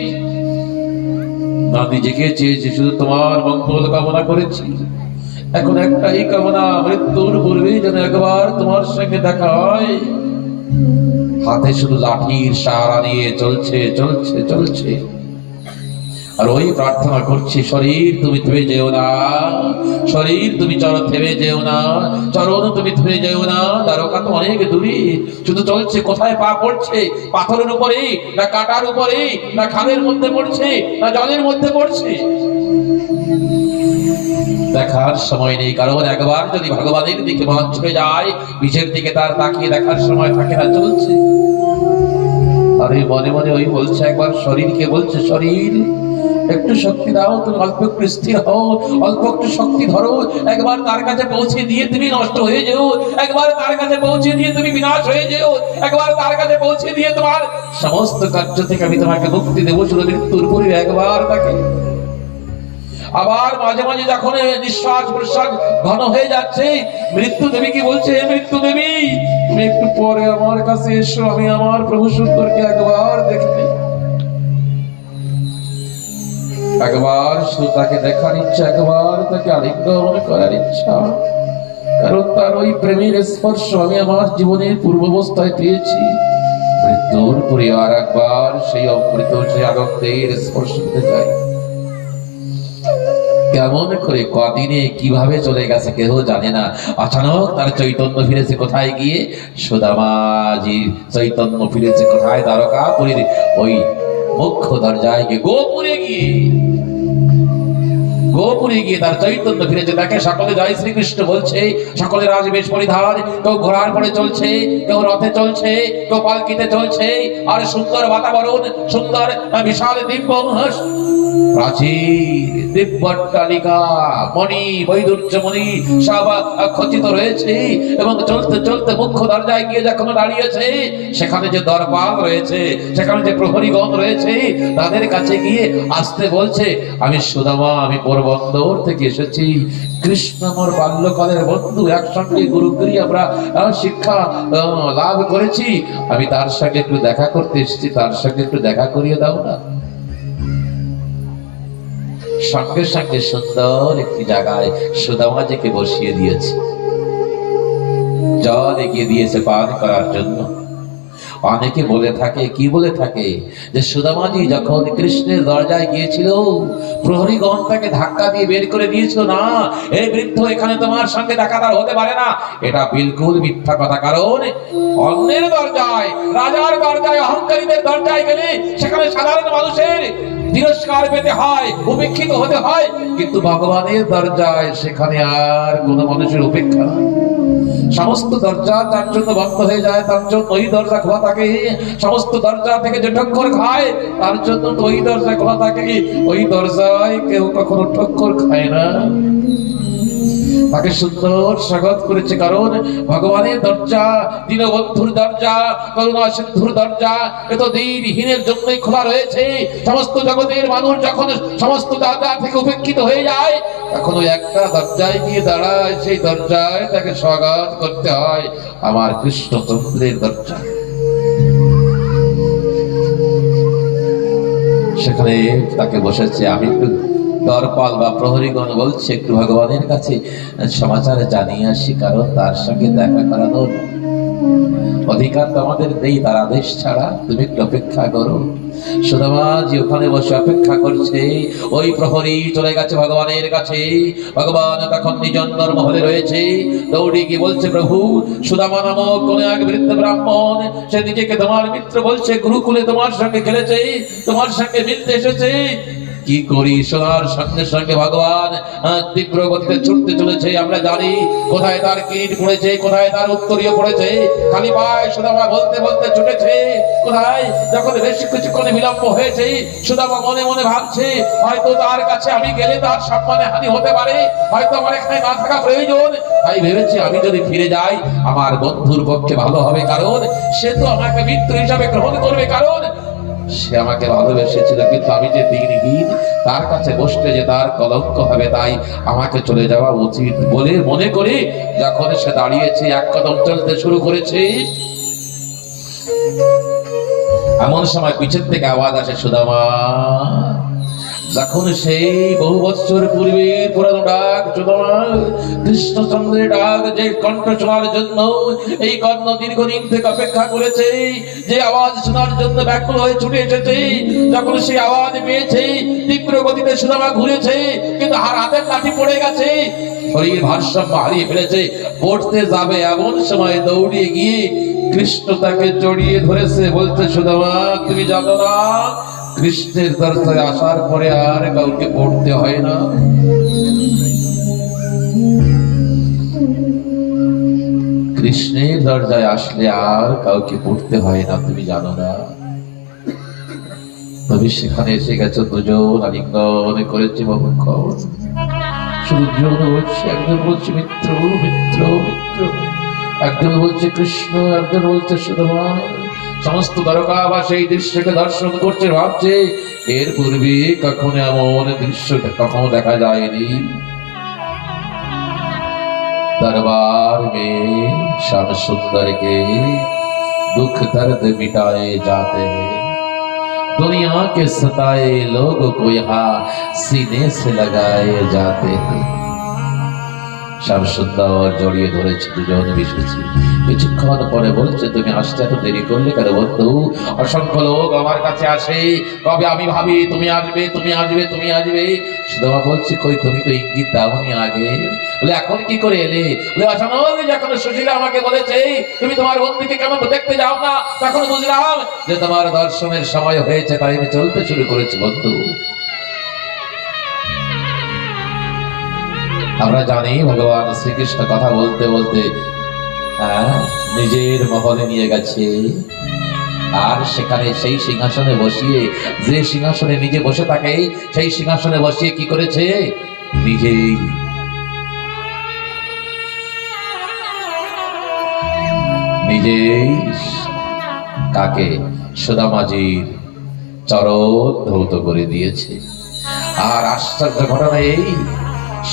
না নিজেকে চেয়েছি, শুধু তোমার মঙ্গল কামনা করেছি। এখন একটাই কামনা, মৃত্যুর পূর্বে যেন একবার তোমার সঙ্গে দেখা হয়। হাতে শুধু লাঠির সাহারা নিয়ে চলছে চলছে চলছে, আর ওই প্রার্থনা করছি, শরীর তুমি থেমে যেও না, শরীর তুমি থেমে যেও না, চরণ তুমি থেমে যেও না। দ্বারকা তো অনেক দূরে, শুধু চলছে। কোথায় পা পড়ছে? পাথরের উপরে, না কাটার উপরে, না খালের মধ্যে পড়ছে, না জলের মধ্যে পড়ছে? দেখার সময় নেই, কারণ একবার যদি ভগবানের দিকে মন ছুঁয়ে যায়, পিছের দিকে তার তাকিয়ে দেখার সময় থাকে না, চলছে। আর এই মনে মনে ওই বলছে, একবার শরীরকে বলছে, শরীর একটু শক্তি দাও, তুমি অল্প একটু স্থির হও, অল্প একটু শক্তি ধরো, একবার তার কাছে পৌঁছে দিয়ে তুমি নষ্ট হয়ে যেও, একবার তার কাছে পৌঁছে দিয়ে তুমি বিনাশ হয়ে যেও, একবার তার কাছে পৌঁছে দিয়ে তোমার সমস্ত কার্য থেকে আমি তোমাকে মুক্তি দেবো, শুধু মৃত্যুর পূর্বে একবার তাকে। আবার মাঝে মাঝে যখন নিঃশ্বাস প্রশ্বাস ঘন হয়ে যাচ্ছে, মৃত্যু দেবী কি বলছে, মৃত্যু দেবী তুমি একটু পরে আমার কাছে এসো, আমি আমার প্রভু সুন্দরকে একবার দেখি। একবার শুধু তাকে দেখার ইচ্ছা, একবার তাকে আলিঙ্গন করার ইচ্ছা, কারণ তার ওই প্রেমের স্পর্শ আমি আমার জীবনের পূর্বাবস্থায় পেয়েছি। মৃত্যুর পরে আর একবার সেই অমৃত, সেই আনন্দের স্পর্শ পেতে চাই। কেমন করে কদিনে কিভাবে চলে গেছে কেউ জানে না। অচানক তার চৈতন্য ফিরেছে কোথায় গিয়ে? সুদামাজির চৈতন্য ফিরেছে কোথায়? দ্বারকাপুরীর ওই মুখ্য দরজায় গিয়ে, গোপুরে গিয়ে তার চৈতন্য ফিরেছে। তাকে সকলে জয় শ্রীকৃষ্ণ বলছে, সকলে রাজবেশ পরিধান, কেউ ঘোড়ার পরে চলছে, কেউ রথে চলছে, কেউ পালকিতে চলছে। আর সুন্দর বাতাবরণ, সুন্দর বিশাল দিব্য প্রাচীর, দিব্যট্টালিকা, মণি বৈদুর্যমণি সব খচিত রয়েছে। এবং চলতে চলতে মুখ্য দরজায় গিয়ে যখন দাঁড়িয়েছে, সেখানে যে দরবার রয়েছে, সেখানে যে প্রহরীগণ রয়েছে, তাদের কাছে গিয়ে আসতে বলছে, আমি সুদামা, আমি পোরবন্দর থেকে এসেছি। কৃষ্ণ আমার বাল্যকালের বন্ধু, একসঙ্গে গুরুকুলে আমরা শিক্ষা লাভ করেছি। আমি তার সঙ্গে একটু দেখা করতে এসেছি, তার সঙ্গে একটু দেখা করিয়ে দাও না। সঙ্গে সঙ্গে সুন্দর একটি জায়গায় সুদামাজিকে বসিয়ে দিয়েছে, জল এগিয়ে দিয়েছে পান করার জন্য। অনেকে বলে থাকে, কি বলে থাকে, যে সুদামাজি যখন কৃষ্ণের দরজায় গিয়েছিল, প্রহরীগণ তাকে ধাক্কা দিয়ে বের করে দিয়েছিল, না এই বৃদ্ধ, এখানে তোমার সঙ্গে দেখা তার হতে পারে না। এটা বিলকুল মিথ্যা কথা। কারণ অন্যের দরজায়, রাজার দরজায়, অহংকারীদের দরজায় গেলে সেখানে সাধারণ মানুষের তিরস্কার পেতে হয়, উপেক্ষিত হতে হয়। কিন্তু ভগবানের দরজায় সেখানে আর কোন মানুষের উপেক্ষা নয়। সমস্ত দরজা তার জন্য বন্ধ হয়ে যায়, তার জন্য ওই দরজা খোলা থাকে। সমস্ত দরজা থেকে যে ঠক্কর খায়, তার জন্য তো ওই দরজা খোলা থাকে। ওই দরজায় কেউ কখনো ঠক্কর খায় না। তাকে সুন্দর স্বাগত করেছে, কারণ ভগবানের দরজা, দীনবন্ধুর দরজা, করুণা সিন্ধুর দরজা এত দিনহীনের জন্যই খোলা রয়েছে। সমস্ত জগতের মানুষ যখন সমস্ত দরজা থেকে উপেক্ষিত হয়ে যায়, তখন ওই একটা দরজায় গিয়ে দাঁড়ায়, সেই দরজায় তাকে স্বাগত করতে হয়, আমার কৃষ্ণচন্দ্রের দরজা। সেখানে তাকে বসেছে। আমি একটু দরপাল বা প্রহরীগণ বলছে, একটু ভগবানের কাছে সমাচার জানিয়ে আসি, কারণ তার সঙ্গে দেখা করানোর অধিকার তো আমাদের নেই তার আদেশ ছাড়া। তুমি একটু অপেক্ষা করো। সুদামাজি ওখানে বসে অপেক্ষা করছে। ওই প্রহরী চলে গেছে ভগবানের কাছে। ভগবান তখন নিজ অন্তর্মহলে রয়েছে। দৌড়ে গিয়ে বলছে, প্রভু, সুদামা নামক কোন এক বৃদ্ধ ব্রাহ্মণ, সে নিজেকে তোমার মিত্র বলছে, গুরুকুলে তোমার সঙ্গে খেলেছে, তোমার সঙ্গে মিলতে এসেছে। কি করি? শোনার সঙ্গে সঙ্গে ভগবান তীব্র গতিতে ছুটতে চলেছে। আমরা জানি কোথায় তার কিট পড়েছে, কোথায় তার উত্তরীয় পড়েছে। খালি পায় সুদামা বলতে বলতে ছুটেছে। কোথায় যখন বেশি কিছুক্ষণ বিলম্ব হয়েছে, সুদামা মনে মনে ভাবছে, হয়তো তার কাছে আমি গেলে তার সম্মানে হানি হতে পারে, হয়তো আমার এখানে না থাকা প্রয়োজন। তাই ভেবেছি, আমি যদি ফিরে যাই আমার বন্ধুর পক্ষে ভালো হবে, কারণ সে তো আমাকে মিত্র হিসাবে গ্রহণ করবে, কারণ সে আমাকে ভালোবেসেছিল। কিন্তু আমি যে দিনহীন, তার কাছে বসতে যে তার কলঙ্ক হবে, তাই আমাকে চলে যাওয়া উচিত বলে মনে করি যখন সে দাঁড়িয়েছে, এক কদম চলতে শুরু করেছে, এমন সময় পিছের থেকে আওয়াজ আসে, সুদামা। যখন সেই বহু বছর পূর্বে পুরানো ডাক, সুদামা, কৃষ্ণচন্দ্রের ডাক, যে কণ্ঠ শোনার জন্য এই কর্ণ দীর্ঘদিন থেকে অপেক্ষা করেছে, যে আওয়াজ শোনার জন্য ব্যাকুল হয়ে ছুটে এসেছে, যখন সেই আওয়াজ পেয়েছে, তীব্র গতিতে সুদামা ঘুরেছে, কিন্তু হাতের লাঠি পড়ে গেছে, শরীর ভারসাম্য হারিয়ে ফেলেছে, পড়তে যাবে এমন সময় দৌড়িয়ে গিয়ে কৃষ্ণ তাকে জড়িয়ে ধরেছে, বলতে, সুদামা, তুমি জানো না, কৃষ্ণের দরজায় আসার পরে আর কাউকে পড়তে হয় না। কৃষ্ণের দরজায় আসলে আর কাউকে পড়তে হয় না, তুমি জানো না। তুমি সেখানে এসে গেছো, দুজন আলিঙ্গন করেছে বহুক্ষণ। শুধু দুজন বলছে, একজন বলছে মিত্র মিত্র মিত্র, একজন বলছে কৃষ্ণ, একজন বলছে সুদামা। সমস্ত দ্বারকাবাসী এই দৃশ্যকে দর্শন করছে, ভাবছে এর পূর্বে কখনো এমন দৃশ্য কখনো দেখা যায়নি। दरबार में श्याम सुंदर के दुख दर्द मिटाए जाते हैं, दुनिया के सताए लोगों को यहाँ सीने से लगाए जाते हैं। শ্যামসুন্দর জড়িয়ে ধরেছে, দুজন মিশেছি। কিছুক্ষণ পরে বলছে, তুমি আসতে এত দেরি করলে কেন বন্ধু? অসংখ্য লোক আমার কাছে আসে, কবে আমি ভাবি তুমি আসবে, তুমি আসবে, তুমি আসবে। সুদামা বলছে, কই তুমি তো ইঙ্গিত দাওনি আগে। বলে এখন কি করে এলে? বলে অজানক যখন সুশীলা আমাকে বলেছে তুমি তোমার বন্ধুকে কেন দেখতে যাও না, তখন বুঝলাম যে তোমার দর্শনের সময় হয়েছে, তাই আমি চলতে শুরু করেছি বন্ধু। আমরা জানি ভগবান শ্রীকৃষ্ণ কথা বলতে বলতে নিজের মহলে নিয়ে গেছে, আর সেখানে সেই সিংহাসনে বসিয়ে, যে সিংহাসনে নিজে বসে থাকে সেই সিংহাসনে বসিয়ে কি করেছে? নিজেই নিজেই কাকে? সুদামাজির চরণ ধৌত করে দিয়েছে। আর আশ্চর্য ঘটনা এই,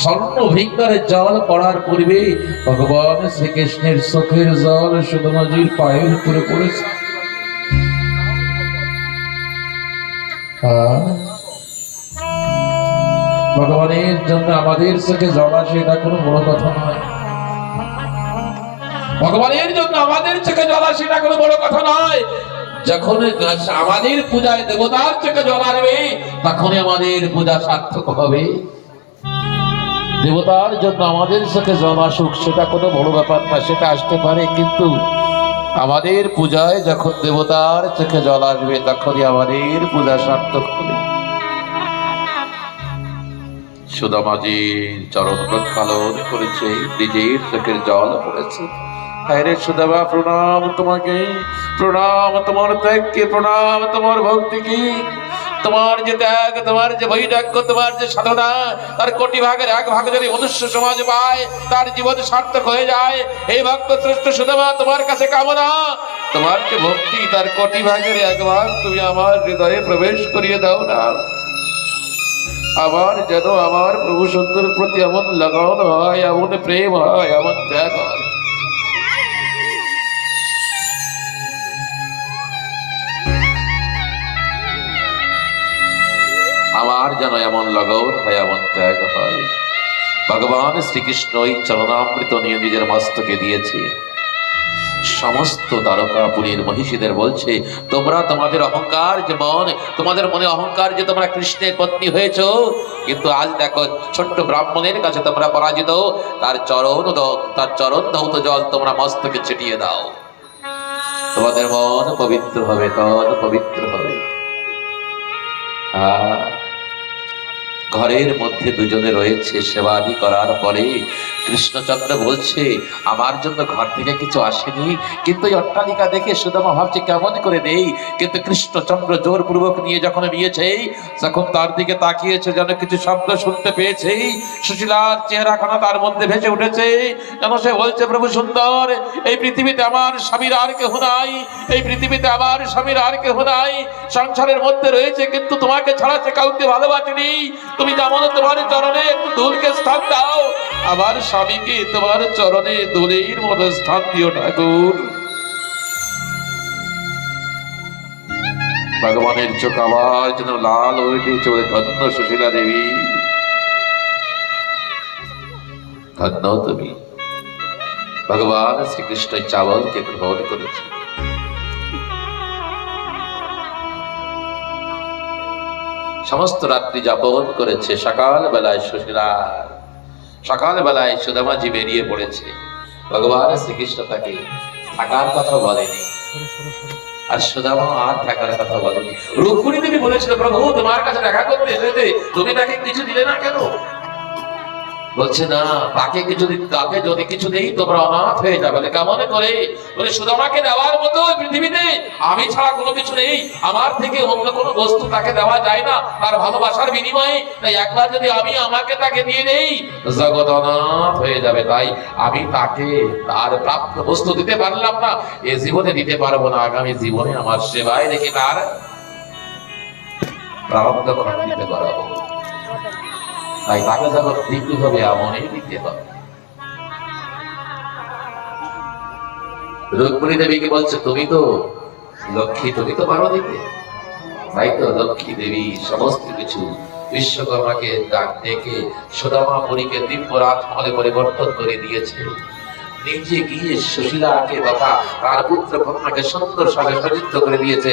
স্বর্ণ ভিক্তরের জল পড়ার পূর্বে ভগবান শ্রীকৃষ্ণের চোখের জল সুদামাজির পায়ের উপরে পড়েছে। ভগবানের জন্য আমাদের চোখে জল আসে, এটা কোনো বড় কথা নয়। ভগবানের জন্য আমাদের চোখে জল আসে, এটা কোনো বড় কথা নয়। যখন আমাদের পূজায় দেবতার চোখে জল আসবে, তখনই আমাদের পূজা সার্থক হবে। দেবতার জন্য আমাদের চোখে জল আসুক, সেটা কোনো বড় ব্যাপার না, সেটা আসতে পারে, কিন্তু আমাদের পূজায় যখন দেবতার চোখে জল আসবে, তখনই আমাদের পূজা সার্থক হবে। সুদামাজির চরণ প্রক্ষালন করেছে, নিজের চোখের জল পড়েছে। হায়রে সুদামা, প্রণাম তোমাকে, প্রণাম তোমার ত্যাগকে, প্রণাম তোমার ভক্তিকে। তোমার যে ত্যাগ, তোমার যে বৈরাগ্য, তোমার যে সাধনা, তার কোটি ভাগের এক ভাগ যদি মনুষ্য সমাজ পায়, তার জীবন সার্থক হয়ে যায়। এই ভক্ত শ্রেষ্ঠ সুদামা, তোমার কাছে কামনা, তোমার যে ভক্তি, তার কোটি ভাগের এক ভাগ তুমি আমার হৃদয়ে প্রবেশ করিয়ে দাও না। আবার যেন আমার প্রভু সুন্দর প্রতি এমন লাগান হয়, এমন প্রেম হয়, এমন ত্যাগ হয়। আমার যেন এমন লাগান হয়, এমন ত্যাগ হয়। ভগবান শ্রীকৃষ্ণ এই চরণামৃত নিয়ে নিজের মস্তকে দিয়েছে। সমস্ত তারকাপুরীর মহিষীদের বলছে, তোমরা তোমাদের অহংকার যে মন, তোমাদের মনে অহংকার যে তোমরা কৃষ্ণের পত্নী হয়েছো, কিন্তু আজ দেখো ছোট্ট ব্রাহ্মণের কাছে তোমরা পরাজিত। তার চরণ ধৌত জল তোমরা মস্তকে ছিটিয়ে দাও, তোমাদের মন পবিত্র হবে, তন পবিত্র হবে। ঘরের মধ্যে দুজনে রয়েছে, সেবাদি করার পরে কৃষ্ণচন্দ্র বলছে, আমার জন্য ঘর থেকে কিছু আসেনি, কিন্তু এই অট্টালিকা দেখে সুদামা ভাবছে কেমন করে দেই। কিন্তু কৃষ্ণচন্দ্র জোরপূর্বক নিয়ে যখন নিয়েছে, যখন তার দিকে তাকিয়েছে, যেন কিছু শব্দ শুনতে পেয়েছে। সুশীলার চেহারাখানা তার মধ্যে ভেসে উঠেছে, যেন সে বলছে, প্রভু সুন্দর, এই পৃথিবীতে আমার স্বামীর আর কেহ নাই, এই পৃথিবীতে আমার স্বামীর আর কেহ নাই। সংসারের মধ্যে রয়েছে, কিন্তু তোমাকে ছাড়া সে কাউকে ভালোবাসেনি। তুমি যেমন তোমার চরণে একটু ধুলকে স্থান দাও, আমার স্বামীকে তোমার চরণে ধুলের মতো স্থান দিও ঠাকুর। ভগবানের চোখ আবার যেন লাল হয়ে উঠেছে, ধন্য সুশীলা দেবী, ধন্য তুমি। ভগবান শ্রীকৃষ্ণ চাবলকে গ্রহণ করেছে। সমস্ত রাত্রি যাপন করেছে। সকাল বেলায় সুদামাজি বেরিয়ে পড়েছে। ভগবান শ্রীকৃষ্ণ তাকে থাকার কথা বলেনি, আর সুদামা আর থাকার কথা বলেনি। রুক্মিণী দেবী বলেছিল, প্রভু তোমার কাছে দেখা করতে এসেছে, তুমি তাকে কিছু দিলে না কেন? বলছে, না, তাকে যদি কিছু দেই তোমরা অনাথ হয়ে যাবে। কেমন করে? বলে, সুদামাকে দেওয়ার মতো পৃথিবীতে আমি ছাড়া কোনো কিছু নেই, আমার থেকে অন্য কোনো বস্তু তাকে দেওয়া যায় না তার ভালোবাসার বিনিময়ে। তাই একবার যদি আমি আমাকে তাকে দিয়ে দেই, জগৎ অনাথ হয়ে যাবে। তাই আমি তাকে তার প্রাপ্ত বস্তু দিতে পারলাম না, এ জীবনে দিতে পারবো না, আগামী জীবনে আমার সেবায় রেখে তার প্রারব্ধ খণ্ডিত করাবো। তাই তাকে যখন দিতে হবে, এমনই দিতে হবে। রুক্মিণী দেবীকে বলছে, তুমি তো লক্ষ্মী, তুমি তো পারো দিতে। তাই তো লক্ষ্মী দেবী সমস্ত কিছু বিশ্বকর্মাকে ডাক ডেকে সুদামাপুরীকে দিব্য রাজমহলে পরিবর্তন করে দিয়েছে। নিজে গিয়ে সুশীলাকে তথা তার পুত্র কন্যাকে সুন্দর সাজে সজ্জিত করে দিয়েছে,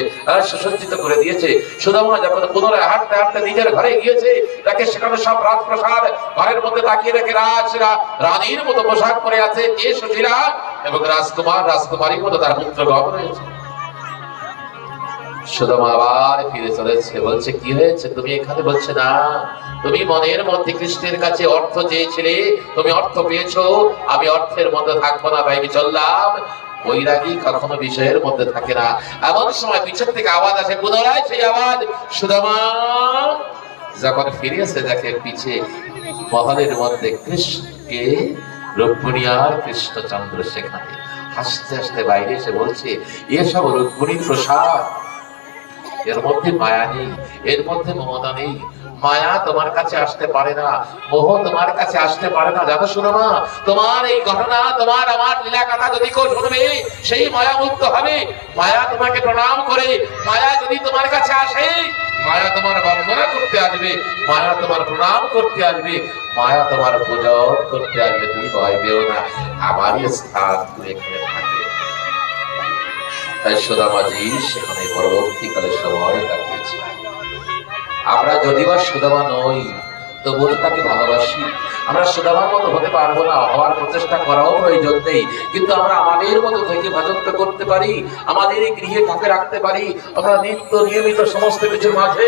সুসজ্জিত করে দিয়েছে। সুদামা যখন পুনরায় হাঁটতে হাঁটতে নিজের ঘরে গিয়েছে, তাকে সেখানে সব রাজপ্রাসাদ ঘরের মধ্যে তাকিয়ে রেখে রানীর মতো পোশাক পরে আছে কে সুশীলা, এবং রাজকুমার রাজকুমারীর মতো তার পুত্রগণ রয়েছে। সুদামা আবার ফিরে চলেছে, বলছে কি হয়েছে তুমি এখানে? বলছে না, তুমি মনের মধ্যে কৃষ্ণের কাছে অর্থ চেয়েছিলে, তুমি অর্থ পেয়েছো, আমি অর্থের মধ্যে থাকবো না, তাই আমি চললাম। বৈরাগী কখনো বিষয়ের মধ্যে থাকে না। এমন সময় পিছন থেকে আওয়াজ আসে, পুনরায় সেই আওয়াজ। সুদামা যখন ফিরেছে দেখে পিছে মহলের মধ্যে কৃষ্ণকে রুক্মিণী আর কৃষ্ণচন্দ্র সেখানে হাসতে হাসতে বাইরে এসে বলছে, এসব রুক্মিণীর প্রসাদ, এর মধ্যে মায়া নেই, এর মধ্যে মমতা নেই। মায়া তোমার কাছে আসতে পারে না, মোহ তোমার কাছে আসতে পারে না। জানো সুদামা, তোমার এই ঘটনা, তোমার আমার লীলা কথা যদি কেউ শুনবে, সেই মায়া মুক্ত হবে। মায়া তোমাকে প্রণাম করে, মায়া যদি তোমার কাছে আসে, মায়া তোমার বন্দনা করতে আসবে, মায়া তোমার প্রণাম করতে আসবে, মায়া তোমার পূজন করতে আসবে। তুমি ভয় পেও না, আমারই স্থান তুমি এখানে থাকবে। তাই সুদামাজি সেখানে পরবর্তীকালে সময় কাটিয়েছে। আমরা যদি বা সুদামা নই, তবুও তাকে ভালোবাসি। আমরা সুদামার মতো হতে পারবো না, হওয়ার প্রচেষ্টা করাও প্রয়োজন নেই, কিন্তু আমরা আমাদের মতো থেকে ভজন্ত করতে পারি, আমাদের এই গৃহে তাকে রাখতে পারি। আমরা নিত্য নিয়মিত সমস্ত কিছুর মাঝে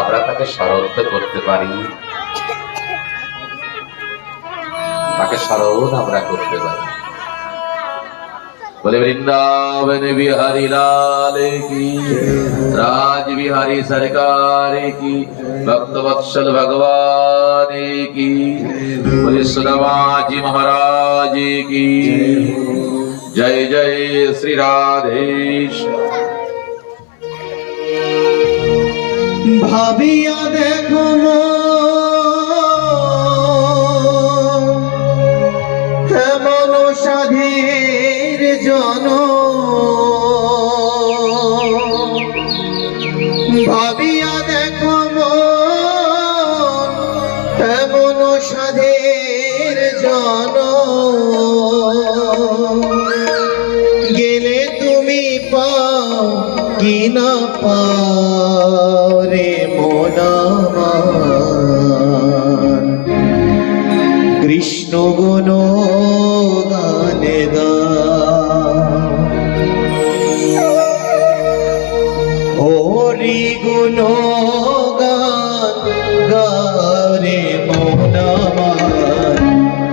আমরা তাকে স্মরণ করতে পারি, তাকে স্মরণ আমরা করতে পারি। बोले वृंदावन बिहारी लाल की, राज बिहारी सरकार की, भक्त वत्सल भगवान की, बोले सुदामा जी महाराज की जय। जय श्री राधेश। भाविया देखो हेमन साधीर जन, भाविया देखो हेमन साधीर जन, गेले तुमी पाओ कि ना पाओ रे मोनामान, कृष्ण गुण गाने गा, हरि गुण गान गा रे मोनामान,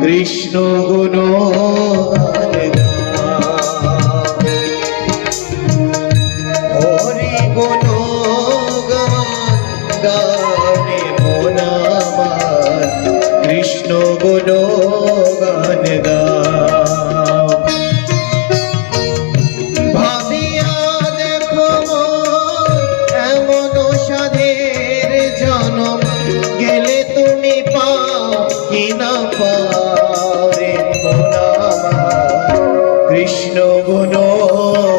कृष्ण गुण गाने गा, हरि गुण गान गा रे मोनामान, कृष्ण गुण गान गा। भाविया देखो एमन साधेर जन्म, गेले तुमी पाओ कि ना पाओ रे मोनामान, कृष्ण गुण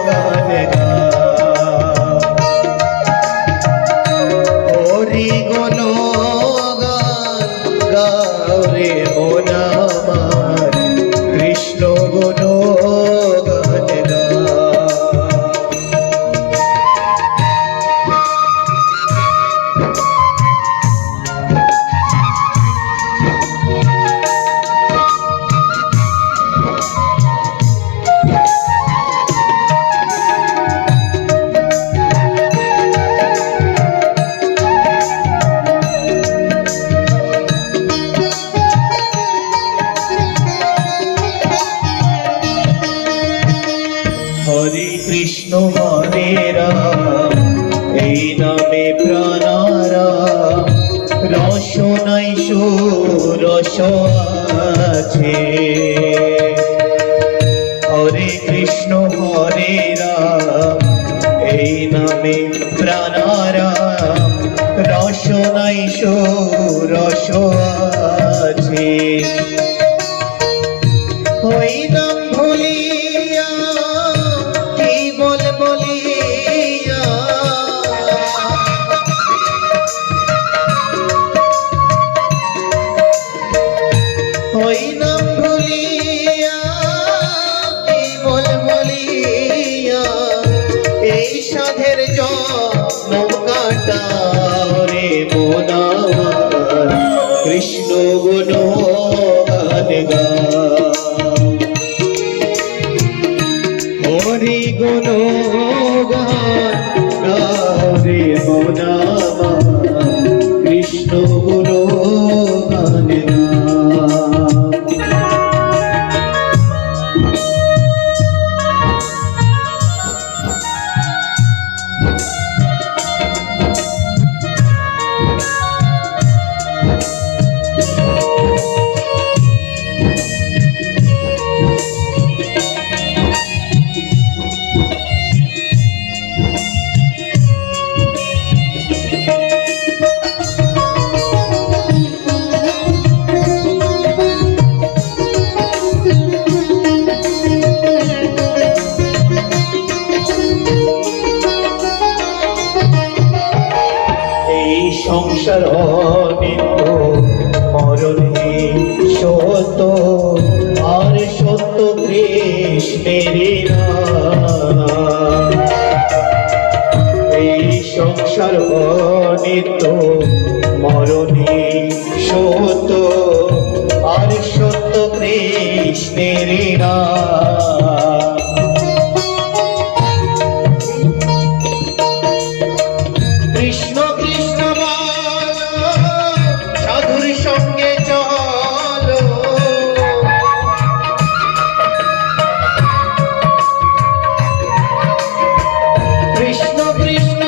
गान गा, हरि गुण गान गा रे मोनामान, कृष्ण गुण गान गा। हरे कृष्ण हरे राम, এই নামে প্রাণারাম, রস নাই রস আছে। হরে কৃষ্ণ হরে রাম, এই নামে প্রাণারাম, রস নাই রস আছে। ওই নাম ভুলিয়া কি বল বলিয়া, হরি গুণ গারে মোনামা কৃষ্ণ গুণ গানে সংসার নিত্য মরণে সত্য আর সত্য কৃষ্ণের নাম। এই সংসার নিত্য মরণে সত্য আর সত্য কৃষ্ণের নাম। কৃষ্ণ কৃষ্ণ সাধুর সঙ্গে চলো, কৃষ্ণ কৃষ্ণ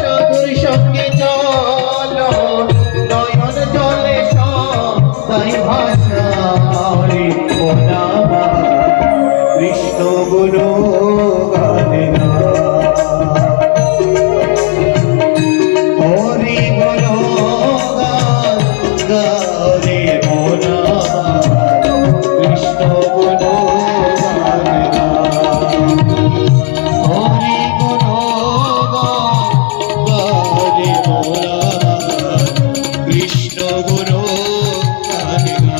সাধুর সঙ্গে চলো, নয়ন জলে তাই ভাষা হরি মোনামা কৃষ্ণ গুরু গানে না। হরি গুণ গারে মোনামা কৃষ্ণ গুণ গানে না। হরি গুণ গারে মোনামা কৃষ্ণ গুণ গানে না।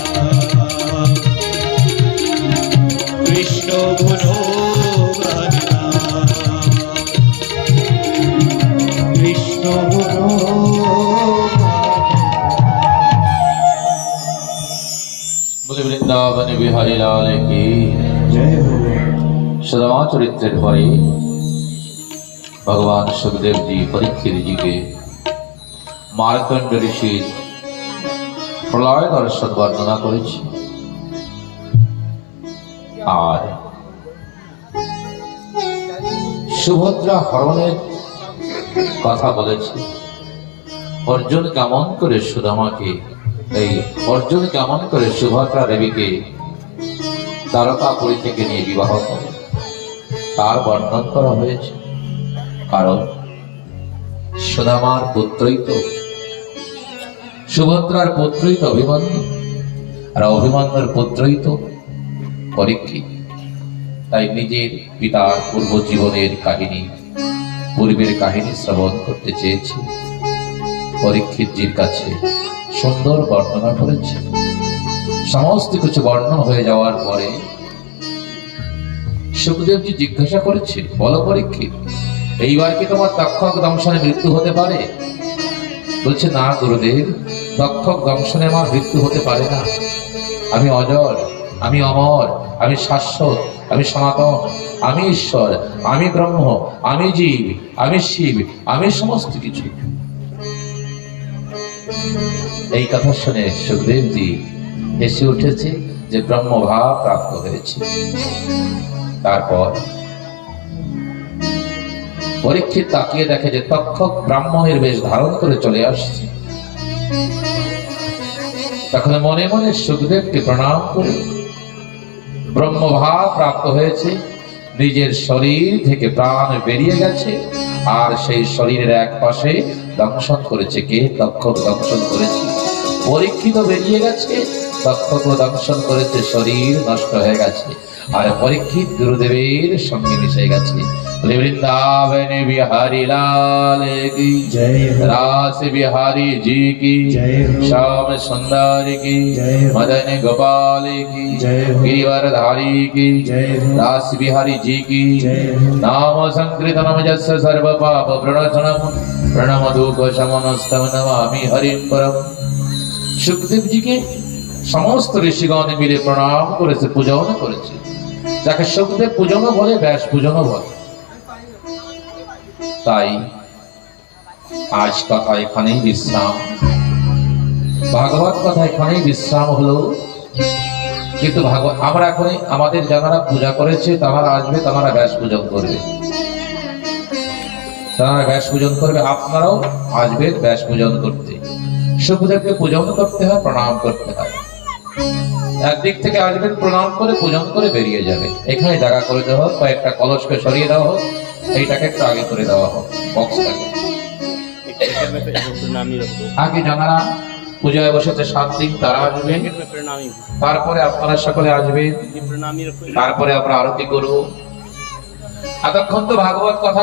কৃষ্ণ গুণ গানে না। কৃষ্ণ গুণ বলে বৃন্দাবন বিহারী লাল কি জয় হো। সুদামা চরিত্রের পরে ভগবান সুখদেব জি পরীক্ষিত জিকে মার্কণ্ড ঋষির প্রলয় দর্শন বর্ণনা করেছে আর সুভদ্রা হরণের কথা বলেছে। অর্জুন কেমন করে সুদামাকে অর্জুন কেমন করে সুভদ্রা দেবীকে দ্বারকাপুরী থেকে নিয়ে বিবাহ করে তার বর্ণন করা হয়েছে। কারণ সুদামার পুত্রই তো সুভদ্রার পুত্রই তো অভিমন্যু, আর অভিমন্যুর পুত্রই তো পরীক্ষিত। তাই নিজের পিতার পূর্ব জীবনের কাহিনী, পূর্বের কাহিনী শ্রবণ করতে চেয়েছি। পরীক্ষিতজির কাছে সুন্দর বর্ণনা করেছে। সমস্ত কিছু বর্ণনা হয়ে যাওয়ার পরে সুখদেবজি জিজ্ঞাসা করেছে, বলো পরীক্ষিত, এইবার কি তোমার তক্ষক দংশনে মৃত্যু হতে পারে? বলছে, না গুরুদেব, তক্ষক দংশনে আমার মৃত্যু হতে পারে না। আমি অজর, আমি অমর, আমি শাশ্বত, আমি সনাতন, আমি ঈশ্বর, আমি ব্রহ্ম, আমি জীব, আমি শিব, আমি সমস্ত কিছু। এই কথা শুনে সুখদেবজি হেসে উঠেছে যে ব্রহ্মভাব প্রাপ্ত হয়েছে। তারপর পরীক্ষিত তাকিয়ে দেখে যে তক্ষক ব্রাহ্মণের বেশ ধারণ করে চলে আসছে। তখন মনে মনে সুখদেবকে প্রণাম করে ব্রহ্মভাব প্রাপ্ত হয়েছে, নিজের শরীর থেকে প্রাণ বেরিয়ে গেছে, আর সেই শরীরের এক পাশে দংশন করেছে। কে? তক্ষক দংশন করেছে। পরীক্ষিত বেরিয়ে গেছে, তক্ষক দংশন করেছে, শরীর নষ্ট হয়ে গেছে, আর পরীক্ষিত গুরুদেবের সঙ্গে মিশে গেছে। वृंदावन बिहारी लाल की जय हो। रास बिहारी जी की जय हो। श्याम सुंदर की जय हो। मदन गोपाल की जय हो। गिरिवरधारी की जय हो। दास बिहारी जी की जय हो। नाम संकीर्तनम यस्य सर्व पाप प्रणशनम प्रणम दुख शमनस्तम नमामि हरिं परम। সুখদেব জিকে সমস্ত ঋষিগণ মিলে প্রণাম করেছে, পূজন করেছে। যাকে সুখদেব পূজনও বলে, ব্যাস পূজনও বলে। তাই আজ কথা এখানেই বিশ্রাম, ভাগবত কথা এখানেই বিশ্রাম হলো। কিন্তু আমরা এখন আমাদের যারা পূজা করেছে তারা আসবে, তারা ব্যাস পূজন করবে, তারা ব্যাস পূজন করবে। আপনারাও আসবেন ব্যাস পূজন করতে। সুখদেবকে পূজন করতে হয়, প্রণাম করতে হয়। একদিক থেকে আসবেন, প্রণাম করে পূজন করে বেরিয়ে যাবে। এখানে জায়গা করে দেওয়া হোক, কয়েকটা কলসকে সরিয়ে দেওয়া হোক, এইটাকে একটু আগে করে দেওয়া হোক, বক্সটাকে। আগে যারা পূজায় বসেছে 7 দিন তারা আসবেন, তারপরে আপনারা সকলে আসবেন, তারপরে আমরা আরতি করব। এতক্ষণ তো ভাগবত কথা